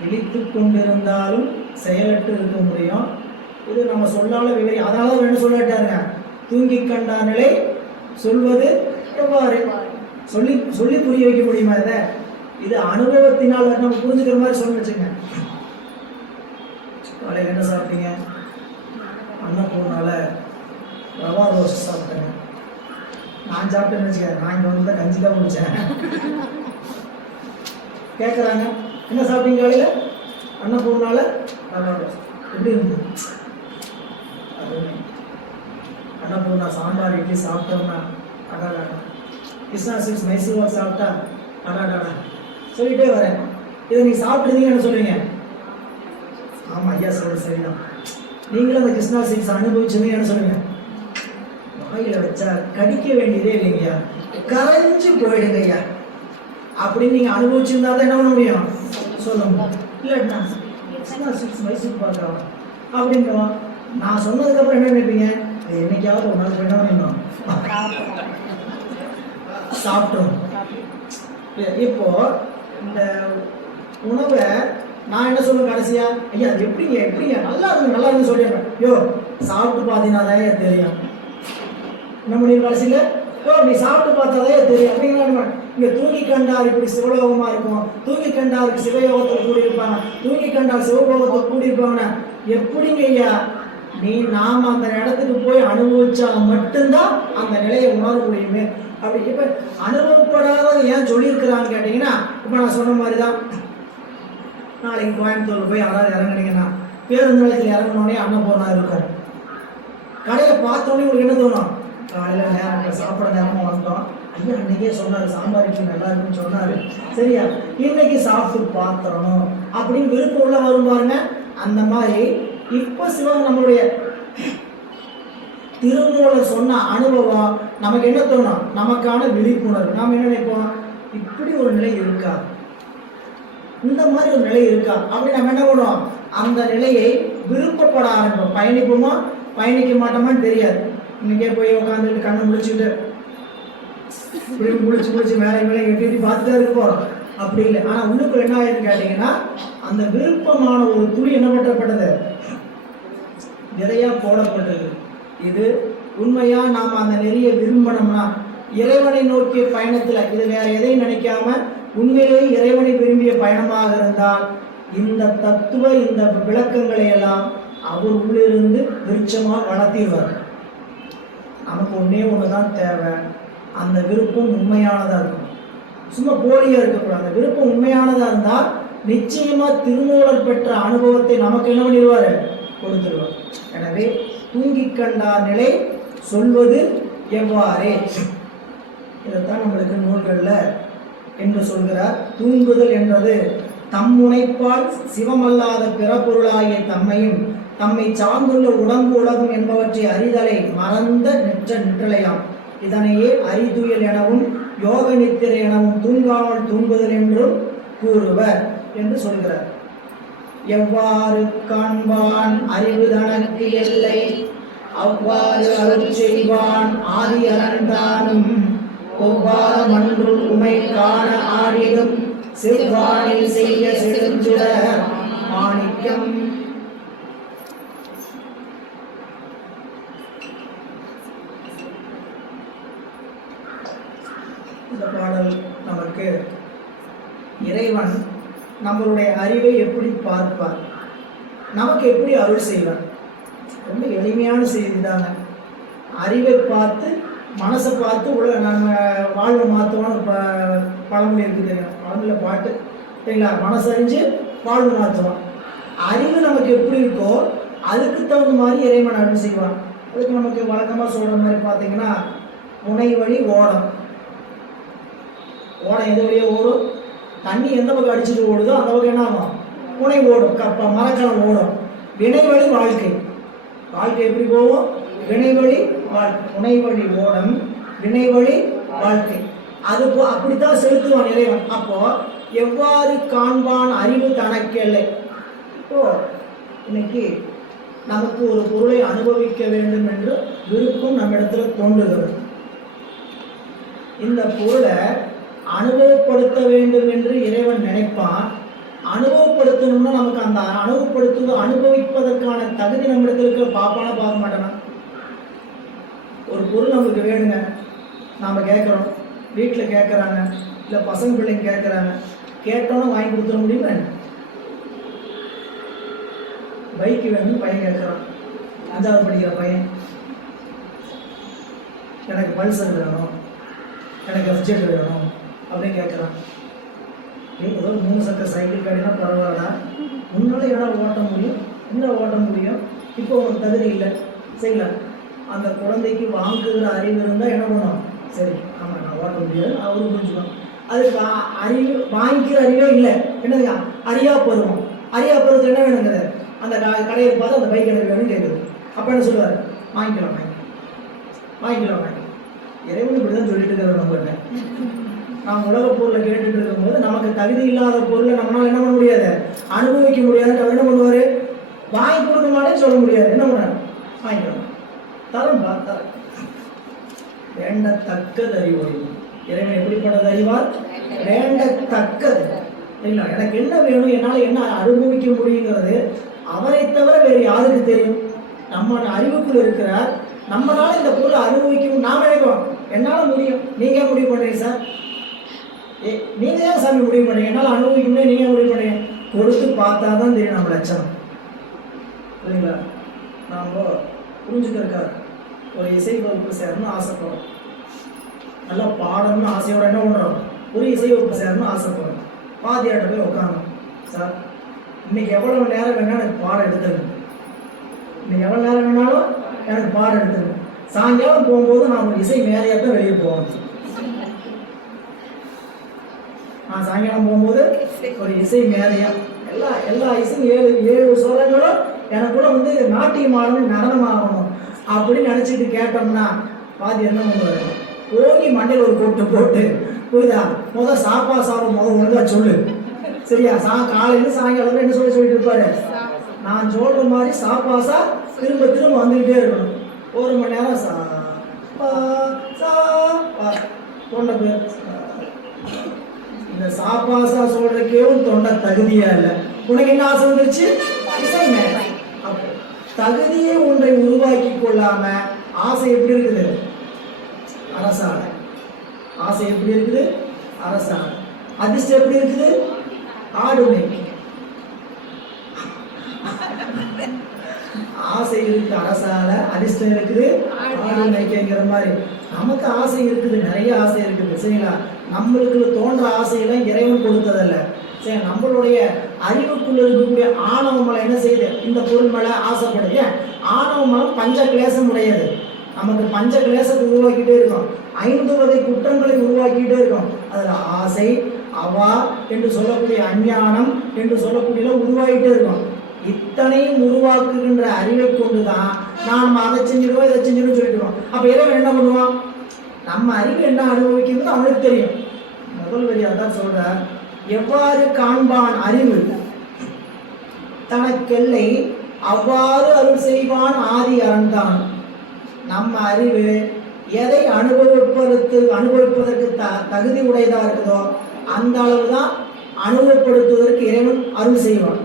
விழித்து கொண்டிருந்தாலும் செயலற்று இருக்க முடியும். இது நம்ம சொல்லால விவரி. அதனால வேணும் சொல்லட்டாருங்க. தூங்கி கண்டா நிலை சொல்வது எவ்வாறு? சொல்லி சொல்லி புரிய வைக்க முடியுமா? இதை இது அனுபவத்தினால் நம்ம புரிஞ்சுக்கிற மாதிரி சொல்ல வச்சுங்க. காலையில் என்ன சாப்பிட்டீங்க? அன்னப்பூர்ணால ரவா தோசை சாப்பிட்டேங்க. நான் சாப்பிட்டேன்னு வச்சுக்க, நான் இங்கே வந்து தான் கஞ்சி தான் முடிச்சேன். கேட்குறாங்க, என்ன சாப்பிட்டீங்க காலையில்? அன்னப்பூர்ணால ரவா தோசை. எப்படி இருந்தது? அன்னப்பூர்ணா சாம்பார் இட்லி சாப்பிட்டோம்னா அடாடா, கிருஷ்ணா ஸ்வீட்ஸ் மைசூர் பாக் சாப்பிட்டா அடாடாடா சொல்லிட்டே வரேன். இதை நீங்கள் சாப்பிட்ருந்தீங்கன்னு சொல்லுவீங்க. ஆமாம் ஐயா சொல்றது சரிதான். நீங்களும் அந்த கிருஷ்ணா ஸ்வீட்ஸ் அனுபவிச்சுருந்தீங்கன்னு சொல்லுங்க. வாயில் வச்சா கடிக்க வேண்டியதே இல்லைங்கய்யா, கரைஞ்சு போயிடுங்க ஐயா அப்படின்னு நீங்கள் அனுபவிச்சிருந்தா தான் என்ன பண்ண முடியும்? சொல்லுங்க. இல்லைன்னா கிருஷ்ணா ஸ்வீட்ஸ் மைசூர் பாக் அப்படிங்கிறோம். நான் சொன்னதுக்கப்புறம் என்ன நினைப்பீங்க? என்னைக்காவது ஒரு நாள் என்ன பண்ணிடணும், சாப்பிட்டோம். இப்போ இந்த உணவை நான் என்ன சொல்லுவேன் கடைசியா? ஐயா அது எப்படிங்க நல்லா இருந்து சொல்லிடுறேன். யோ சாப்பிட்டு பார்த்தீங்கன்னா தான் தெரியும். என்ன பண்ணிடுற கடைசியில்? யோ நீ சாப்பிட்டு பார்த்தாலே தெரியும் அப்படிங்கிற. இங்க தூங்கி கண்டார் இப்படி சிவலோகமா இருக்கும், தூங்கி கண்டாருக்கு சிவயோகத்தில் கூடியிருப்பாங்க, தூங்கி கண்டார் சிவபோகத்தில் கூடியிருப்பாங்க. எப்படிங்க ஐயா? நாம அந்த இடத்துக்கு போய் அனுபவிச்சா மட்டும்தான் அந்த நிலையை உணர முடியுமே. அப்படி இப்ப அனுபவப்படாத ஏன் சொல்லியிருக்கிறான்னு கேட்டீங்கன்னா, இப்ப நான் சொன்ன மாதிரிதான். நாளைக்கு கோயம்புத்தூர் போய் யாராவது இறங்குனீங்கன்னா, பேருந்து நிலையத்தில் இறங்கினோடனே அன்னபூர்ணா இருக்கும். கடையை பார்த்தோன்னே உங்களுக்கு என்ன தோணும்? காலையில நேரம் சாப்பிட நேரமா வந்தோம், ஐயா அன்னைக்கே சொன்னாரு சாம்பார் இட்லி நல்லா இருக்குன்னு சொன்னாரு, சரியா இன்னைக்கு சாப்பிட்டு பார்த்துடணும் அப்படின்னு விருப்பம் உள்ள வரும் பாருங்க. அந்த மாதிரி இப்ப சிவன் நம்மளுடைய திருமூலர் சொன்ன அனுபவம் நமக்கு என்ன தோணும்? நமக்கான விழிப்புணர்வு. நாம் என்ன நினைப்போம்? இப்படி ஒரு நிலை இருக்கா? இந்த மாதிரி ஒரு நிலை இருக்கா அப்படி நம்ம என்ன பண்ணுவோம், அந்த நிலையை விருப்பப்பட ஆரம்பிப்போம். பயணிப்போமா பயணிக்க மாட்டோமான்னு தெரியாது. இன்னைக்கே போய் உட்காந்துட்டு கண்ணை முடிச்சுட்டு முடிச்சு மேலே மேலே எட்டி பார்த்துட்டு இருக்க போகிறோம், அப்படி இல்லை. ஆனால் உள்ளுக்குள்ள என்ன ஆயிடுன்னு கேட்டிங்கன்னா, அந்த விருப்பமான ஒரு துளி என்ன பண்ணப்பட்டது, நிறையா போடப்பட்டது. இது உண்மையா நாம் அந்த நிறைய விரும்பணும்னா இறைவனை நோக்கிய பயணத்தில் இது வேற எதையும் நினைக்காம உண்மையிலேயே இறைவனை விரும்பிய பயணமாக இருந்தால் இந்த தத்துவ இந்த விளக்கங்களை எல்லாம் அவர் உள்ளிருந்து விருட்சமாக வளர்த்திடுவார். நமக்கு ஒன்றே ஒன்று தான் தேவை, அந்த விருப்பம் உண்மையானதாக இருக்கும், சும்மா போலியாக இருக்கக்கூடாது. அந்த விருப்பம் உண்மையானதாக இருந்தால் நிச்சயமாக திருமூலர் பெற்ற அனுபவத்தை நமக்கு என்ன பண்ணிடுவார், கொடுத்துருவார். எனவே தூங்கி கண்டார் நிலை சொல்வது எவ்வாறே, இதைத்தான் நம்மளுக்கு நூல்களில் என்று சொல்கிறார். தூங்குதல் என்றது தம்முனைப்பால் சிவமல்லாத பிற பொருளாகிய தம்மையும் தம்மை சார்ந்துள்ள உடம்பு உலகம் என்பவற்றை அறிதலை மறந்த நிற்றலையாம். இதனையே அறிதுயல் எனவும் யோக நித்திரை எனவும் தூங்காமல் தூங்குதல் என்றும் கூறுவர் என்று சொல்கிறார். எவ்வாறு காண்பான் அறிவு தனக்கு எல்லை, அவ்வாறு அருள் செய்வான் ஆதி அறந்தானும் ஒவ்வாறு மன்றும் உமை காண ஆடிடும் செவ்வானில் செய்ய செழுஞ்சுட மாணிக்கம். இந்த பாடல் நமக்கு இறைவன் நம்மளுடைய அறிவை எப்படி பார்ப்பார், நமக்கு எப்படி அருள் செய்வார், ரொம்ப எளிமையான செய்தி தாங்க. அறிவை பார்த்து மனசை பார்த்து நம்ம வாழ்வை மாற்றுவோன்னு பழமொழி இருக்குது தெரியும், பழமொழியில் பாட்டு சரிங்களா, மனசறிஞ்சு வாழ்வு மாற்றுவான். அறிவு நமக்கு எப்படி இருக்கோ அதுக்கு தகுந்த மாதிரி இறைவன் அருள் செய்வான். அதுக்கு நமக்கு வழக்கமாக சொல்கிற மாதிரி பார்த்தீங்கன்னா, புனை வழி ஓடம், ஓடம் எது வழியே ஓடும், தண்ணி எந்த பக்கம் அடிச்சுட்டு ஓடுதோ அந்த பக்கம் என்ன ஆகும், புனை ஓடும், மரக்கலம் ஓடும். வினைவழி வாழ்க்கை, வாழ்க்கை எப்படி போவோம், வினைவழி வாழ்க்கை, புனைவழி ஓடம் வினைவழி வாழ்க்கை. அது அப்படித்தான் செலுத்துவான் இறைவன். அப்போ எவ்வாறு காண்பான் அறிவு தனக்கெல்லை. இப்போ இன்னைக்கு நமக்கு ஒரு பொருளை அனுபவிக்க வேண்டும் என்று விருப்பம் நம்ம இடத்துல தோன்றுகிறது. இந்த பொருளை அனுபவப்படுத்த வேண்டும் என்று இறைவன் நினைப்பான். அனுபவப்படுத்தணும்னா நமக்கு அந்த அனுபவிப்பதற்கான தகுதி நம்மிடத்தில் இருக்கிற பாப்பான பார்க்க மாட்டேனா. ஒரு பொருள் நமக்கு வேணுங்க, நாம் கேட்குறோம், வீட்டில் கேட்குறாங்க, இல்லை பசங்க பிள்ளைங்க கேட்குறாங்க, கேட்டோன்னா வாங்கி கொடுத்துட முடியுமா? பைக்கு வேணும்னு பையன் கேட்குறான், 5வது படிக்கிற பையன், எனக்கு பல்சர் வேணும், எனக்கு எஃப்ஜெட் வேணும் அப்படின்னு கேட்குறான். ஏதோ 3 சக்கர சைக்கிள் காடினா பரவாயில்ல, முன்னால எல்லாம் ஓட்ட முடியும், என்ன ஓட்ட முடியும், இப்போ உனக்கு தகுதி இல்லை சரிங்களா. அந்த குழந்தைக்கு வாங்குகிற அறிவு இருந்தால் என்ன பண்ணும், சரி ஆமாம் நான் ஓட்ட முடியாது அவரும் புரிஞ்சுக்கணும். அதுக்கு அறிவு வாங்கிக்கிற அறிவே இல்லை, என்னதுங்க அறியா பருவம். அறியா பருவத்தில் என்ன வேணுங்கிறது, அந்த கடையை பார்த்து அந்த பைக் எனக்கு வேணும்னு கேட்குது. அப்போ என்ன சொல்லுவார், வாங்கிக்கலாம் வாங்கிக்கலாம். இறைவன் இப்படி தான் சொல்லிட்டு இருக்கிற நம்மகிட்ட. நாம் உலக பொருளை கேட்டுட்டு இருக்கும்போது நமக்கு தகுதி இல்லாத பொருளை நம்மளால் என்ன பண்ண முடியாது, அனுபவிக்க முடியாதுன்னு அவர் என்ன பண்ணுவார், வாங்கி கொடுக்க மாட்டேன்னு சொல்ல முடியாது. என்ன பண்ண, வாங்கிக்கலாம், தரம் பார்த்தா வேண்டத்தக்கது அறிவோம். இறைவன் எப்படிப்பட்டது அறிவார், வேண்டத்தக்கது சரிங்களா. எனக்கு என்ன வேணும், என்னால் என்ன அனுபவிக்க முடியுங்கிறது அவரை தவிர வேறு யாருக்கு தெரியும். நம்ம அறிவுக்குள் இருக்கிறார், நம்மளால இந்த பொருளை அனுபவிக்கும். நாம் நினைக்கிறோம் என்னால் முடியும், நீங்கள் முடிவு பண்ணுறீங்க சார், நீங்கள் ஏன் சாமி முடிவு பண்ணுறீங்க, என்னால் அனுபவிக்கணும்னு நீங்கள் முடிவு பண்ணுறீங்க. கொடுத்து பார்த்தா தான் தெரியும் நம்ம லட்சணம் சரிங்களா. நாம் புரிஞ்சுக்கிறக்கார் ஒரு இசை வகுப்பு சேரணும்னு ஆசைப்படுறோம், நல்லா பாடணும்னு ஆசையோட என்ன பண்ணுறோம், ஒரு இசை வகுப்பு சேரணும்னு ஆசைப்படுறோம். பாதியாட்ட போய் உட்காந்தோம், சார் இன்னைக்கு எவ்வளோ நேரம் வேணாலும் எனக்கு பாடம் எடுத்துருங்க, இன்னைக்கு எவ்வளோ நேரம் வேணாலும் எனக்கு பாடம் எடுத்துருங்க. சாயங்காலம் போகும்போது நான் ஒரு இசை மேலையாக தான் வெளியே போவேன். நான் சாயங்காலம் போகும்போது ஒரு இசை மேலையா எல்லா இசையும் 7 சோழங்களும் எனக்கு கூட வந்து நாட்டியம் ஆடணும், நடனம் ஆகணும் அப்படின்னு நினச்சிட்டு கேட்டோம்னா பாதி என்ன பண்ணுவார், ஓங்கி மண்டையில் ஒரு கொட்டு போட்டு புரியுதா, சாப்பாடு ஒழுங்கா சொல்லு சரியா? காலையில சாயங்காலம் என்ன சொல்லிட்டு இருப்பாரு? நான் சொல்ற மாதிரி சாப்பாசா திரும்ப திரும்ப வந்துகிட்டே இருக்கணும். 1 மணி நேரம் சா பா சா பா தொண்டை பேர். இந்த சாப்பாசா சொல்றதுக்கே தொண்டை தகுதியா இல்லை. உனக்கு என்ன ஆசை வந்துருச்சு? இசைங்க. அப்போ தகுதியை ஒன்றை உருவாக்கி கொள்ளாம ஆசை எப்படி இருக்குது? அரசாணை. ஆசை எப்படி இருக்குது? அரசாணை. அதிர்ஷ்டம் எப்படி இருக்குது? ஆடு மேய்க்கும். ஆசை இருக்கு அரசால, அதிர்ஷ்டம் இருக்குது ஆடு மேய்க்கிற மாதிரி. நமக்கு ஆசை இருக்குது, நிறைய ஆசை இருக்குது. சரிங்களா? நம்மளுக்கு தோன்ற ஆசையெல்லாம் இறைவன் கொடுத்ததல்ல. சரி, நம்மளுடைய அறிவுக்குள்ள இருக்கக்கூடிய ஆணவ மலை என்ன செய்யுது? இந்த பொருள் மேல ஆசைப்படுது. ஏன்? ஆணவ மலம் பஞ்ச கிளேசம் உடையது. நமக்கு பஞ்ச கிளேசத்தை உருவாக்கிட்டே இருக்கும், 5 வகை குற்றங்களை உருவாக்கிட்டே இருக்கும். அதுல ஆசை, அவா என்று சொல்லக்கூடிய அஞ்ஞானம் என்று சொல்லக்கூடிய உருவாகிட்டே இருக்கும். இத்தனையும் உருவாக்குகின்ற அறிவை கொண்டுதான் நாம் அதை செஞ்சிடுவோம் இதை செஞ்சிடும் சொல்லிடுவோம். அப்ப இறைவன் என்ன பண்ணுவான்? நம்ம அறிவு என்ன அனுபவிக்கிறது அவனுக்கு தெரியும். முதல் வரியா தான் சொல்றார், எவ்வாறு காண்பான் அறிவு தனக்கெல்லை அவ்வாறு அருள் செய்வான் ஆதி அறந்தான். நம்ம அறிவு எதை அனுபவிப்பதற்கு தகுதி உடையதா இருக்குதோ அந்த அளவுதான் அனுபவப்படுத்துவதற்கு இறைவன் அருள் செய்வான்.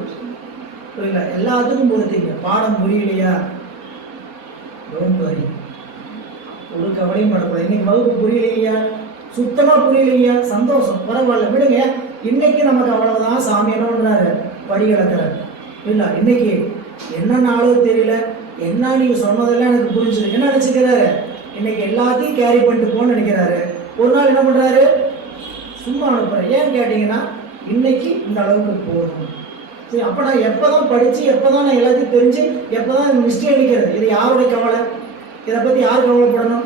புரியல? எல்லாத்துக்கும் பொறுத்தீங்க. பாடம் புரியலையா? டோன்ட் வரி, ஒரு கவலையும் படக்கூடாது. இன்னைக்கு வகுப்பு புரியலையா? சுத்தமா புரியலையா? சந்தோஷம், பரவாயில்ல, விடுங்க. இன்னைக்கு நமக்கு அவ்வளவுதான். சாமி என்ன பண்றாரு? படி கலக்கிறாரு. இல்ல, இன்னைக்கு என்ன நாளோ தெரியல, என்ன நீங்க சொன்னதெல்லாம் எனக்கு புரிஞ்சுது. என்ன நினைச்சுக்கிறாரு? இன்னைக்கு எல்லாத்தையும் கேரி பண்ணிட்டு போன்னு நினைக்கிறாரு. ஒரு நாள் என்ன பண்றாரு? சும்மா அனுப்புறேன். ஏன் கேட்டீங்கன்னா, இன்னைக்கு இந்த அளவுக்கு போதும். சரி, அப்போ நான் எப்போதான் படித்து, எப்போதான் நான் எல்லாத்தையும் தெரிஞ்சு, எப்போதான் மிஸ்டேக் அடிக்கிறது? இது யாருடைய கவலை? இதை பற்றி யார் கவலைப்படணும்?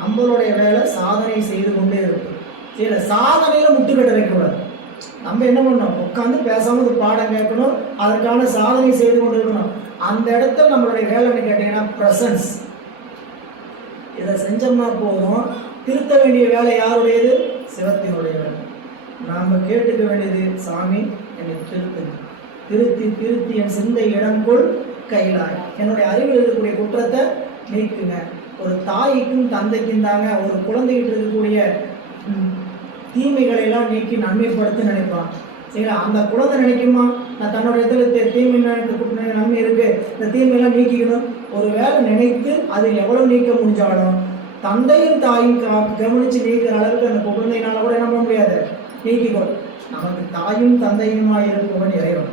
நம்மளுடைய வேலை சாதனை செய்து கொண்டே இருக்கும். சரி, சாதனையில் முட்டுக்கட்ட வைக்கக்கூடாது. நம்ம என்ன பண்ணணும்? உட்காந்து பேசாமல் பாடம் கேட்கணும், அதற்கான சாதனை செய்து கொண்டு இருக்கணும். அந்த இடத்துல நம்மளுடைய வேலை என்ன கேட்டீங்கன்னா ப்ரெசன்ஸ். இதை செஞ்சோம்னா போதும். திருத்த வேண்டிய வேலை யாருடையது? சிவத்தினுடைய வேலை. நாம் கேட்டுக்க வேண்டியது, சாமி என்னை திருத்தி திருத்தி என் சிந்தை இடங்கொள் கைலாய். என்னுடைய அறிவில் இருக்கக்கூடிய குற்றத்தை நீக்குங்க. ஒரு தாய்க்கும் தந்தைக்கும் தாங்க ஒரு குழந்தைகிட்ட இருக்கக்கூடிய தீமைகளை எல்லாம் நீக்கி நன்மைப்படுத்த நினைப்பான். சரிங்களா? அந்த குழந்தை நினைக்குமா, நான் தன்னோட இடத்துல தீமை நன்மை இருக்கு, இந்த தீமையெல்லாம் நீக்கிக்கணும். ஒரு வேலை நினைத்து அது எவ்வளவு நீக்க முடிஞ்சாலும் தந்தையும் தாயும் கவனிச்சு நீக்கிற அளவுக்கு அந்த குழந்தையினால கூட என்ன பண்ண முடியாது, நீக்கிக்கொள். நமக்கு தாயும் தந்தையுமாய் இருப்பவன் இறைவன்.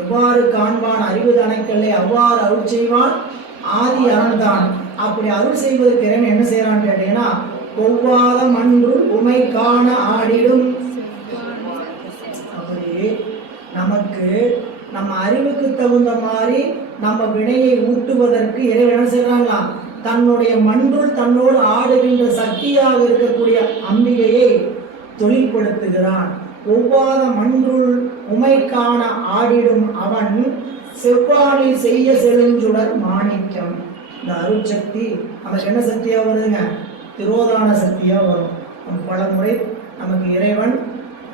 எவ்வாறு காண்பான் அறிவு தனக்கல்லை அவ்வாறு அருள் செய்வான் ஆதி அறந்தான். அப்படி அருள் செய்வதற்கு இறைவன் என்ன செய்யறான்னு கேட்டீங்கன்னா, ஒவ்வாத மன்றுள் உமை காண ஆடிடும். அப்படி நமக்கு நம்ம அறிவுக்கு தகுந்த மாதிரி நம்ம வினையை ஊட்டுவதற்கு இறைவன் என்ன செய்யறாங்களா, தன்னுடைய மன்றுள் தன்னோடு ஆடுகின்ற சக்தியாக இருக்கக்கூடிய அம்பிகையை தொழிற்படுத்துகிறான். ஒவ்வாத மன்றுள் உமைக்கான ஆடிடும் அவன் செவ்வானில் செய்ய செழுஞ்சுடர் மாணிக்கம். இந்த அருட்சக்தி நமக்கு என்ன சக்தியா வருதுங்க? திரோதான சக்தியா வரும். பல முறை நமக்கு இறைவன்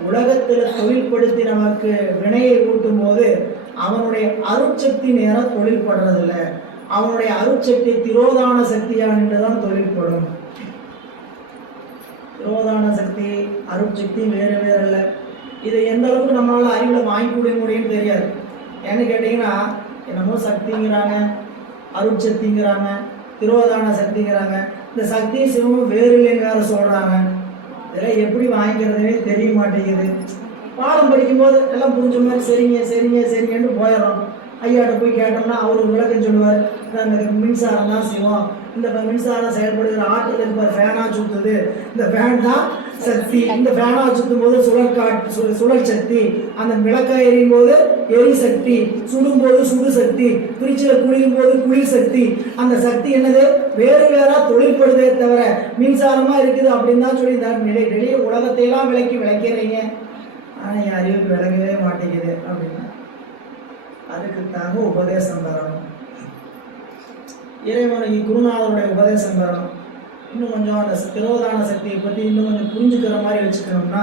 உலகத்தில் தொழில்படுத்தி நமக்கு வினையை ஊட்டும் போது அவனுடைய அருட்சக்தி நேரம் தொழில்படுறதில்லை. அவனுடைய அருட்சக்தி திரோதான சக்தியா என்றுதான் தொழில்படும். திரோதான சக்தி அருட்சக்தி வேறு வேறு இல்லை. இதை எந்த அளவுக்கு நம்மளால அறிவில் வாங்கி கொடுக்க முடியும்னு தெரியாது. ஏன்னு கேட்டீங்கன்னா, என்னமோ சக்திங்கிறாங்க, அருட்சக்திங்கிறாங்க, திரோதான சக்திங்கிறாங்க. இந்த சக்தி சிவமும் வேறு இல்லைன்னு வேற சொல்றாங்க. இதெல்லாம் எப்படி வாங்கிக்கிறதுனே தெரிய மாட்டேங்குது. பாடம் படிக்கும்போது எல்லாம் புரிஞ்ச மாதிரி சரிங்க சரிங்க சரிங்கன்னு போயிடுறோம். ஐயாட்ட போய் கேட்டோம்னா அவர் ஒரு விளக்கம் சொல்லுவார். இந்த மின்சாரம் தான் சிவம், இந்த மின்சாரம் செயல்படுகிற ஆற்றல் இருப்ப ஃபேனா சுத்துது, இந்த ஃபேன் தான் சக்தி, இந்த ஃபேனா சுத்தும் போது சுழல் சக்தி, அந்த விளக்காய் எரியும் போது எரிசக்தி, சுடும் போது சுடு சக்தி, பிரிச்சில குளிரும் போது குளிர் சக்தி. அந்த சக்தி என்னது? வேறு வேறா தொழில்படுதே தவிர மின்சாரமா இருக்குது அப்படின்னு தான் சொல்லி வெளியே உலகத்தையெல்லாம் விளக்கிறீங்க. ஆனால் என் அறிவுக்கு விளங்கவே மாட்டேங்குது அப்படின்னா அதுக்குத்தாங்க உபதேசம் தரணும். இறைவனுக்கு குருநாதருடைய உபதேசம் தரணும். இன்னும் கொஞ்சம் அந்த திரோதான சக்தியை பற்றி இன்னும் கொஞ்சம் புரிஞ்சுக்கிற மாதிரி வச்சுக்கணும்னா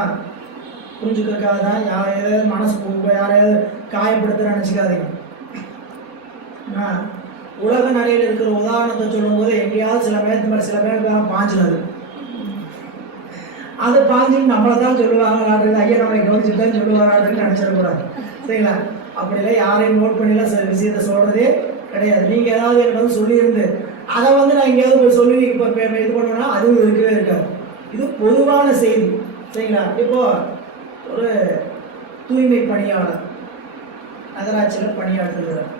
புரிஞ்சுக்கிறதுக்காக தான். யாரையாவது மனசு யாரையாவது காயப்படுத்துற நினச்சிக்காதீங்க. உலக நிலையில் இருக்கிற உதாரணத்தை சொல்லும் போது எங்கேயாவது சில பேருக்கு பாஞ்சினது, அது பாஞ்சு நம்மளை தான் சொல்லுவாங்க, ஐயா நம்மளை கவனிச்சுட்டு தான் சொல்லுவாங்கன்னு நினச்சிடக்கூடாது. சரிங்களா? அப்படிலாம் யாரையும் நோட் பண்ணிலாம் சில விஷயத்த சொல்கிறதே கிடையாது. நீங்கள் ஏதாவது எனக்கு வந்து சொல்லியிருந்து அதை வந்து நான் எங்கேயாவது போய் சொல்லி இப்போ இது பண்ணுவேன்னா அதுவும் இருக்கவே இருக்காது. இது பொதுவான செய்தி. சரிங்களா? இப்போ ஒரு தூய்மை பணியாளர் நகராட்சியில் பணியாற்றுகிறார்.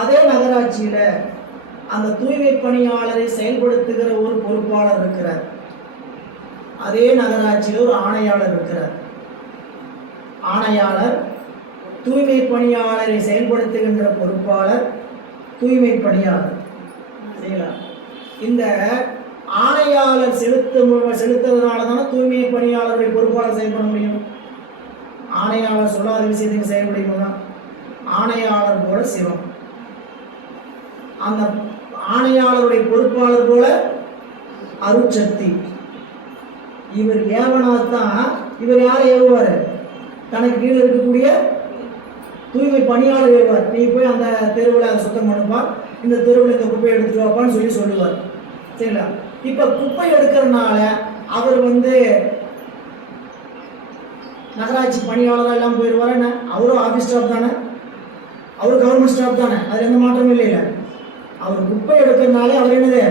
அதே நகராட்சியில் அந்த தூய்மை பணியாளரை செயல்படுத்துகிற ஒரு பொறுப்பாளர் இருக்கிறார். அதே நகராட்சியில் ஒரு ஆணையாளர் இருக்கிறார். ஆணையாளர் தூய்மை பணியாளரை செயல்படுத்துகின்ற பொறுப்பாளர் தூய்மை பணியாளர். சரிங்களா? இந்த ஆணையாளர் செலுத்துறதுனால தானே தூய்மை பணியாளருடைய பொறுப்பாளர் செயல்பட முடியும். ஆணையாளர் சொல்லாத விஷயத்துக்கு செயல்பட முடியுமா? ஆணையாளர் போல சிவம், அந்த ஆணையாளருடைய பொறுப்பாளர் போல அருட்சக்தி. இவர் ஏவனாத்தான் இவர் யாரை ஏவுவார்? தனக்கு கீழே இருக்கக்கூடிய தூய்மை பணியாளர் ஏவுவார். நீ போய் அந்த தெருவில் அதை சுத்தம் பண்ணுப்பா, இந்த தெருவில் இந்த குப்பையை எடுத்துட்டு வாப்பான்னு சொல்லுவார். சரிங்களா? இப்போ குப்பை எடுக்கிறதுனால அவர் வந்து நகராட்சி பணியாளராக எல்லாம் போயிடுவார். என்ன, அவரும் ஆஃபீஸ் ஸ்டாஃப் தானே, அவர் கவர்மெண்ட் ஸ்டாஃப் தானே, அதில் எந்த மாற்றமும் இல்லை. அவர் குப்பை எடுக்கிறதுனாலே அவர் என்னது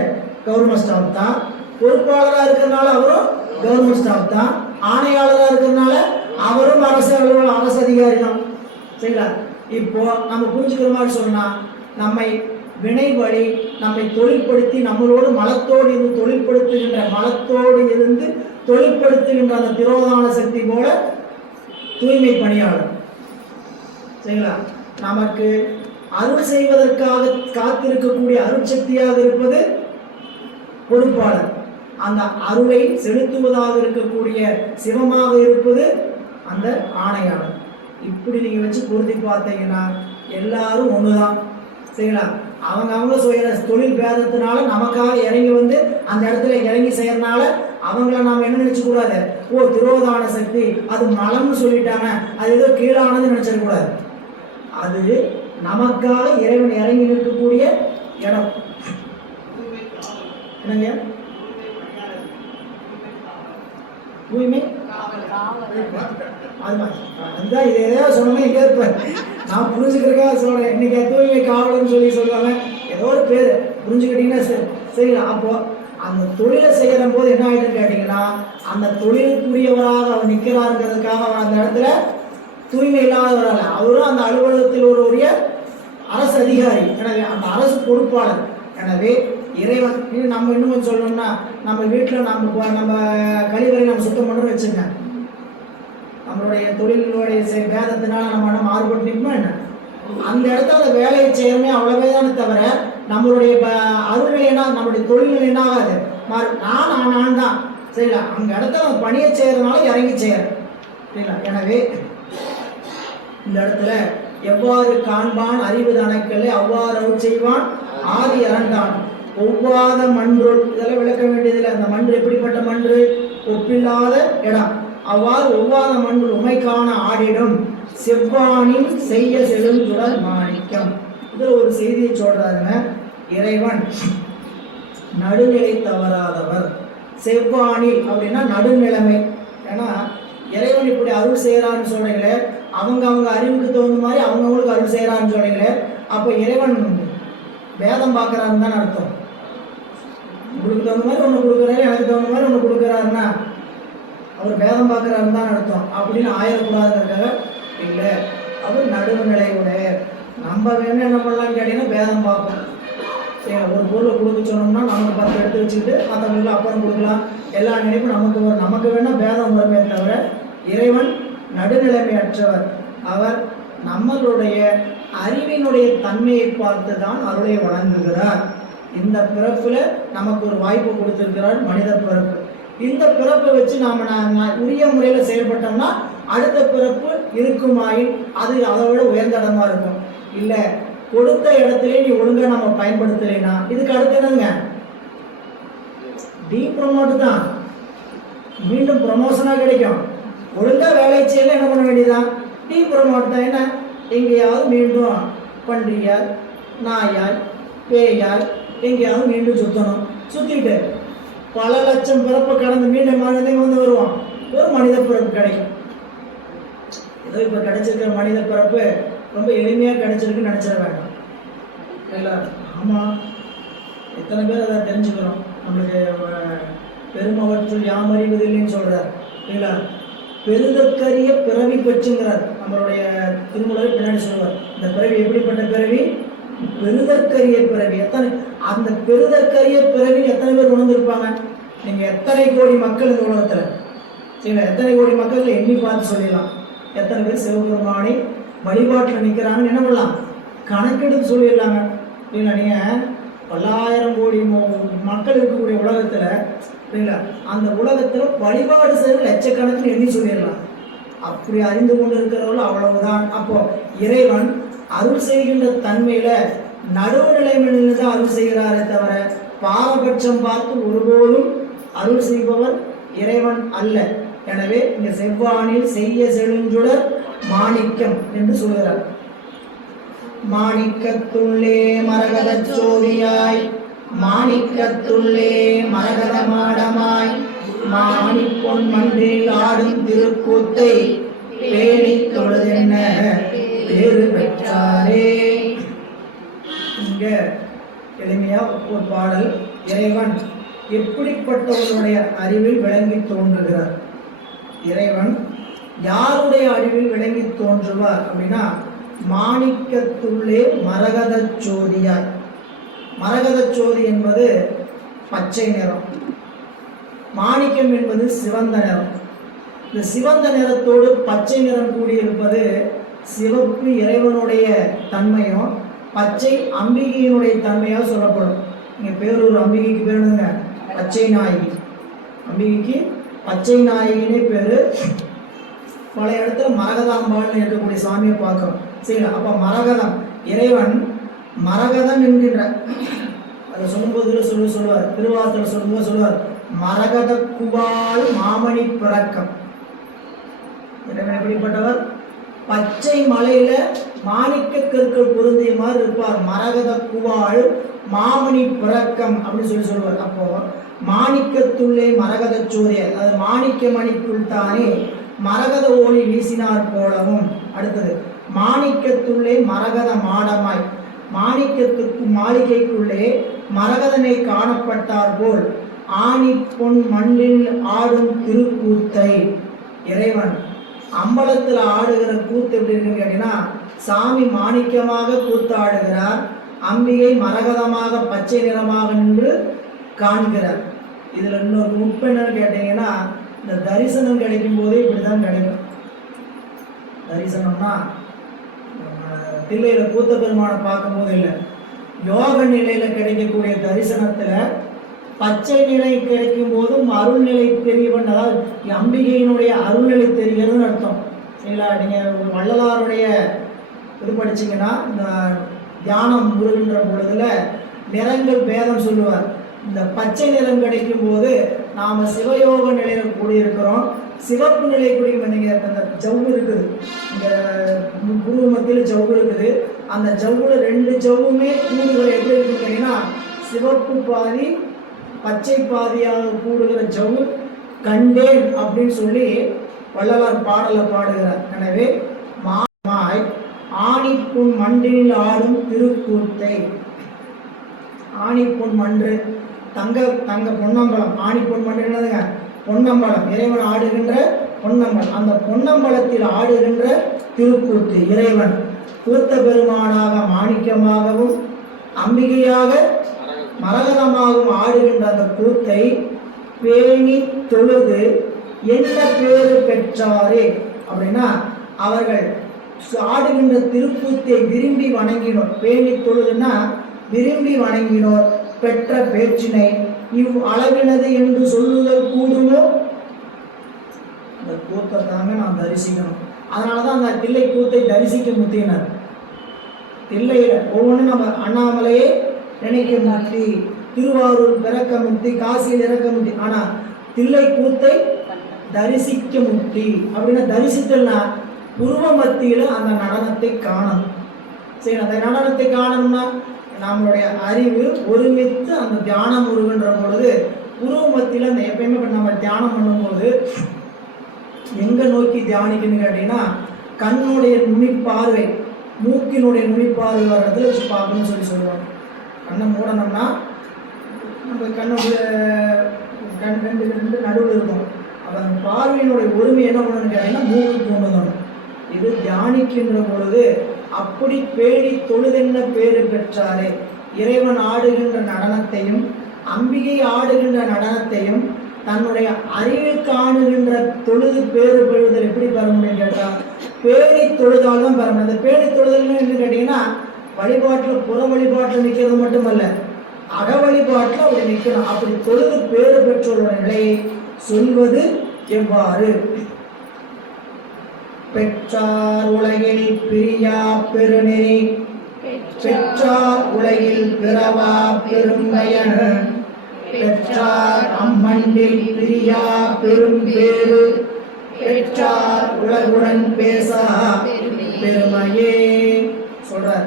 கவர்மெண்ட் ஸ்டாஃப் தான். பொறுப்பாளராக இருக்கிறதுனால அவரும் கவர்மெண்ட் ஸ்டாஃப் தான். ஆணையாளராக இருக்கிறதுனால அவரும் அரசு அதிகாரி தான். சரிங்களா? இப்போ நம்ம புரிஞ்சுக்கிற மாதிரி சொன்னா, நம்மை வினை வழி நம்மை தொழில்படுத்தி நம்மளோடு மலத்தோடு இருந்து தொழில்படுத்துகின்ற அந்த திரோதான சக்தி போல தூய்மை பணியாளர். சரிங்களா? நமக்கு அருள் செய்வதற்காக காத்திருக்கக்கூடிய அருட்சக்தியாக இருப்பது பொறுப்பாளர். அந்த அருளை செலுத்துவதாக இருக்கக்கூடிய சிவமாக இருப்பது அந்த ஆணையாளர். இப்படி நீங்க வச்சு பொருத்தி பார்த்தீங்கன்னா எல்லாரும் ஒண்ணுதான். சரிங்களா? அவங்க செய்யற தொழில் பேதத்தினால நமக்காக இறங்கி வந்து அந்த இடத்துல இறங்கி செய்யறதுனால அவங்கள நாம என்ன நினைச்சு கூடாது, ஓ திரோதான சக்தி அது மலம்னு சொல்லிட்டாங்க, அது ஏதோ கீழானது நினைச்சிடக்கூடாது. அது நமக்காக இறைவன் இறங்கி நிற்கக்கூடிய இடம். என்னங்க தூய்மை? அதுதான் இது எதையோ சொன்னோமே இங்கே இருப்பேன், நான் புரிஞ்சுக்கிறதுக்காக சொல்றேன். இன்னைக்கு தூய்மை காவலன்னு சொல்லுவாங்க, ஏதோ ஒரு பேர் புரிஞ்சுக்கிட்டீங்கன்னா சரிங்களா? அப்போ அந்த தொழிலை செய்யற போது என்ன ஆயிடுன்னு கேட்டீங்கன்னா, அந்த தொழிலுக்குரியவராக அவர் நிற்கிறாருங்கிறதுக்காக அவர் அந்த இடத்துல தூய்மை இல்லாதவரால், அவரும் அந்த அலுவலகத்தில் ஒருவருடைய அரசு அதிகாரி, எனவே அந்த அரசு பொறுப்பாளர். எனவே இறைவன் நம்ம இன்னும் கொஞ்சம் சொல்லணும்னா, நம்ம வீட்டில் நம்ம கழிவறை நம்ம சுத்தம் பண்ணுறோம் வச்சுங்க, நம்மளுடைய தொழிலுடைய பேதத்தினால நம்ம மாறுபட்டு நிற்போமா என்ன, அந்த இடத்துல அந்த வேலையை செய்யறமே அவ்வளவே தானே தவிர நம்மளுடைய அருள்நிலைனா நம்மளுடைய தொழில்நிலை என்ன ஆகாது, நான் தான். சரிங்களா? அந்த இடத்துல நம்ம பணியை செய்யறதுனால இறங்கி செய்யறேன். சரிங்களா? எனவே இந்த இடத்துல எவ்வாறு காண்பான் அறிவு தனக்களை அவ்வாறு அருள் செய்வான் ஆதி அரண்டான் ஒவ்வாத மன்று. இதெல்லாம் விளக்க வேண்டியதில்லை. அந்த மன்று எப்படிப்பட்ட மன்று? ஒப்பில்லாத இடம். அவ்வாறு ஒவ்வாத மன்று உமைக்கான ஆடிடும் செவ்வானின் செய்ய செழுந்துடல் மாணிக்கம். இதுல ஒரு செய்தியை சொல்றாருங்க. இறைவன் நடுநிலை தவறாதவர். செவ்வானில் அப்படின்னா நடுநிலைமை. ஏன்னா இறைவன் இப்படி அருள் செய்யறான்னு சொல்றீங்களே, அவங்க அறிவுக்கு தகுந்த மாதிரி அவங்கவுங்களுக்கு அருள் செய்யறான்னு சொல்றீங்களே, அப்போ இறைவன் வேதம் பார்க்கறாருன்னு தான் அர்த்தம். உங்களுக்கு தகுந்த மாதிரி ஒன்று கொடுக்குறாரு, எனக்கு தகுந்த மாதிரி ஒன்று கொடுக்குறாருன்னா அவர் வேதம் பார்க்கறாருன்னு தான் அர்த்தம். அப்படின்னு ஆயிடக்கூடாதுங்கிறதுக்காக இல்லை, அவர் நடுநிலையுடைய. நம்ம வேணும் என்ன பண்ணலாம்னு கேட்டீங்கன்னா வேதம் பார்ப்போம். சரி, ஒரு பொருளை கொடுக்க சொன்னோம்னா நமக்கு 10 எடுத்து வச்சுக்கிட்டு மற்றவங்களுக்கு அப்புறம் கொடுக்கலாம். எல்லா நினைப்பும் நமக்கு வரும். நமக்கு வேணால் வேதம் வருமே தவிர இறைவன் நடுநிலைமையற்றவர். அவர் நம்மளுடைய அறிவினுடைய தன்மையை பார்த்து தான் அருளை வழங்குகிறார். இந்த பிறப்புல நமக்கு ஒரு வாய்ப்பு கொடுத்திருக்கிறார், மனித பிறப்பு. இந்த பிறப்பை வச்சு நாம உரிய முறையில் செயல்பட்டோம்னா அடுத்த பிறப்பு இருக்குமாயின் அது அதை விட உயர்ந்த இடமா இருக்கும். இல்லை கொடுத்த இடத்துல நீ ஒழுங்கா நம்ம பயன்படுத்தலைன்னா இதுக்கு அடுத்து என்னங்க, டீ ப்ரமோட் தான், மீண்டும் ப்ரமோஷனா கிடைக்கும். ஒழுங்கா வேலை செய்யல என்ன பண்ண வேண்டியதான், டீ ப்ரமோட் தான். என்ன எங்கேயாவது மீண்டும் பன்றியால் நாயால் பேயால் எங்கேயாவது மீண்டும் சுற்றணும். சுற்றிட்டு பல லட்சம் பிறப்பு கடந்து மீண்டும் மனிதன் வந்து வருவான். ஒரு மனித பிறப்பு கிடைக்கும். ஏதோ இப்போ கிடைச்சிருக்கிற மனித பிறப்பு ரொம்ப எளிமையாக கிடைச்சிருக்குன்னு நினச்சிட வேண்டாம். இல்லை, ஆமாம், எத்தனை பேர் அதை தெரிஞ்சுக்கிறோம். நம்மளுக்கு பெருமவற்றுள் யாமறிவதில்லைன்னு சொல்கிறார். இல்லைங்களா? பெருதற்கரிய பிறவி பெற்றுங்கிறார் நம்மளுடைய திருமூலர் பின்னாடி சொல்லுவார். இந்த பிறவி எப்படிப்பட்ட பிறவி? பெருதற்கரிய பிறவி. எத்தனை அந்த பெருதற்கரிய பிறவி எத்தனை பேர் உணர்ந்திருப்பாங்க? நீங்கள் எத்தனை கோடி மக்கள் இந்த உலகத்தில், சரிங்களா, எத்தனை கோடி மக்கள் எண்ணி பார்த்து சொல்லிடலாம். எத்தனை பேர் சிவபெருமானை வழிபாட்டில் நிற்கிறாங்கன்னு என்ன பண்ணலாம், கணக்கெடுத்து சொல்லிடலாங்க. இல்லைங்களா? நீங்கள் பல்லாயிரம் கோடி மக்கள் இருக்கக்கூடிய உலகத்தில், சரிங்களா, அந்த உலகத்தில் வழிபாடு செய்கிற லட்சக்கணக்கில் எண்ணி சொல்லிடலாம். அப்படி அறிந்து கொண்டு இருக்கிறவர்கள் அவ்வளவுதான். அப்போ இறைவன் அருள் செய்கின்ற தன்மையில நடுவு நிலைமையிலிருந்து தான் அருள் செய்கிறாரே தவிர பாரபட்சம் பார்த்து ஒருபோதும் அருள் செய்பவர் இறைவன் அல்ல. எனவே இங்க செவ்வானில் செய்ய செழுஞ்சுடர் மாணிக்கம் என்று சொல்கிறார். மாணிக்கத்துள்ளே மரகத சோதியாய் மாணிக்கத்துள்ளே மரகத மாடமாய் மாணிப்பொன் மன்றில் ஆடும் திருக்கூத்தை பேணி தொழுதென்ன பேரு பெற்றாரே. இங்க எளிமையா ஒரு பாடல். இறைவன் எப்படிப்பட்டவர்களுடைய அறிவில் விளங்கி தோன்றுகிறார்? இறைவன் யாருடைய அறிவில் விளங்கி தோன்றுவார் அப்படின்னா, மாணிக்கத்துள்ளே மரகத சோதியாய். மரகத சோதி என்பது பச்சை நிறம், மாணிக்கம் என்பது சிவந்த நிறம். இந்த சிவந்த நிறத்தோடு பச்சை நிறம் கூடியிருப்பது சிவப்பு இறைவனுடைய தன்மையும் பச்சை அம்பிகையினுடைய தன்மையாக சொல்லப்படும். இங்கே பேரூர் அம்பிகைக்கு பேருங்க பச்சை நாயகி. அம்பிகைக்கு பச்சை நாயகினே பேர். பல இடத்துல மரகதாம்பாள்னு இருக்கக்கூடிய சாமியை பார்க்கிறோம். சரிங்களா? அப்போ மரகதம், இறைவன் மரகதம் என்கின்ற அதை சொல்லும்போது சொல்லுவார், திருவாசல் சொல்லும்போது சொல்லுவார், மரகத குவால் மாமணி பிறக்கம். இறைவன் எப்படிப்பட்டவர்? பச்சை மலையில மாணிக்க கற்கள் பொருந்திய மாதிரி இருப்பார். மரகத குவால் மாமணி பிறக்கம் அப்படின்னு சொல்லுவார். அப்போ மாணிக்கத்துள்ளே மரகத சோதிய, அது மாணிக்க மணிக்குள் தானே மரகத ஒளி வீசினார் போலவும். அடுத்தது மாணிக்கத்துள்ளே மரகத மாடமாய், மாணிக்கத்துக்கு மாளிகைக்குள்ளே மரகதனை காணப்பட்டார் போல் ஆணி பொன் மண்ணில் ஆடும் திருக்கூத்தை. இறைவன் அம்பலத்தில் ஆடுகிற கூத்து எப்படி இருக்குன்னு கேட்டீங்கன்னா, சாமி மாணிக்கமாக கூத்து ஆடுகிறார், அம்பிகை மரகதமாக பச்சை நிறமாக நின்று காண்கிறார். இதில் இன்னொரு முப்பெண்ணு கேட்டீங்கன்னா, இந்த தரிசனம் கிடைக்கும் போதே இப்படிதான் கிடைக்கும். தரிசனம்னா தில்லையில கூத்த பெருமானை பார்க்கும்போது இல்லை, யோக நிலையில கிடைக்கக்கூடிய தரிசனத்துல பச்சை நிலை கிடைக்கும் போதும் அருள்நிலை தெரியவன், அதாவது அம்பிகையினுடைய அருள்நிலை தெரிகிறதுன்னு அர்த்தம். சரிங்களா? நீங்கள் வள்ளலாருடைய இது படிச்சிங்கன்னா, இந்த தியானம் முருகின்ற பொழுதுல நிறங்கள் பேதம் சொல்லுவார். இந்த பச்சை நிறம் கிடைக்கும் போது நாம் சிவயோக நிலையில் கூடியிருக்கிறோம். சிவப்பு நிலை குடிக்கும். நீங்கள் அந்த ஜவ்வு இருக்குது, இந்த குரு மத்தியில் ஜவ்வு இருக்குது. அந்த ஜவ்வுல ரெண்டு ஜவ்வுமே கூடுகிற எப்படி இருக்குன்னு கேட்டீங்கன்னா, சிவப்பு பாதி பச்சை பாதியாக கூடுகிற ஜவ்வு கண்டேன் அப்படின்னு சொல்லி வள்ளலார் பாடலை பாடுகிறார். எனவே மாய் ஆணிப்புண் மண்டில் ஆடும் திருக்கூத்தை. ஆணிப்புண் மன்று தங்க தங்க பொன்னம்பலம். ஆணிப்பொன் மன்று என்னதுங்க? பொன்னம்பலம். இறைவன் ஆடுகின்ற பொன்னம்பலம். அந்த பொன்னம்பலத்தில் ஆடுகின்ற திருக்கூத்து. இறைவன் கூத்த பெருமானாக மாணிக்கமாகவும் அம்பிகையாக மரகதமாகவும் ஆடுகின்ற அந்த கூத்தை பேணி தொழுது என்ன பேரு பெற்றாரே அப்படின்னா, அவர்கள் ஆடுகின்ற திருக்கூத்தை விரும்பி வணங்கினோர். பேணி தொழுதுன்னா விரும்பி வணங்கினோர் பெற்ற பேச்சினை இவ் அளவினது என்று சொல்லுதல் கூடுமோ? அந்த கூத்தை தாங்க நாம் தரிசிக்கணும். அதனாலதான் அந்த தில்லை கூத்தை தரிசிக்க முத்தினார். தில்லையில ஒவ்வொன்றும் நம்ம அண்ணாமலையே நினைக்க முத்தி, திருவாரூர் பிறக்க முத்தி, காசியில் இறக்க முத்தி. ஆனா தில்லை கூத்தை தரிசிக்க முக்தி. அப்படின்னா தரிசித்தல்னா புருவ மத்தியில அந்த நடனத்தை காணணும். சரி, அந்த நடனத்தை காணணும்னா நம்மளுடைய அறிவு ஒருமித்து அந்த தியானம் உருகுன்ற பொழுது புருவ மத்தியில அந்த எப்பயுமே நம்ம தியானம் பண்ணும்போது எங்க நோக்கி தியானிக்கணும்னு கேட்டீங்கன்னா கண்ணுடைய நுனிப்பார்வை, மூக்கினுடைய நுனிப்பார்வை வர இடத்துல வச்சு பார்க்கணும்னு சொல்லுவாங்க. கண்ணை மூடணும்னா நம்ம கண்ணுடைய ரெண்டு நடுவில் இருக்கும். அப்போ அந்த பார்வையினுடைய ஒருமை என்ன பண்ணணும்னு கேட்டீங்கன்னா மூக்கு கொண்டு வரணும். இது தியானிக்கின்ற பொழுது அப்படி பேடி தொழுதென்ன பேறு பெற்றாரே. இறைவன் ஆடுகின்ற நடனத்தையும் அம்பிகை ஆடுகின்ற நடனத்தையும் தன்னுடைய அறிவில் காணுகின்ற தொழுது பேறு பெறுதல் எப்படி பெற முடியும் கேட்டால் பேணி தொழுதால் தான் பெற முடியும். அந்த பேணி தொழுதல்னு என்ன கேட்டீங்கன்னா வழிபாட்டில் புற வழிபாட்டில் நிற்கிறது மட்டுமல்ல, அக வழிபாட்டில் அப்படி நிற்கணும். அப்படி தொழுது பேறு பெற்றோருடைய நிலையை சொல்வது எவ்வாறு? பெற்றார் உலகில் பிரியா பெருநெறி, பெற்றார் உலகில் பிறவா பெரும்பயன், பெற்றார் அம்மண்டில் பிரியா பெரும்பேறு, பெற்றார் உலகுடன் பேசா பெருமையே சொல்றார்.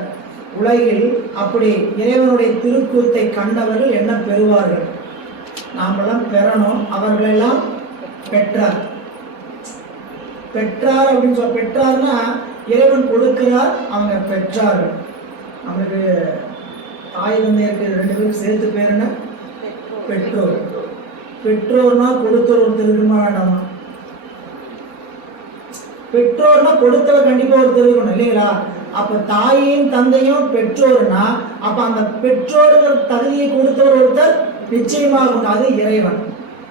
உலகில் அப்படி இறைவனுடைய திருக்கூத்தை கண்டவர்கள் என்ன பெறுவார்கள்? நாமெல்லாம் பெறணும். அவர்களெல்லாம் பெற்றார். பெற்றார் அப்படின்னு சொல்ல, பெற்றார்னா இறைவன் கொடுக்கிறார், அவங்க பெற்றார்கள். நம்மளுக்கு தாய் தந்தையருக்கு 2 பேரும் சேர்த்து பேர் என்ன? பெற்றோர். பெற்றோர்னா கொடுத்தவர் ஒருத்தர் இருக்குமா வேண்டாமா? பெற்றோர்னா கொடுத்தவர் கண்டிப்பா ஒருத்தர் இருக்கணும் இல்லைங்களா? அப்ப தாயும் தந்தையும் பெற்றோர்னா அப்ப அந்த பெற்றோர்கள் தகுதியை கொடுத்தவர் ஒருத்தர் நிச்சயமாக உண்டு. அது இறைவன்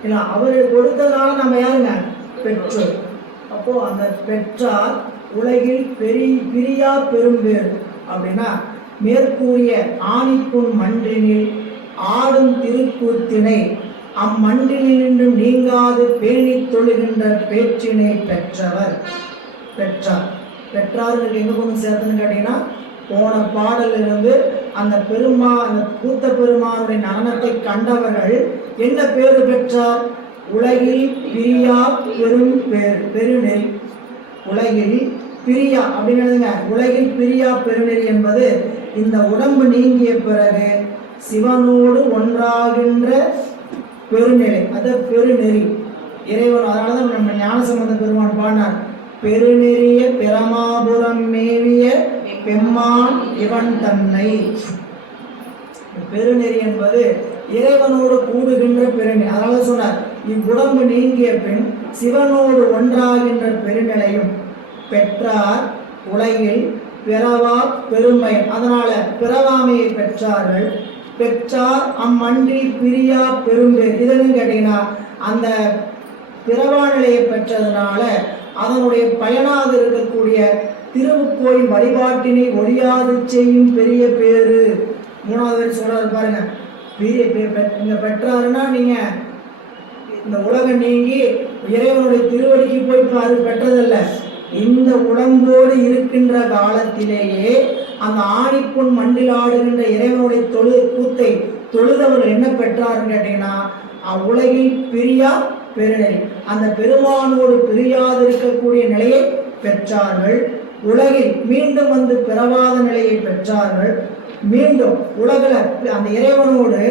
இல்ல, அவரை கொடுத்ததுனால நம்ம யாருங்க? பெற்றோர். அப்போ அந்த பெற்றார் உலகில் பிரியா பெரும்பேறு அப்படின்னா மேற்கூறிய ஆணிப்புண் மன்றினில் ஆடும் திருக்கூத்தினை அம்மன்றினின்று நீங்காது பேணி தொழுகின்ற பேச்சினை பெற்றவர். பெற்றார். பெற்றார்களுக்கு எங்க கொண்டு சேர்த்துன்னு கேட்டீங்கன்னா போன பாடலில் இருந்து அந்த கூத்த பெருமானுடைய நடனத்தை கண்டவர்கள் என்ன பேரு பெற்றார்? உலகில் பிரியா பெருநெறி. உலகில் பிரியா அப்படின்னு உலகில் பிரியா பெருநெறி என்பது இந்த உடம்பு நீங்கிய பிறகு சிவனோடு ஒன்றாகின்ற பெருநிலை, அது பெருநெறி இறைவன். அதனாலதான் நம்ம ஞானசம்பந்த பெருமான் பாடினார், பெருநெறிய பிரமாபுரம் மேவிய பெம்மான் இவன் தன்னை. பெருநெறி என்பது இறைவனோடு கூடுகின்ற பெருநிலை. அதனால சொன்னார், இவ்வுடம்பு நீங்கிய பின் சிவனோடு ஒன்றாகின்ற பெருநிலையும் பெற்றார் உலகில் பிறவா பெருமை. அதனால பிறவாமையை பெற்றார்கள். பெற்றார் அம்மன்றி பிரியா பெரும்பேர். இதன்னு கேட்டீங்கன்னா அந்த பிறவா நிலையை பெற்றதுனால அதனுடைய பயனாக இருக்கக்கூடிய திருவுக்கோயில் வழிபாட்டினை ஒழியாது செய்யும் பெரிய பேரு. 3வது வரி சொல்றாரு பாருங்க, இங்க பெற்றாருன்னா நீங்க இந்த உலகம் நீங்கி இறைவனுடைய திருவடிக்கு போய் பாரு பெற்றதல்ல, இந்த உடம்போடு இருக்கின்ற காலத்திலேயே அந்த ஆணிப்புண் மண்டில் ஆடுகின்ற இறைவனுடைய கூத்தை தொழுதவர்கள் என்ன பெற்றாருன்னு கேட்டீங்கன்னா அவ்வுலகில் பிரியா பெருநெறி, அந்த பெருமானோடு பிரியாது இருக்கக்கூடிய நிலையை பெற்றார்கள். உலகில் மீண்டும் வந்து பிறவாத நிலையை பெற்றார்கள். மீண்டும் உலகில் அந்த இறைவனோடு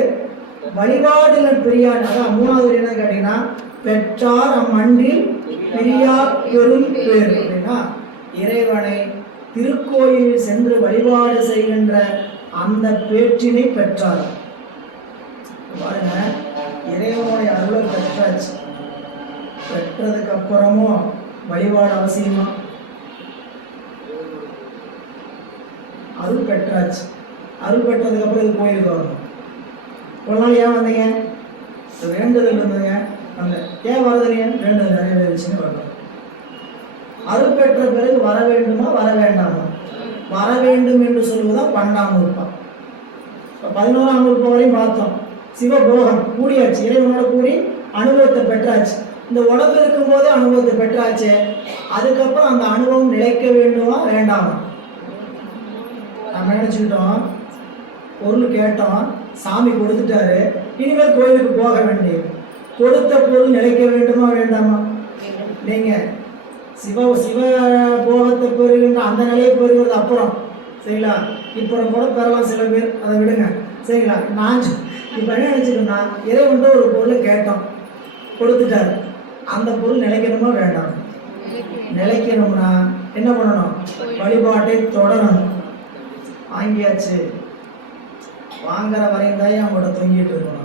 வழிபாடுல பிரியாடு. அதான் 3வது என்ன கேட்டீங்கன்னா பெற்றார் அம்மன்றில் பிரியா பெரும் பேர் அப்படின்னா இறைவனை திருக்கோயிலில் சென்று வழிபாடு செய்கின்ற அந்த பேற்றினை பெற்றார். பாருங்க, இறைவனுடைய அருளை பெற்றாச்சு. பெற்றதுக்கு அப்புறமும் வழிபாடு அவசியமா? அருள் பெற்றாச்சு. அருள் பெற்றதுக்கு அப்புறம் இது கோயிலுக்கு வரணும். ஒரு நாள் ஏன் வந்தீங்க? வேண்டுதல் இருந்ததுங்க. அந்த ஏன் வரதுங்க? வேண்டுதல் நிறைவேறிச்சுன்னு வரணும். அருள் பெற்ற பிறகு வர வேண்டுமா வர வேண்டாமா? வர வேண்டும் என்று சொல்வதுதான் 12ஆம் உறுப்பம். 11ஆம் உறுப்பம் வரையும் பார்த்தோம். சிவபோகம் கூடியாச்சு, இறைவனோட கூடி அனுபவத்தை பெற்றாச்சு. இந்த உடம்பு இருக்கும் போதே அனுபவத்தை பெற்றாச்சு. அதுக்கப்புறம் அந்த அனுபவம் நிலைக்க வேண்டுமா வேண்டாமா? நம்ம நினைச்சுக்கிட்டோம், பொருள் கேட்டோம், சாமி கொடுத்துட்டாரு, இனிமேல் கோயிலுக்கு போக வேண்டியது. கொடுத்த பொருள் நிலைக்க வேண்டுமா வேண்டாமா? நீங்க சிவ சிவ போகத்தை பெறுகின்ற அந்த நிலையை பெறுகிறது அப்புறம் சரிங்களா. இப்போ கூட பெறலாம் சில பேர், அதை விடுங்க சரிங்களா. நான் இப்போ என்ன நினச்சிக்கணும்னா, இறைவன்ட்டு ஒரு பொருளை கேட்டோம், கொடுத்துட்டாரு. அந்த பொருள் நிலைக்கணுமா வேண்டாம்? நிலைக்கணும்னா என்ன பண்ணணும்? வழிபாட்டை தொடரணும். வாங்கியாச்சு, வாங்குற வரையும் தான் அவங்களோட தொங்கிட்டு இருக்கணும்.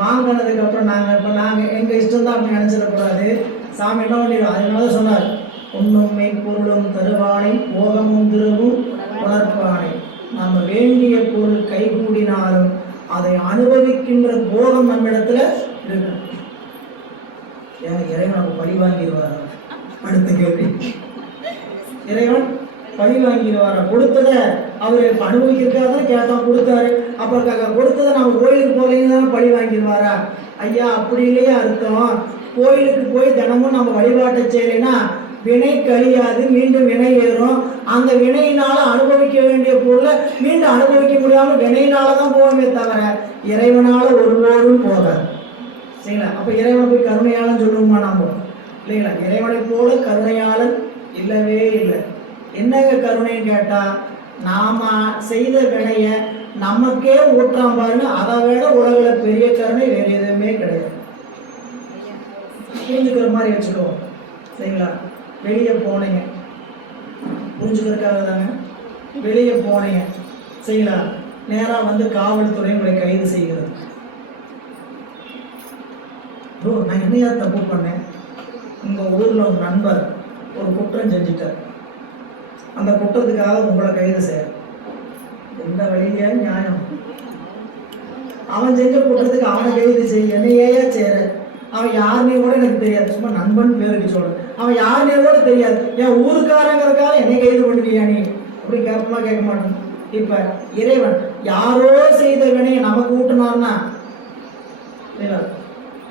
வாங்கினதுக்கு அப்புறம் நாங்கள் எங்கள் இஷ்டம் தான் அப்படி நினச்சிடக்கூடாது. சாமி என்ன பண்ணிடும்? அதனால சொன்னார், உண்ணும் மெய்ப்பொருளும் தருவானை போகமும் திருவும் உணர்ப்பானை. நம்ம வேண்டிய பொருள் கைகூடினாலும் அதை அனுபவிக்கின்ற போகம் நம்மிடத்துல இருக்கு. இறைவன் நம்ம பழி வாங்கிடுவார். அடுத்த கேள்வி, இறைவன் பழி வாங்கிடுவாரா? கொடுத்ததை அவர் அனுபவிக்கிறதுக்காக தான் கேட்டோம், கொடுத்தாரு. அப்புறம் கொடுத்ததை நம்ம கோயிலுக்கு போகலைன்னு தானே பழி வாங்கிடுவாரா? ஐயா அப்படி இல்லையா அர்த்தம். கோயிலுக்கு போய் தினமும் நம்ம வழிபாட்டை செய்யலைன்னா வினை கழியாது, மீண்டும் வினை ஏறும். அந்த வினையினால அனுபவிக்க வேண்டிய பொருளை மீண்டும் அனுபவிக்க முடியாம வினையினால தான் போகவே தவிர இறைவனால ஒருவோடும் போகாது சரிங்களா. அப்ப இறைவனை போய் கருணையாளன் சொல்லுவோமா நாம? இல்லைங்களா. இறைவனை போல கருணையாளன் இல்லவே இல்லை. என்னங்க கருணைன்னு கேட்டா, நாம செய்த வினைய நமக்கே ஊற்றாம் பாருங்க. அதை விட உலகில பெரிய கருணை வேற எதுவுமே கிடையாது. புரிஞ்சுக்கிற மாதிரி வச்சுக்குவோம் சரிங்களா. வெளியே போனீங்க, புரிஞ்சுக்கிறதுக்காக தாங்க. வெளியே போனீங்க சரிங்களா, நேராக வந்து காவல்துறை உங்களை கைது செய்கிறது. ப்ரோ நான் என்னையா தப்பு பண்ணேன்? உங்கள் ஊரில் ஒரு நண்பர் ஒரு குற்றம் செஞ்சுட்டார், அந்த குற்றத்துக்காக உங்களை கைது செய்ய எந்த வழியிலையா நியாயம்? அவன் செஞ்ச குற்றத்துக்கு அவனை கைது செய்ய என்னையா செய்யற? அவன் யாருனே கூட எனக்கு தெரியாது, சும்மா நண்பன் பேருக்கு சொல்றேன். அவன் யாருனே கூட தெரியாது, என் ஊருக்காரங்கிறதுக்காக என்னை கைது பண்ணுவியா நீ? அப்படி கேட்பமா? கேட்க மாட்டேன். இப்ப இறைவன் யாரோ செய்த வினையை நமக்கு ஊட்டினார்னா,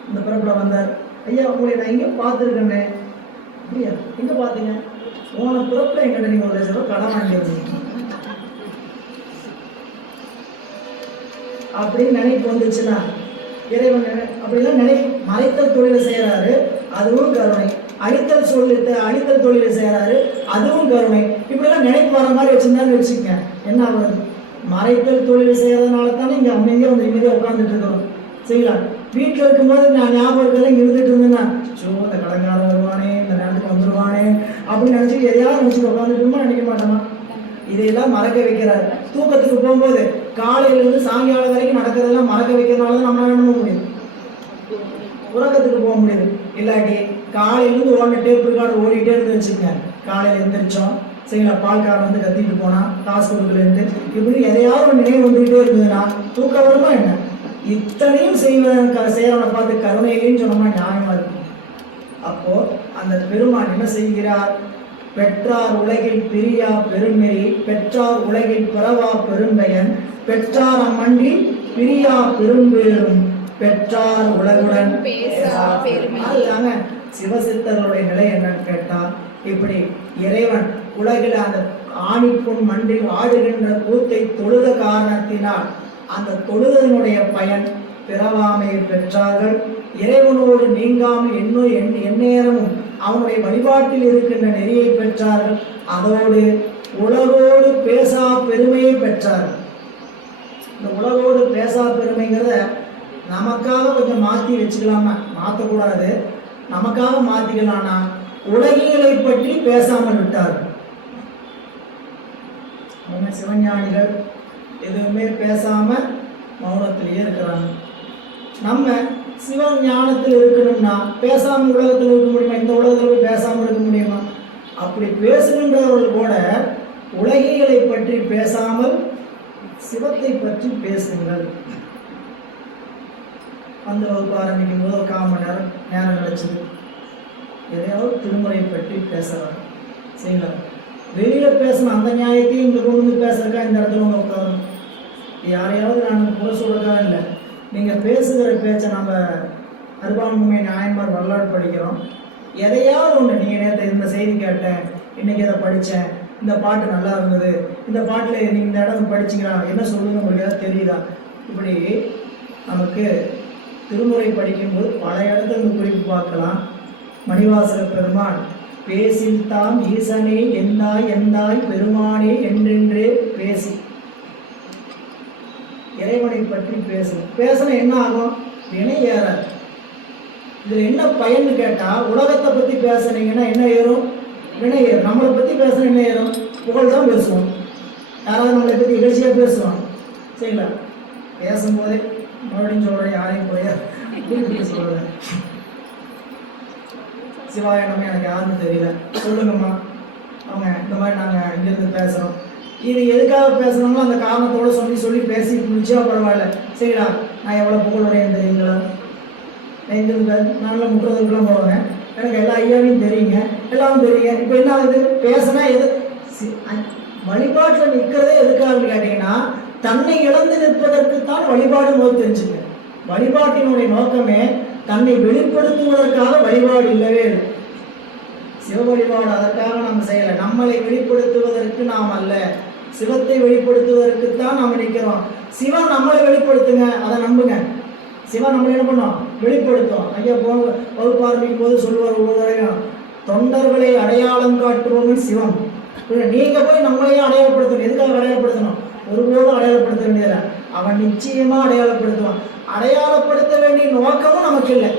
இந்த பிறப்புல வந்தார், ஐயா உங்களை நான் எங்க பார்த்துருக்கேன்னு. அப்படியா? எங்க பார்த்தீங்க? போன பிறப்புல எங்கிட்ட நீங்க 1 லட்சம் ரூபாய் கடன் வாங்கியிருந்தீங்க அப்படின்னு நினைப்பு வந்துச்சுன்னா இறைவன் அப்படிலாம் மறைத்தல் தொழிலை செய்யறாரு, அதுவும் கருணை. அழித்தல் தொழிலை செய்யறாரு, அதுவும் கருணை. இப்படிலாம் நினைப்பு வர மாதிரி வச்சிருந்தான்னு வச்சுக்கங்க, என்ன ஆகுது? மறைத்தல் தொழில் செய்யறதுனால தானே இங்க அமைதியா வந்து நிம்மதியா உட்காந்துட்டு இருக்கிறோம் சரிங்களா. வீட்டில் இருக்கும்போது நான் ஞாபகம் இருக்கிறத இங்க இருந்துட்டு இருந்தேன்னா, இந்த கடங்காரம் வருவானே, இந்த நேரத்துக்கு வந்துருவானே அப்படின்னு நினைச்சிட்டு எதையாவது நினைச்சிட்டு உட்காந்துட்டுமா நினைக்க மாட்டோமா? இதையெல்லாம் மறக்க வைக்கிறாரு. தூக்கத்துக்கு போகும்போது காலையிலிருந்து சாயங்காலம் வரைக்கும் நடக்கிறதெல்லாம் மறக்க வைக்கிறதுனால தான் நம்மளால என்ன முடியும்? உறக்கத்துக்கு போக முடியுது. இல்லாட்டி காலையிலேருந்து ஓடின டேப் ரெக்கார்டு ஓடிட்டே இருந்து வச்சுக்கோங்க. காலையில் எழுந்திரிச்சோம் சரிங்களா, பால்காரன் வந்து கத்திட்டு போனா, காசு கொடுக்குறது, இப்படி எதையாவது ஒரு நினைவு வந்துகிட்டே இருந்ததுன்னா தூக்கம் வருமா என்ன? இத்தனையும் செய்யறவனை பார்த்து கருணையிலேன்னு சொன்னோம்னா நியாயமா இருக்கும். அப்போ அந்த பெருமான் என்ன செய்கிறார்? பெற்றார் உலகில் பிரியா பெருநெறி, பெற்றார் உலகில் பிறவா பெரும்பயன், பெற்றார் அம்மண்டில் பிரியா பெரும்பேரும், பெற்றார் உலகுடன் அதுதாங்க சிவசித்தர்களுடைய நிலை என்னன்னு கேட்டா, இப்படி இறைவன் உலகில் அந்த ஆணிப்புண் மண்டில் ஆடுகின்ற கூத்தை தொழுத காரணத்தினால் அந்த தொழுதனுடைய பயன் பிறவாமையை பெற்றார்கள். இறைவனோடு நீங்காமல் எந்நேரமும் அவனுடைய வழிபாட்டில் இருக்கின்ற நெறியை பெற்றார்கள். அதோடு உலகோடு பேசா பெருமையை பெற்றார்கள். இந்த உலகோடு பேசா பெருமைங்கிறத நமக்காக கொஞ்சம் மாற்றி வச்சுக்கலாமா? மாற்றக்கூடாது, நமக்காக மாற்றிக்கலாம்னா உலகியலை பற்றி பேசாமல் விட்டார்கள். அவங்க சிவஞானிகள் எதுவுமே பேசாம மௌனத்திலேயே இருக்கிறாங்க. நம்ம சிவ ஞானத்தில் இருக்கணும்னா பேசாம உலகத்தில் இருக்க முடியுமா? இந்த உலகத்தில் போய் பேசாம இருக்க முடியுமா? அப்படி பேசுகின்றவர்கள் கூட உலகியலை பற்றி பேசாமல் சிவத்தை பற்றி பேசுங்கள். அந்த வகுப்பு ஆரம்பிக்கும் போது 1/4 மணி நேரம் கிடைச்சது. எதையாவது திருமுறை பற்றி பேசலாம் சரிங்களா. வெளியில பேசணும், அந்த நியாயத்தையும் இங்க கொண்டு வந்து பேசுறக்கா இந்த இடத்துல உங்க உட்காரணும். யாரையாவது நான் குறை சொல்றதா இல்லை. நீங்க பேசுகிற பேச்சை நம்ம அருபான்மை நாயன்மார் வரலாறு படிக்கிறோம். எதையாவது ஒன்று, நீங்க நேற்று இந்த செய்தி கேட்டேன், இன்னைக்கு இதை படித்தேன், இந்த பாட்டு நல்லா இருந்தது, இந்த பாட்டில் நீங்கள் இந்த இடம் படிச்சிங்களா, என்ன சொல்லுங்க உங்களுக்கு ஏதாவது தெரியுதா? இப்படி நமக்கு திருமுறை படிக்கும்போது பல இடத்துல இந்த குறிப்பு பார்க்கலாம். மணிவாசக பெருமான் பேசில்தாம் ஈசனே எந்தாய் எந்தாய் பெருமானே என்றென்றே பேசி இறைவனை பற்றி பேசணும் என்ன ஆகும்? வினை ஏறாது. இதுல என்ன பயன்னு கேட்டா, உலகத்தை பத்தி பேசுனீங்கன்னா என்ன ஏறும்? வினை ஏறும். நம்மளை பத்தி பேசணும் என்ன ஏறும்? புகழ் தான் பேசுவோம். யாராவது நம்மளை பத்தி நிகழ்ச்சியா பேசுவாங்க. சரிங்களா? பேசும்போதே மறுபடியும் சொல்றேன், யாரையும் குறையா சொல்றேன். சிவாய நம்ம எனக்கு யாருன்னு தெரியல, சொல்லுங்கம்மா அவங்க இந்த மாதிரி நாங்கள் இங்கிருந்து பேசுகிறோம். இது எதுக்காக பேசணுமோ அந்த காரணத்தோடு சொல்லி பேசி முடிச்சா பரவாயில்ல. சரிடா, நான் எவ்வளோ புகழுடையன்னு தெரியுங்களா? நான் இங்கிருந்து நல்ல முற்றதுக்கெல்லாம் போவேன், எனக்கு எல்லா ஐயாவையும் தெரியுங்க, எல்லாரும் தெரியுங்க. இப்போ என்ன ஆகுது? பேசினா எது வழிபாட்டில் நிற்கிறதே எதுக்காகன்னு கேட்டிங்கன்னா, தன்னை இழந்து நிற்பதற்குத்தான் வழிபாடு போது தெரிஞ்சுங்க. வழிபாட்டினுடைய நோக்கமே தன்னை வெளிப்படுத்துவதற்காக வழிபாடு இல்லவே இல்லை. சிவ வழிபாடு அதற்காக நாம் செய்யலை. நம்மளை வெளிப்படுத்துவதற்கு நாம் அல்ல, சிவத்தை வெளிப்படுத்துவதற்குத்தான் நாம் நிற்கிறோம். சிவன் நம்மளை வெளிப்படுத்துங்க, அதை நம்புங்க. சிவன் நம்மளை என்ன பண்ணோம்? வெளிப்படுத்தும். ஐயா வகுப்பு ஆரம்பிக்கும் போது சொல்லுவார் ஒவ்வொரு தடவையும், தொண்டர்களை அடையாளம் காட்டுவோம்னு சிவம். நீங்க போய் நம்மளையும் அடையாளப்படுத்தணும். எதுக்காக அடையாளப்படுத்தணும்? ஒருபோதும் அடையாளப்படுத்த வேண்டியதில்லை. அவன் நிச்சயமா அடையாளப்படுத்துவான். அடையாளப்படுத்த வேண்டிய நோக்கமும் நமக்கு இல்லை.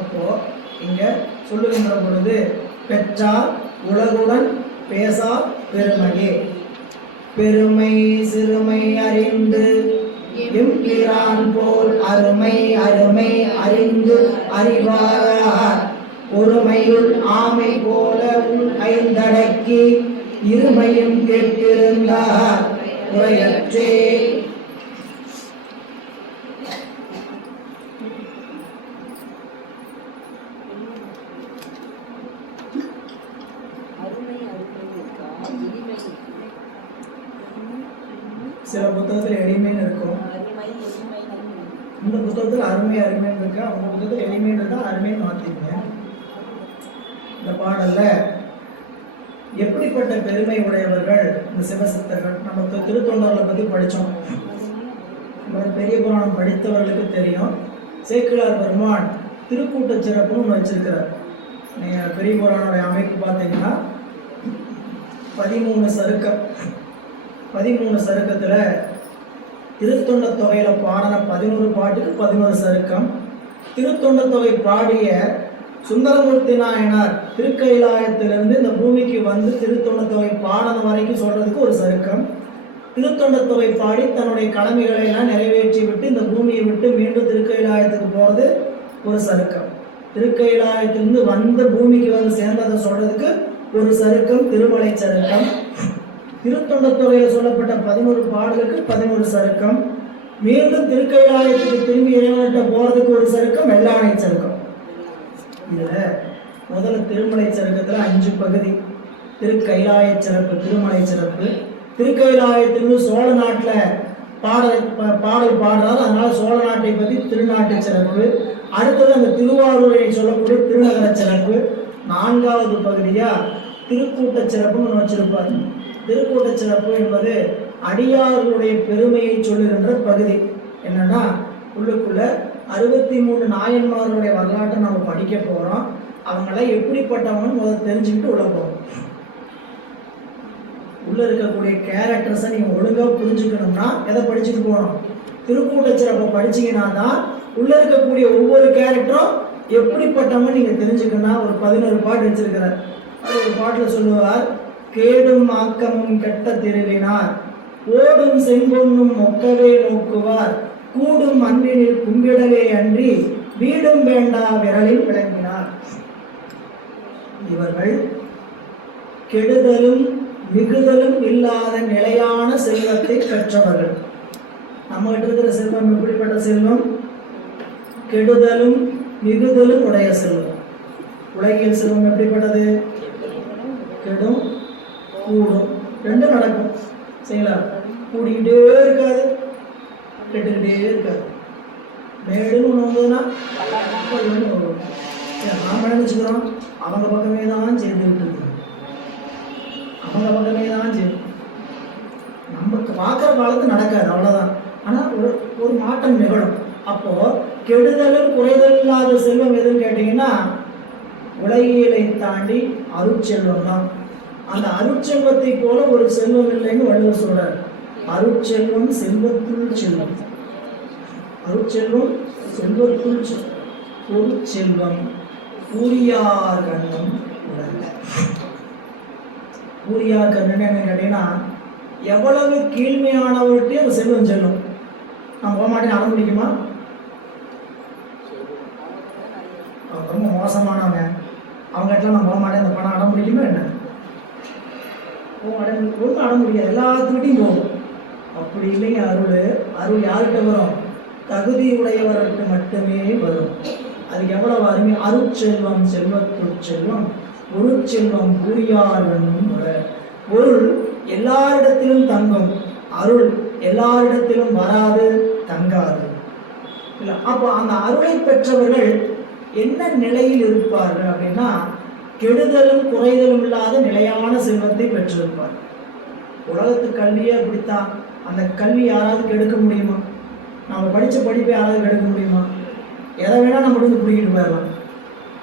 அப்போ இங்க சொல்லுகின்ற பொழுது, பெற்றார் உலகுடன் பேசா பெருமையே, பெருமை சிறுமை அறிந்து எம்பிரான் போல் அருமை அருமை அறிந்து அறிவார், ஒருமையுள் ஆமை போல ஐந்தடக்கி இருமையும் கேட்டிருந்தார் உரையற்றே. சில புத்தகத்தில் எளிமைன்னு இருக்கும், இந்த புத்தகத்தில் அருமை அருமைன்னு இருக்கு, அவங்க புத்தகத்தில் எளிமைன்னு இருக்கா அருமைன்னு மாற்றிங்க. இந்த பாடல்ல எப்படிப்பட்ட பெருமை உடையவர்கள் இந்த சிவசித்தர்கள்? நமக்கு திருத்தொண்டர்களை பற்றி படித்தோம். பெரிய புராணம் படித்தவர்களுக்கு தெரியும். சேக்கிழார் பெருமான் திருக்கூட்ட சிறப்புன்னு ஒன்று வச்சிருக்கிறார். நீங்கள் பெரிய புராணோடைய அமைப்பு பார்த்தீங்கன்னா 13 சருக்கம். 13 சருக்கத்தில் திருத்தொண்ட தொகையில் பாடின 11 பாட்டுக்கு 11 சருக்கம். திருத்தொண்ட தொகை பாடிய சுந்தரமூர்த்தி நாயனார் திருக்கைலாயத்திலிருந்து இந்த பூமிக்கு வந்து திருத்தொண்ட தொகை பாடன வரைக்கும் சொல்றதுக்கு ஒரு சருக்கம். திருத்தொண்ட தொகை பாடி தன்னுடைய கடமைகளை எல்லாம் நிறைவேற்றி விட்டு இந்த பூமியை விட்டு மீண்டும் திருக்கைலாயத்துக்கு போறது ஒரு சருக்கம். திருக்கைலாயத்திலிருந்து வந்த பூமிக்கு வந்து சேர்ந்ததை சொல்றதுக்கு ஒரு சருக்கம் திருமலை சருக்கம். திருத்தொண்ட தொகையில சொல்லப்பட்ட 11 பாடலுக்கு 11 சருக்கம். மீண்டும் திருக்கைலாயத்துக்கு திரும்பி இறைவன்கிட்ட போறதுக்கு ஒரு சருக்கம் வெள்ளாணை சருக்கம். இதுல முதல்ல திருமலை சருக்கத்துல 5 பகுதி. திருக்கைலாய சிறப்பு, திருமலை சிறப்பு. திருக்கைலாயத்திலிருந்து சோழ நாட்டுல பாடல் பாடுறாரு, அதனால சோழ நாட்டை பற்றி திருநாட்டு சிறப்பு. அடுத்தது அந்த திருவாரூரை சொல்லக்கூடிய திருநகர சிறப்பு. 4வது பகுதியா திருக்கூட்ட சிறப்புன்னு ஒன்று வச்சிருப்பார். திருக்கூட்ட சிறப்பு என்பது அடியார்களுடைய பெருமையை சொல்லுகின்ற பகுதி. என்னன்னா, உள்ளுக்குள்ள 63 நாயன்மார்களுடைய வரலாற்றை நம்ம படிக்க போறோம். அவங்களாம் எப்படிப்பட்டவங்கன்னு முதல்ல தெரிஞ்சுக்கிட்டு உள்ள போறோம். உள்ள இருக்கக்கூடிய கேரக்டர்ஸை நீங்க ஒழுங்கா புரிஞ்சுக்கணும்னா எதை படிச்சுட்டு போகணும்? திருக்கூட்ட சிறப்பை படிச்சீங்கன்னா தான் உள்ள இருக்கக்கூடிய ஒவ்வொரு கேரக்டரும் எப்படிப்பட்டவங்க நீங்க தெரிஞ்சுக்கணும்னா. ஒரு 11 பாட்டு வச்சிருக்கிறார். அது ஒரு பாட்டுல சொல்லுவார், கேடும் ஆக்கமும் கெட்ட திருவினார், ஓடும் செம்பொன்னும் மொக்கவே நோக்குவார், கூடும் அன்பினில் கும்பிடலே அன்றி வீடும் வேண்டா விரலில் விளங்கினார். இவர்கள் கெடுதலும் மிகுதலும் இல்லாத நிலையான செல்வத்தை பெற்றவர்கள். நம்ம கிட்ட இருக்கிற செல்வம் எப்படிப்பட்ட செல்வம்? கெடுதலும் மிகுதலும் உடைய செல்வம். உலகியல் செல்வம் எப்படிப்பட்டது? கெடும் கூடும், ரெண்டும் நடக்கும். சரிங்களா? கூடிக்கிட்டே இருக்காது, கெட்டுக்கிட்டே இருக்காது. மேடுன்னு ஒன்று வந்ததுன்னா வரும். நாம நினைச்சுக்கிறோம் அவங்க பக்கமே தான் சேர்ந்துக்கிட்டு இருக்கு, அவங்க பக்கமே தான் சேர்ந்து. நம்ம பார்க்குற காலத்து நடக்காது, அவ்வளோதான். ஆனால் ஒரு மாற்றம் நிகழும். அப்போ கெடுதலும் குறைதல் இல்லாத செல்வம் எதுன்னு கேட்டீங்கன்னா உலகியலை தாண்டி அருட்செல்வம் தான். அந்த அருட்செல்வத்தை போல ஒரு செல்வம் இல்லைன்னு வள்ளுவர் சொல்றார். அருட்செல்வம் செல்வத்துள் செல்வம், அருட்செல்வம் செல்வத்துள் பொருட்செல்வம் கூறியார் கண்ணும் உலக. கூறியார் கண்ணுன்னு என்ன கேட்டீங்கன்னா எவ்வளவு கீழ்மையானவர்கிட்டயும் அந்த செல்வம் செல்லும். நான் போக மாட்டேன் அடம் பிடிக்குமா? ரொம்ப மோசமானவங்க அவங்க இடத்துல நான் போக மாட்டேன் அந்த பணம் அடம் பிடிக்குமா என்ன? ஒன்றும் அடம் முடியாது, எல்லாத்துக்கிட்டையும் போகும். அப்படி இல்லைங்க அருள். அருள் யார்கிட்ட வரும்? தகுதி உடையவர்கிட்ட மட்டுமே வரும். அதுக்கு எவ்வளவு அருமை! அருட்செல்வம் செல்வத்துள் செல்வம் பொருட்செல்வம் கூறியார்களும் பொருள் எல்லாரிடத்திலும் தங்கும், அருள் எல்லாரிடத்திலும் வராது, தங்காது. இல்லை, அப்போ அந்த அருளை பெற்றவர்கள் என்ன நிலையில் இருப்பார்கள் அப்படின்னா கெடுதலும் குறைதலும் இல்லாத நிலையான செல்வத்தை பெற்றிருப்பார். உலகத்து கல்வியே அப்படித்தான். அந்த கல்வி யாராவது கெடுக்க முடியுமா? நம்ம படித்த படிப்பை யாராவது கெடுக்க முடியுமா? எதை வேணால் நம்ம வந்து பிடிக்கிட்டு போயிடலாம்.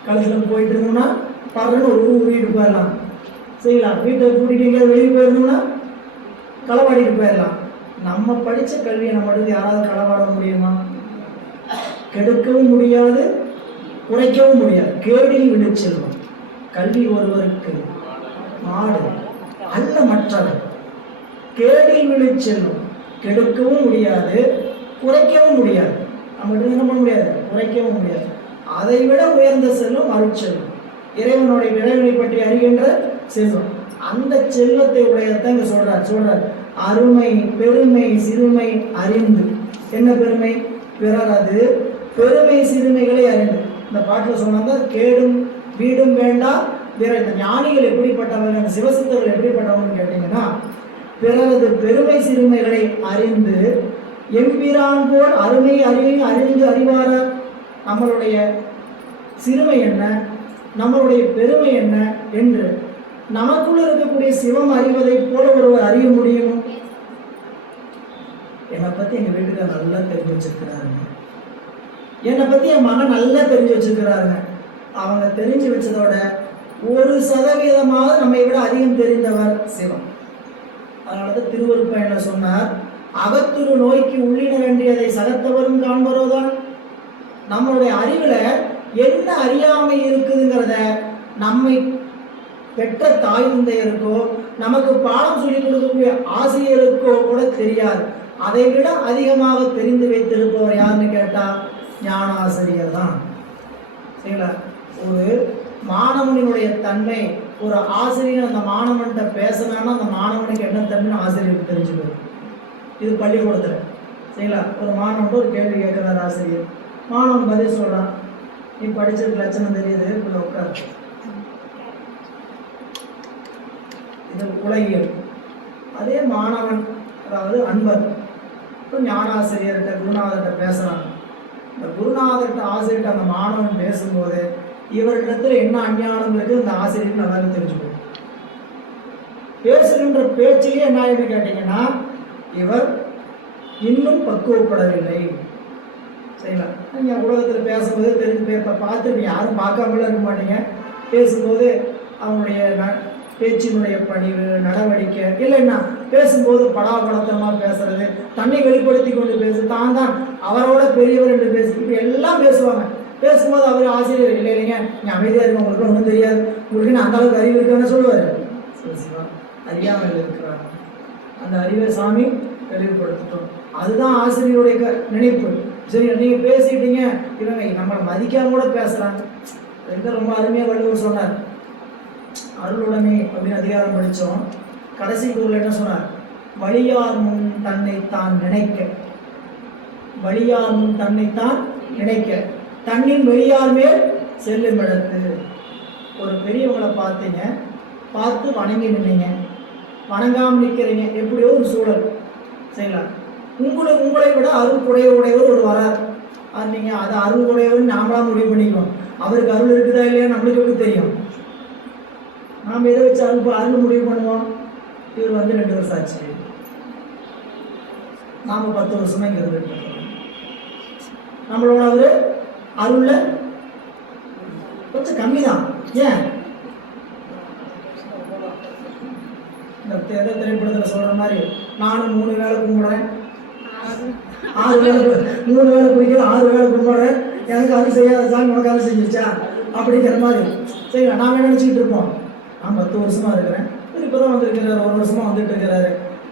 கழுத்தில் போயிட்டு இருந்தோம்னா பறன்னு ஒரு உருவிட்டு போயிடலாம், செய்யலாம். வீட்டை கூட்டிகிட்டு எங்கேயாவது வெளியே போயிருந்தோம்னா களவாடிட்டு போயிடலாம். நம்ம படித்த கல்வியை நம்ம எடுத்து யாராவது களவாட முடியுமா? கெடுக்கவும் முடியாது, குறைக்கவும் முடியாது. கேடில் விடு செல்வம் கல்வி ஒருவருக்கு மாடு அல்ல மற்றவர். கேடில் விழு செல்வம் கெடுக்கவும் முடியாது, குறைக்கவும் முடியாது. நம்ம என்ன பண்ண முடியாது? குறைக்கவும் முடியாது. அதை விட உயர்ந்த செல்வம் அருட்செல்வம், இறைவனுடைய இறைவனை பற்றி அறிகின்ற செல்வம். அந்த செல்வத்தை உடையத்தான் இங்க சொல்றார். அருமை பெருமை சிறுமை அறிந்து. என்ன பெருமை? பிறரது பெருமை சிறுமைகளை அறிந்து. இந்த பாட்டில் சொன்னாங்க கேடும் வீடும் வேண்டாம். வேற இந்த ஞானிகள் எப்படிப்பட்டவர்கள், இந்த சிவசித்தர்கள் எப்படிப்பட்டவர்கள் கேட்டீங்கன்னா பிறரது பெருமை சிறுமைகளை அறிந்து எம்பிரான் போல் அருமை அறிவையும் அறிந்து அறிவார. நம்மளுடைய சிறுமை என்ன, நம்மளுடைய பெருமை என்ன என்று நமக்குள்ள இருக்கக்கூடிய சிவம் அறிவதை போல ஒருவர் அறிய முடியும். என்னை பத்தி எங்க வீட்டுக்கார் நல்லா தெரிஞ்சு வச்சிருக்கிறாருங்க, என்னை பத்தி என் மகன் நல்லா தெரிஞ்சு வச்சிருக்கிறாருங்க. அவங்க தெரிஞ்சு வச்சதோட 1% நம்மை விட அதிகம் தெரிந்தவர் சிவம். அதனாலதான் திருவருட்பயன்ல சொன்னார், அகத்துரு நோய்க்கு உள்ளினரண்டியதை சகத்தவரும் காண்பரோதான். நம்மளுடைய அறிவுல என்ன அறியாமை இருக்குதுங்கிறத நம்மை பெற்ற தாய் தந்தையருக்கோ நமக்கு பாடம் சொல்லிக் கொடுக்கக்கூடிய ஆசிரியருக்கோ கூட தெரியாது. அதை விட அதிகமாக தெரிந்து வைத்திருப்பவர் யாருன்னு கேட்டா ஞானாசிரியர் தான். சரிங்களா? ஒரு மாணவனுடைய தன்மை, ஒரு ஆசிரியர் அந்த மாணவன்கிட்ட பேசினான்னா அந்த மாணவனுக்கு என்ன தன்மைன்னு ஆசிரியருக்கு தெரிஞ்சுக்கணும். இது பள்ளிக்கூடத்துல. சரிங்களா? ஒரு மாணவன் ஒரு கேள்வி கேட்கிறார் ஆசிரியர், மாணவன் பதில் சொல்றான், நீ படிச்சிருக்க லட்சணம் தெரியுது, இப்ப உட்கார். இது உலகியல். அதே மாணவன், அதாவது அன்பர், இப்போ ஞானாசிரியர்கிட்ட குருநாதர்கிட்ட பேசுறாங்க. இந்த குருநாதர்கிட்ட ஆசிரியர்கிட்ட அந்த மாணவன் பேசும்போது இவரிடத்துல என்ன அஞ்ஞானம் இருக்குது அந்த ஆசிரியருக்கு நல்லாவே தெரிஞ்சுக்கணும். பேசுகின்ற பேச்சிலேயே என்ன ஆயிடுன்னு கேட்டீங்கன்னா இவர் இன்னும் பக்குவப்படவில்லை. சரிங்களா? நீங்கள் உலகத்தில் பேசும்போது தெரிஞ்சு பார்த்து யாரும் பார்க்காமல இருக்க மாட்டீங்க. பேசும்போது அவங்களுடைய பேச்சினுடைய பணிவு நடவடிக்கை இல்லைன்னா பேசும்போது படாபடத்தமாக பேசுறது, தன்னை வெளிப்படுத்தி கொண்டு பேசு, தான் அவரோட பெரியவர் என்று பேசு, இப்படி எல்லாம் பேசுவாங்க. பேசும்போது அவர் ஆசிரியர் இல்லை இல்லைங்க நீங்கள் அமைதியாக இருக்க, உங்களுக்கு ஒன்றும் தெரியாது, உங்களுக்கு அந்த அளவுக்கு அறிவு இருக்குன்னு சொல்லுவார். சிவா அறியாமல் இருக்கிறாங்க. அந்த அறிவை சாமி தெளிவுபடுத்திட்டோம். அதுதான் ஆசிரியருடைய நினைப்பு. சரி, நீங்கள் பேசிட்டீங்க, இவங்க நம்மளை மதிக்காம கூட பேசுகிறாங்க. இதுக்கு ரொம்ப அருமையாக வள்ளுவர் சொன்னார். அருளுடைமை அப்படின்னு அதிகாரம் படித்தோம். கடைசி ஊரில் என்ன சொன்னார்? வலியார் முன் தன்னைத்தான் நினைக்க, வலியார் முன் தன்னைத்தான் நினைக்க, தன்னின் வெளியார் மேல் செல்லும் இடத்து. ஒரு பெரியவங்களை பார்த்தீங்க, பார்த்து வணங்கி நின்னீங்க, வணங்காமல் நிற்கிறீங்க, எப்படியோ ஒரு சூழல். சரிங்களா? உங்களை விட அருள் உடையவர் ஒரு வரார். நீங்கள் அதை அருள் உடையவர் நாமளாக முடிவு பண்ணிக்குவோம். அவருக்கு அருள் இருக்குதா இல்லையா நம்மளுக்கு எப்படி தெரியும்? நாம் எதை வச்சு அருள் முடிவு பண்ணுவோம்? இவர் வந்து 2 வருஷம் ஆச்சு, நாம் 10 வருஷமா இங்கே இருந்துட்டு இருக்கோம். நம்மளோட அவரு அருள்ல கொஞ்சம் கம்மி தான். ஏன் இந்த திரைப்படத்தில் சொல்ற மாதிரி நானும் 3 வேளை கும்பிடுறேன், 6 வேளை 3 வேளை குடிக்கிறேன், 6 வேளை கும்பிடுறேன், எனக்கு அது செய்யாத சாமி உனக்கு அது செஞ்சிருச்சா அப்படிங்கிற மாதிரி சரி நாம என்ன நினச்சிக்கிட்டு இருப்போம். நான் 10 வருஷமா இருக்கிறேன், இப்போதான் வந்துருக்கிறாரு, 1 வருஷமா வந்துட்டு இருக்கிறாரு,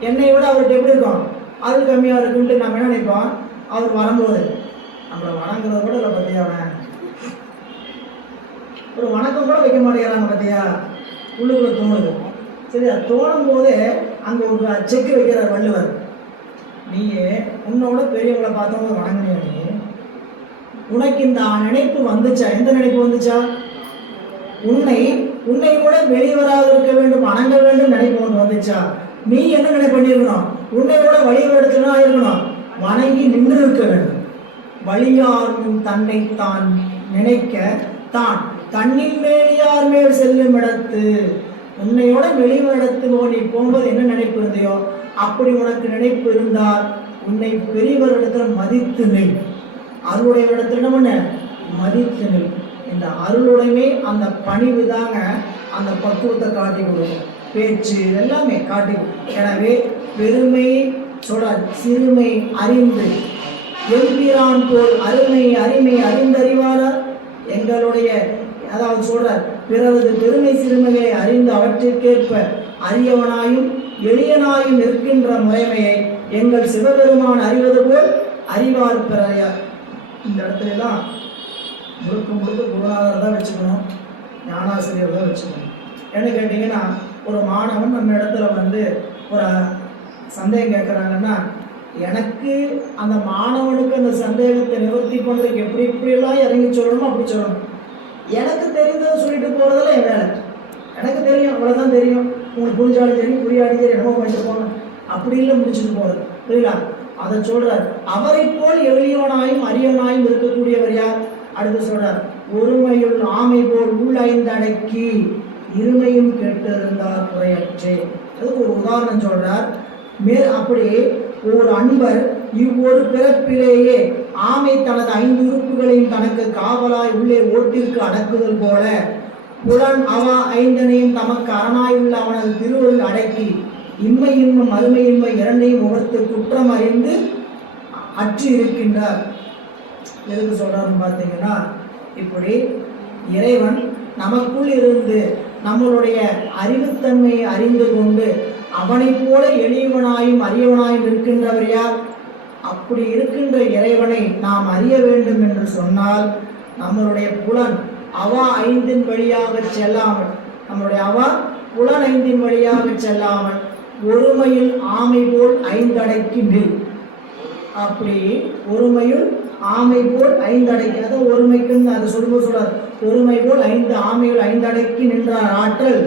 என்னை விட அவர்கிட்ட எப்படி இருக்கும் அருள் கம்மியாக இருக்குன்ட்டு நம்ம என்ன நினைப்போம். அவர் வரும்போது நம்மளை வணங்குறத கூட இல்லை பற்றியா, அவன் ஒரு வணக்கம் கூட வைக்க மாட்டேங்கிறாங்க பற்றியா, உள்ளுக்குள்ள தோணுது. சரி அது தோணும் போதே அங்கே ஒரு செக்கு வைக்கிறார் வள்ளுவர். நீயே உன்னோட பெரியவங்களை பார்த்தவங்க வணங்கினியா, நீ உனக்கு இந்த நினைப்பு வந்துச்சா? எந்த நினைப்பு வந்துச்சா? உன்னை கூட வெளிவராக இருக்க வேண்டும், வணங்க வேண்டும் நினைப்பு ஒன்று வந்துச்சா? நீ என்ன நினை பண்ணிருக்கணும்? உன்னை கூட வழிபடுத்தணும் இருக்கணும், வணங்கி நின்று இருக்க வேண்டும். வழியாரும் தன்னை தான் நினைக்க தான் கண்ணில் மேலியார் மேல் செல்லும் இடத்து. உன்னையோட வெளிவடத்து நீ போகும்போது என்ன நினைப்பு இருந்தையோ அப்படி உனக்கு நினைப்பு இருந்தால் உன்னை பெரியவரிடத்துல மதித்து நில். அருளுடைய இடத்துல என்ன பண்ண? மதித்து நில். இந்த அருளுடைமை அந்த பணிவு தாங்க அந்த பக்குவத்தை காட்டி கொடுக்கும். பேச்சு எல்லாமே காட்டி. எனவே பெருமை சொல்ற சிறுமை அறிந்து எம்பிரான் போல் அருமை அருமை அறிந்தறிவாளர் எங்களுடைய அதாவது சொல்ற பிறரது பெருமை சிறுமைகளை அறிந்து அவற்றிற்கேற்ப அரியவனாயும் எளியனாயும் இருக்கின்ற முறைமையை எங்கள் சிவபெருமான் அறிவது போல் அறிவார் பிறையார். இந்த இடத்துல எல்லாம் முழுக்க முழுக்க குருநாதர் தான் வச்சுக்கணும், ஞானாசிரியர் தான் வச்சுக்கணும். என்ன கேட்டிங்கன்னா, ஒரு மாணவன் நம்ம இடத்துல வந்து ஒரு சந்தேகம் கேட்குறாங்கன்னா எனக்கு அந்த மாணவனுக்கு அந்த சந்தேகத்தை நிவர்த்தி பண்ணுறதுக்கு எப்படி எப்படியெல்லாம் இறங்கி சொல்லணுமோ அப்படி சொல்லணும். எனக்கு தெரிந்ததை சொல்லிட்டு போகிறதெல்லாம் என் வேலை. எனக்கு தெரியும், அவ்வளோதான் தெரியும், உங்களுக்கு புரிஞ்சாலும் சரி புரியாலும் சரி என்னமோ பண்ணிட்டு போகணும் அப்படி இல்லை முடிச்சுட்டு போகிறது. புரியுதா? அதை சொல்கிறார். அவரை போல் எளியவனாயும் அரியவனாயும் இருக்கக்கூடியவர் யார்? அடுத்து சொல்கிறார், ஒருமையுள் ஆமை போல் உள்ளைந்தடக்கி இருமையும் கேட்டு இருந்தார் குறையற்றே. அதுக்கு ஒரு உதாரணம் சொல்கிறார். அப்படி ஒரு அன்பர் இவ்வொரு பிறப்பிலேயே ஆமை தனது 5 உறுப்புகளையும் தனக்கு காவலாய் உள்ளே ஓட்டிற்கு அடக்குதல் போல புலன் அவா 5னையும் தமக்கு அரணாய் உள்ள அவனது திருவருள் அடக்கி இன்மை இன்பம் அருமை இன்மை 2ஐயும் உகர்த்து குற்றம் அறிந்து அற்று இருக்கின்றார். எதுக்கு சொல்றாருன்னு பார்த்தீங்கன்னா, இப்படி இறைவன் நமக்குள் இருந்து நம்மளுடைய அறிவுத்தன்மையை அறிந்து கொண்டு அவனைப் போல எளியவனாயும் அரியவனாயும் இருக்கின்றவர் யார்? அப்படி இருக்கின்ற இறைவனை நாம் அறிய வேண்டும் என்று சொன்னால் நம்மளுடைய புலன் அவா 5ன் வழியாக செல்லாமல், நம்மளுடைய அவா புலன் 5ன் வழியாக செல்லாமல் ஒருமையில் ஆமை போல் 5 அடக்கி நில். அப்படி ஒருமையில் ஆமை போல் 5 அடக்கி, அதாவது ஒருமைக்குன்னு அது சொல்லும்போது சொல்றார், ஒருமை போல் 5 ஆமைகள் 5 அடக்கி நின்றார் ஆற்றல்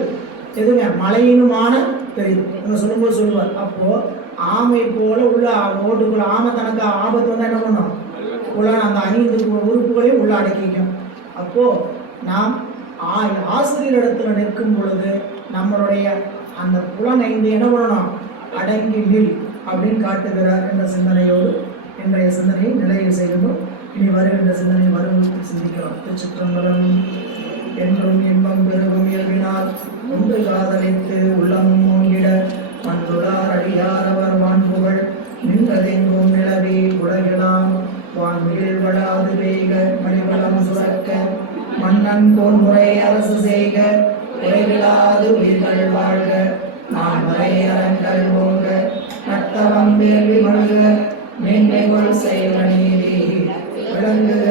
எதுங்க மலையினுமான தெரியுது இவங்க சொல்லும்போது சொல்லுவார். அப்போ ஆமை போல உள்ள ஓட்டுக்குள்ள ஆமை தனக்கு ஆபத்து வந்தால் என்ன பண்ணும்? உள்ள அந்த 5 உறுப்புகளையும் உள்ள அடக்கிக்கும். அப்போ நாம் ஆசிரியர் இடத்துல நிற்கும் பொழுது நம்மளுடைய அந்த புலன் 5 என்ன பண்ணணும்? அடங்கி நில் அப்படின்னு காட்டுகிறார் என்ற சிந்தனையோடு இன்றைய சிந்தனையை நிலையில் செய்யணும். இனி வருகின்ற சிந்தனை வரும் சிந்திக்கலாம். திருச்சிற்றம்பலம். என்றும் இன்பம் பெருகும் இயல்பினால் ஒன்று காதலித்து உள்ளமும் மூங்கிட மன்றுளார் அடியார் அவர் வான்புகழ் நின்றதெங்கும் நிலவி உலகெல்லாம் வான்மிழில் வடாது பெய்க மணிவளம் சுரக்க மன்னன் போன் முறை அரசு செய்க குறைவிலாது உயிர்கள் வாழ்க நான் வரை அரங்கள் ஓங்க நத்தவம் வேள்வி மல்க மேன்மைகள் செய்வ நீதி விளங்குக